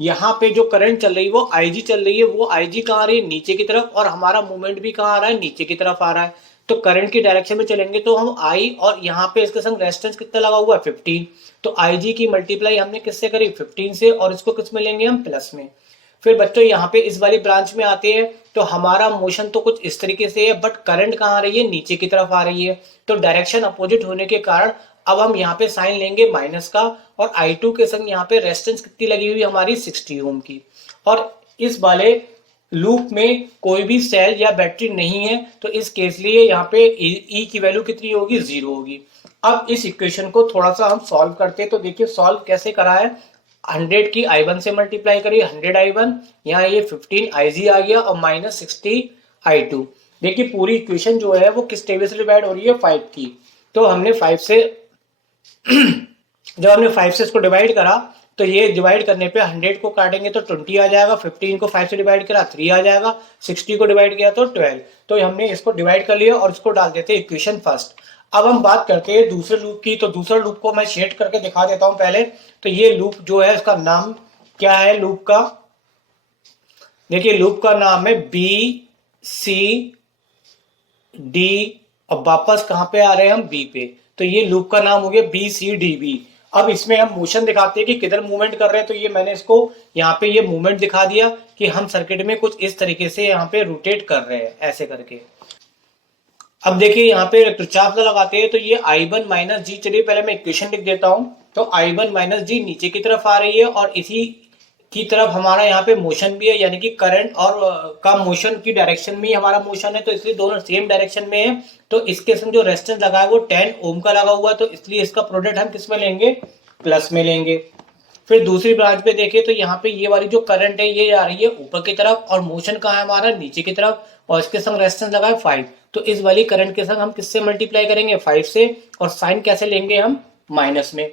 यहाँ पे जो करंट चल रही है वो IG चल रही है। वो IG कहाँ आ रही है, नीचे की तरफ, और हमारा मूवमेंट भी कहाँ आ रहा है, नीचे की तरफ आ रहा है। तो करंट की डायरेक्शन में चलेंगे तो हम I, और यहाँ पे इसके संग रेजिस्टेंस कितना लगा हुआ है 15। तो IG की मल्टीप्लाई हमने किससे करी, 15 से, और इसको किस में लेंगे हम, प्लस में। फिर बच्चों यहाँ पे इस वाली ब्रांच में आते हैं तो हमारा मोशन तो कुछ इस तरीके से है, बट करंट कहाँ आ रही है, नीचे की तरफ आ रही है। तो डायरेक्शन अपोजिट होने के कारण अब हम यहाँ पे साइन लेंगे माइनस का, और I2 के संग यहाँ पे रेजिस्टेंस कितनी लगी हुई हमारी 60 ओम की। और इस वाले लूप में कोई भी सेल या बैटरी नहीं है, तो इस केस लिए यहाँ पे ई की वैल्यू कितनी होगी, 0 होगी। अब इस इक्वेशन को थोड़ा सा हम सॉल्व करते हैं। तो देखिए सॉल्व कैसे करा है, 100 की I1 से मल्टीप्लाई करिए, 100 I1, यहाँ ये 15 IG आ गया, और माइनस 60 I2। देखिए पूरी इक्वेशन जो है वो किस टेबल से डिवाइड हो रही है, 5 की। तो हमने 5 से जब हमने 5 से इसको डिवाइड करा, तो ये डिवाइड करने पे 100 को काटेंगे तो 20 आ जाएगा, 15 को 5 से डिवाइड करा 3 आ जाएगा, 60 को डिवाइड किया तो 12। तो हमने इसको डिवाइड कर लिया और इसको डाल देते हैं इक्वेशन फर्स्ट। अब हम बात करते हैं दूसरे लूप की। तो दूसरा लूप को मैं शेड करके दिखा देता हूं पहले। तो ये लूप जो है इसका नाम क्या है, लूप का देखिए, लूप का नाम है BCD, और वापस कहां पे आ रहे हैं हम, B पे। तो ये लूप का नाम हो गया BCDB। अब इसमें हम मोशन दिखाते हैं कि किधर मूवमेंट कर रहे हैं। तो ये मैंने इसको यहाँ पे ये मूवमेंट दिखा दिया कि हम सर्किट में कुछ इस तरीके से यहाँ पे रोटेट कर रहे हैं, ऐसे करके। अब देखिए यहाँ पे किरचॉफ लगाते हैं, तो ये I1 माइनस जी, चलिए पहले मैं इक्वेशन लिख देता हूं। तो I1 माइनस जी नीचे की तरफ आ रही है, और इसी की तरफ हमारा यहाँ पे मोशन भी है, यानी कि करंट और का मोशन की डायरेक्शन में ही हमारा मोशन है, तो इसलिए दोनों सेम डायरेक्शन में है। तो इसके संग जो रेजिस्टेंस लगा है वो 10 ओम का लगा हुआ है, तो इसलिए इसका प्रोडक्ट हम किस में लेंगे, प्लस में लेंगे। फिर दूसरी ब्रांच पे देखें तो यहाँ पे ये वाली जो करंट है ये आ रही है ऊपर की तरफ, और मोशन कहाँ है हमारा, नीचे की तरफ, और इसके संग रेजिस्टेंस लगा है 5। तो इस वाली करंट के संग हम किससे मल्टीप्लाई करेंगे, 5 से, और साइन कैसे लेंगे हम, माइनस में।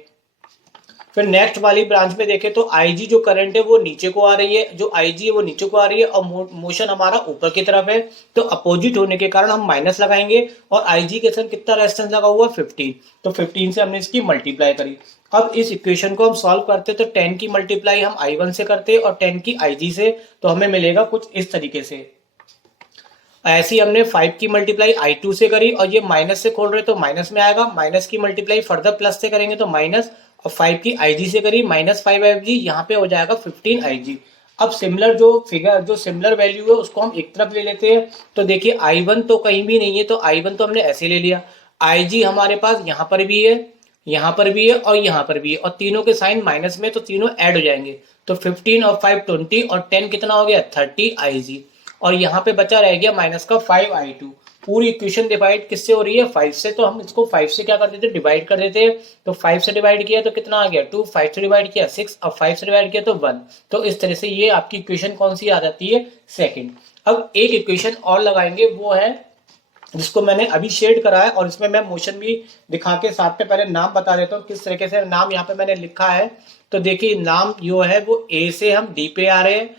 फिर नेक्स्ट वाली ब्रांच में देखें तो IG जो करंट है वो नीचे को आ रही है, जो IG है वो नीचे को आ रही है, और मोशन हमारा ऊपर की तरफ है। तो अपोजिट होने के कारण हम माइनस लगाएंगे, और IG के संग कितना रेजिस्टेंस लगा हुआ, 15। तो 15 से हमने इसकी मल्टीप्लाई करी। अब इस इक्वेशन को हम सॉल्व करते तो 10 की मल्टीप्लाई हम I1 से करते और 10 की IG से, तो हमें मिलेगा कुछ इस तरीके से। ऐसी हमने 5 की मल्टीप्लाई I2 से करी, और ये माइनस से खोल रहे तो माइनस में आएगा, माइनस की मल्टीप्लाई फर्दर प्लस से करेंगे तो माइनस, और 5 की IG से करी, माइनस 5IG, यहाँ पे हो जाएगा 15 IG। अब सिमिलर जो फिगर, जो सिमिलर वैल्यू है उसको हम एक तरफ ले लेते हैं। तो देखिए I1 तो कहीं भी नहीं है, तो I1 तो हमने ऐसे ले लिया। IG हमारे पास यहाँ पर भी है, यहाँ पर भी है, और यहाँ पर भी है, और तीनों के साइन माइनस में, तो तीनों ऐड हो जाएंगे। तो 15 और 5 20, और 10 कितना हो गया, 30 IG। और यहाँ पे बचा रह गया माइनस का 5I2। पूरी इक्वेशन डिवाइड किससे हो रही है, 5 से। तो हम इसको 5 से क्या कर देते हैं, डिवाइड कर देते हैं। तो 5 से डिवाइड किया तो कितना आ गया, 2, 5 से डिवाइड किया 6, और 5 से डिवाइड किया तो 1। तो इस तरह से ये आपकी इक्वेशन कौन सी आ जाती है, सेकंड। अब एक इक्वेशन और लगाएंगे, वो है जिसको मैंने अभी शेड करा है, और इसमें मैं मोशन भी दिखा के साथ में पहले नाम बता देता हूँ किस तरीके से नाम यहाँ पे मैंने लिखा है। तो देखिए नाम जो है वो ए से हम डी पे आ रहे हैं,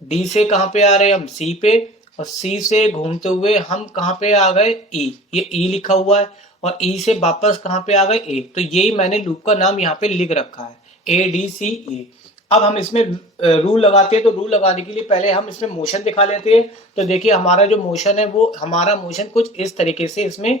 डी से कहाँ पे आ रहे हैं हम सी पे, और सी से घूमते हुए हम कहाँ पे आ गए ई, ये ई लिखा हुआ है, और ई से वापस कहाँ पे आ गए ए। तो यही मैंने लूप का नाम यहाँ पे लिख रखा है, ए डी सी ए। अब हम इसमें रूल लगाते हैं, तो रूल लगाने के लिए पहले हम इसमें मोशन दिखा लेते हैं। तो देखिए हमारा जो मोशन है वो हमारा मोशन कुछ इस तरीके से इसमें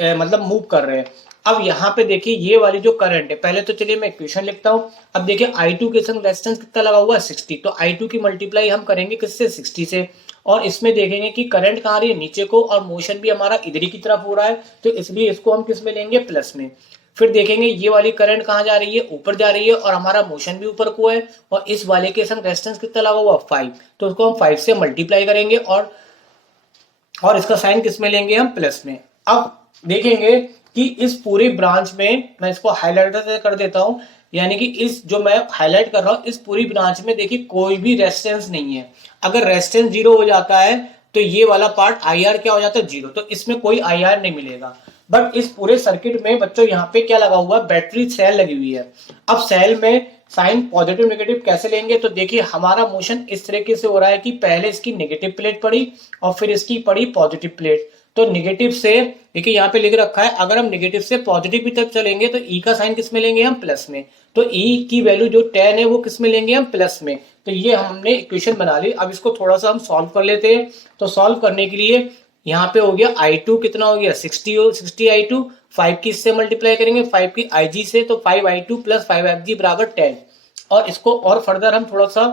मतलब मूव कर रहे हैं। अब यहाँ पे देखिए ये वाली जो करंट है, पहले तो चलिए मैं इक्वेशन लिखता हूँ। अब देखिए I2 के संग रेजिस्टेंस कितना लगा हुआ है 60, तो I2 की मल्टीप्लाई हम करेंगे किससे 60 से, और इसमें देखेंगे कि करंट कहाँ रही है नीचे को, और मोशन भी हमारा इधर की तरफ हो रहा है, तो इसलिए इसको हम किस में लेंगे प्लस में। फिर देखेंगे ये वाली करंट कहाँ जा रही है ऊपर जा रही है, और हमारा मोशन भी ऊपर को है, और इस वाले के संग रेजिस्टेंस कितना लगा हुआ 5, तो उसको हम 5 से मल्टीप्लाई करेंगे, और इसका साइन किस में लेंगे हम प्लस में। अब देखेंगे कि इस पूरी ब्रांच में मैं इसको हाईलाइटर से कर देता हूं, यानी कि इस जो मैं हाईलाइट कर रहा हूं इस पूरी ब्रांच में देखिए कोई भी रेजिस्टेंस नहीं है। अगर रेजिस्टेंस जीरो हो जाता है तो ये वाला पार्ट आई आर क्या हो जाता है जीरो, तो इसमें कोई आई आर नहीं मिलेगा। बट इस पूरे सर्किट में बच्चों यहाँ पे क्या लगा हुआ है, बैटरी सेल लगी हुई है। अब सेल में साइन पॉजिटिव नेगेटिव कैसे लेंगे, तो देखिए हमारा मोशन इस तरीके से हो रहा है कि पहले इसकी नेगेटिव प्लेट पड़ी और फिर इसकी पड़ी पॉजिटिव प्लेट। तो नेगेटिव से देखिए यहाँ पे लिख रखा है, अगर हम नेगेटिव से पॉजिटिव की तरफ चलेंगे तो ई का साइन किस में लेंगे हम प्लस में, तो ई की वैल्यू जो 10 है वो किस में लेंगे हम प्लस में। तो ये हमने इक्वेशन बना ली। अब इसको थोड़ा सा हम सॉल्व कर लेते हैं। तो सॉल्व करने के लिए यहाँ पे हो गया I2 कितना हो गया 60 I2, 5 की इससे मल्टीप्लाई करेंगे 5 की IG से, तो 5 I2 प्लस 5 FG बराबर 10। और इसको और फर्दर हम थोड़ा सा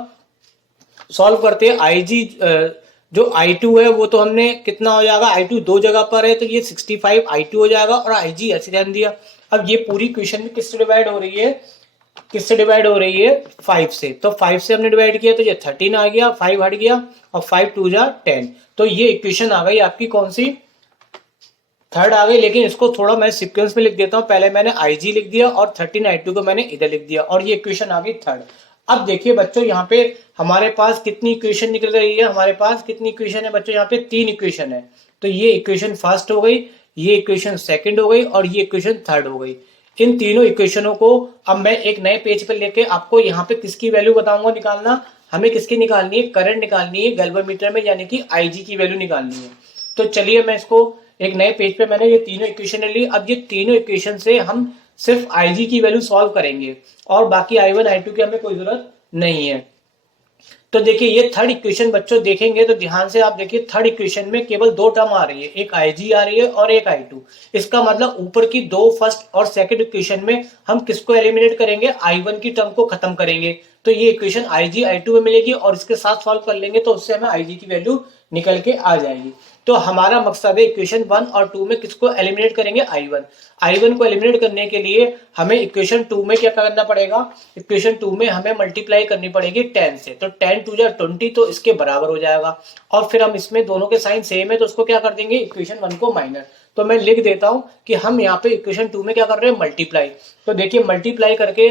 सॉल्व करते हैं। IG जो I2 है वो तो हमने कितना हो जाएगा, I2 दो जगह पर है तो ये 65 I2 हो जाएगा, और IG ऐसे ध्यान दिया। अब ये पूरी क्वेश्चन में किससे डिवाइड हो रही है, किससे डिवाइड हो रही है 5 से, तो 5 से हमने डिवाइड किया तो ये 13 आ गया, 5 हट गया, और 5 2 जा 10। तो ये इक्वेशन आ गई आपकी कौन सी, थर्ड आ गई। लेकिन इसको थोड़ा मैं सीक्वेंस में लिख देता हूं, पहले मैंने IG लिख दिया और 13 I2 को मैंने इधर लिख दिया, और ये इक्वेशन आ गई थर्ड। अब देखिए बच्चों यहाँ पे हमारे पास कितनी इक्वेशन निकल रही है, हमारे पास कितनी इक्वेशन है बच्चों, यहाँ पे 3 इक्वेशन है। तो ये इक्वेशन फर्स्ट हो गई, ये इक्वेशन सेकंड हो गई, और ये इक्वेशन थर्ड हो गई। इन तीनों इक्वेशनों को अब मैं एक नए पेज पर लेके आपको यहाँ पे किसकी वैल्यू बताऊंगा निकालना, हमें किसकी निकालनी है, करंट निकालनी है गैल्वेनोमीटर में, यानी कि IG की वैल्यू निकालनी है। तो चलिए मैं इसको एक नए पेज पे मैंने ये तीनों इक्वेशन ली। अब ये तीनों इक्वेशन से हम सिर्फ IG की वैल्यू सॉल्व करेंगे, और बाकी I1 I2 की हमें कोई जरूरत नहीं है। तो देखिए ये थर्ड इक्वेशन बच्चों देखेंगे तो ध्यान से आप देखिए, थर्ड इक्वेशन में केवल दो टर्म आ रही है, एक IG आ रही है और एक I2। इसका मतलब ऊपर की दो फर्स्ट और सेकंड इक्वेशन में हम किसको एलिमिनेट करेंगे, I1 की टर्म को खत्म करेंगे। तो ये इक्वेशन IG I2 में मिलेगी, और इसके साथ सॉल्व कर लेंगे तो उससे हमें IG की वैल्यू निकल के आ जाएगी। तो हमारा मकसद है इक्वेशन 1 और 2 में किसको एलिमिनेट करेंगे, I1 को एलिमिनेट करने के लिए हमें इक्वेशन 2 में क्या करना पड़ेगा, इक्वेशन 2 में हमें मल्टीप्लाई करनी पड़ेगी 10 से, तो 10 2 जा 20, तो इसके बराबर हो जाएगा। और फिर हम इसमें दोनों के साइन सेम है तो उसको क्या कर देंगे, इक्वेशन 1 को माइनस। तो मैं लिख देता हूं कि हम यहाँ पे इक्वेशन 2 में क्या कर रहे हैं, मल्टीप्लाई। तो देखिए मल्टीप्लाई करके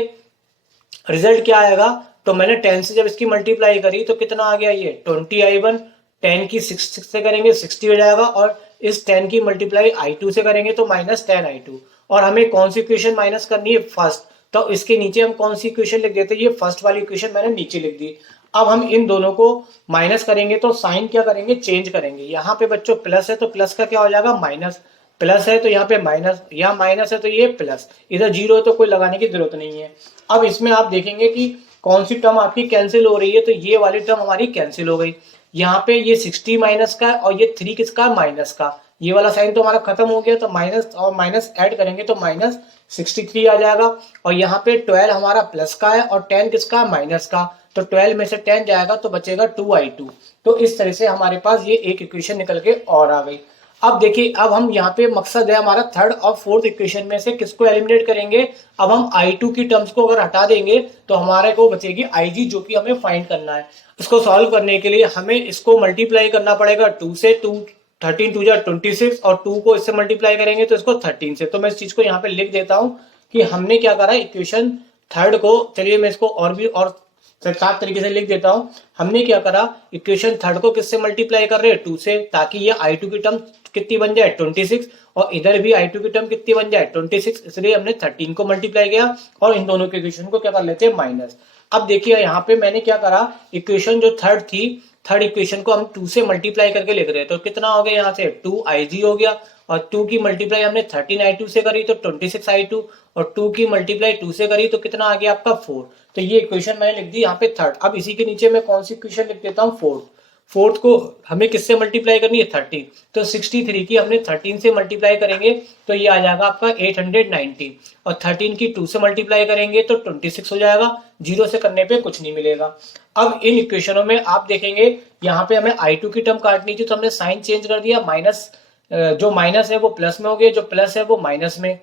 रिजल्ट क्या आएगा, तो मैंने 10 से जब इसकी मल्टीप्लाई करी तो कितना आ गया, ये 20 I1, 10 की 6 से करेंगे 60 हो जाएगा, और इस 10 की मल्टीप्लाई I2 से करेंगे तो माइनस 10 I2। और हमें कौन सी इक्वेशन माइनस करनी है, फर्स्ट, तो इसके नीचे हम कौन सी इक्वेशन लिख देते हैं, ये फर्स्ट वाली इक्वेशन मैंने नीचे लिख दी। अब हम इन दोनों को माइनस करेंगे तो साइन क्या करेंगे, चेंज करेंगे। यहाँ पे बच्चों प्लस है तो प्लस का क्या हो जाएगा माइनस, प्लस है तो यहाँ पे माइनस, यहाँ माइनस है तो ये प्लस, इधर जीरो है तो कोई लगाने की जरूरत नहीं है। अब इसमें आप देखेंगे कि कौन सी टर्म आपकी कैंसिल हो रही है, तो ये वाली टर्म हमारी कैंसिल हो गई। यहाँ पे ये 60 माइनस का है और ये 3 किसका, माइनस का। ये वाला साइन तो हमारा खत्म हो गया, तो माइनस और माइनस ऐड करेंगे तो माइनस 63 आ जाएगा। और यहाँ पे 12 हमारा प्लस का है और 10 किसका, माइनस का, तो 12 में से 10 जाएगा तो बचेगा 2I2। तो इस तरह से हमारे पास ये एक इक्वेशन निकल के और आ गई। अब देखिए, अब हम यहाँ पे मकसद है हमारा थर्ड और फोर्थ इक्वेशन में से किसको एलिमिनेट करेंगे। अब हम I2 की टर्म्स को अगर हटा देंगे तो हमारे को बचेगी IG, जो कि हमें फाइंड करना है। इसको सॉल्व करने के लिए हमें इसको मल्टीप्लाई करना पड़ेगा 2 से, 2 13 2 जा 26, और 2 को इससे मल्टीप्लाई करेंगे तो इसको 13 से। तो मैं इस चीज को यहाँ पे लिख देता हूँ कि हमने क्या करा, इक्वेशन थर्ड को, चलिए मैं इसको और भी और साफ तरीके से लिख देता हूँ। हमने क्या करा, इक्वेशन थर्ड को किससे मल्टीप्लाई कर रहे हैं, 2 से, ताकि ये I2 की टर्म कितनी बन जाए 26, और इधर भी I2 की टर्म कितनी बन जाए 26, इसलिए हमने 13 को मल्टीप्लाई किया और इन दोनों के इक्वेशन को क्या कर लेते हैं माइनस। अब देखिए यहाँ पे मैंने क्या करा, इक्वेशन जो थर्ड थी, थर्ड इक्वेशन को हम 2 से मल्टीप्लाई करके लिख रहे हैं, तो कितना हो गया यहाँ से 2IG हो गया, और 2 की मल्टीप्लाई हमने 13I2 से करी तो 26I2, और 2 की मल्टीप्लाई 2 से करी तो कितना आ गया आपका 4। तो ये इक्वेशन मैंने लिख दी यहाँ पे थर्ड। अब इसी के नीचे मैं कौन सी इक्वेशन लिख देता हूँ, फोर्थ। फोर्थ को हमें किससे मल्टीप्लाई करनी है 30, तो 63 की हमने 13 से मल्टीप्लाई करेंगे तो ये आ जाएगा आपका 890, और 13 की 2 से मल्टीप्लाई करेंगे तो 26 हो जाएगा, 0 से करने पे कुछ नहीं मिलेगा। अब इन इक्वेशनों में आप देखेंगे यहाँ पे हमें I2 की टर्म काटनी थी, तो हमने साइन चेंज कर दिया, माइनस जो माइनस है वो प्लस में हो गया, जो प्लस है वो माइनस में,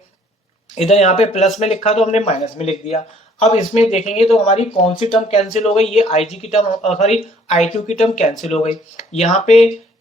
इधर यहाँ पे प्लस में लिखा तो हमने माइनस में लिख दिया। अब इसमें देखेंगे तो हमारी कौन सी टर्म कैंसिल हो गई, ये IG की टर्म सॉरी I2 की टर्म कैंसिल हो गई। यहाँ पे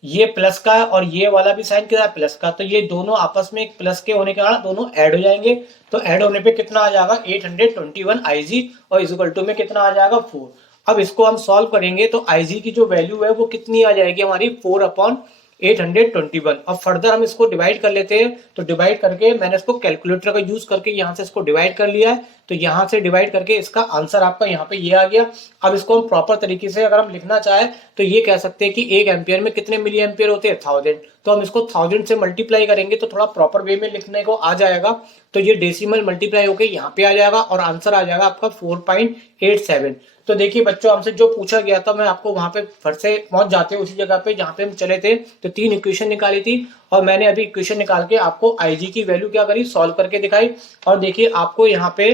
ये प्लस का और ये वाला भी साइन किया प्लस का, तो ये दोनों आपस में एक प्लस के होने के कारण दोनों ऐड हो जाएंगे, तो ऐड होने पे कितना आ जाएगा 821 IG, और इज इक्वल टू में कितना आ जाएगा 4। अब इसको हम सॉल्व करेंगे तो IG की जो वैल्यू है वो कितनी आ जाएगी हमारी 4/821। अब फर्दर हम इसको डिवाइड कर लेते हैं, तो डिवाइड करके मैंने इसको कैलकुलेटर का यूज करके यहाँ से इसको डिवाइड कर लिया है, तो यहाँ से डिवाइड करके इसका आंसर आपका यहाँ पे ये आ गया। अब इसको हम प्रॉपर तरीके से अगर हम लिखना चाहे तो ये कह सकते हैं कि 1 एम्पियर में कितने मिली एम्पियर होते हैं 1000, तो हम इसको 1000 से मल्टीप्लाई करेंगे तो थोड़ा प्रॉपर वे में लिखने को आ जाएगा, तो ये डेसिमल मल्टीप्लाई होकर यहाँ पे आ जाएगा और आंसर आ जाएगा आपका 4.87। तो देखिए बच्चों, हमसे जो पूछा गया था मैं आपको वहां पे फिर से पहुंच जाते हैं उसी जगह पे जहां पे हम चले थे, तो 3 इक्वेशन निकाली थी और मैंने अभी इक्वेशन निकाल के आपको IG की वैल्यू क्या करी सॉल्व करके दिखाई। और देखिए आपको यहाँ पे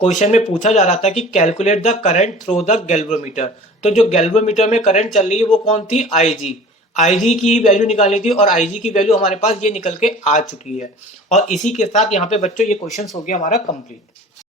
क्वेश्चन में पूछा जा रहा था कि calculate the current through the galvanometer, तो जो गैल्वेमीटर में करंट चल रही है वो कौन थी IG की वैल्यू निकालनी थी, और IG की वैल्यू हमारे पास ये निकल के आ चुकी है। और इसी के साथ यहाँ पे बच्चों ये क्वेश्चन हो गया हमारा कंप्लीट।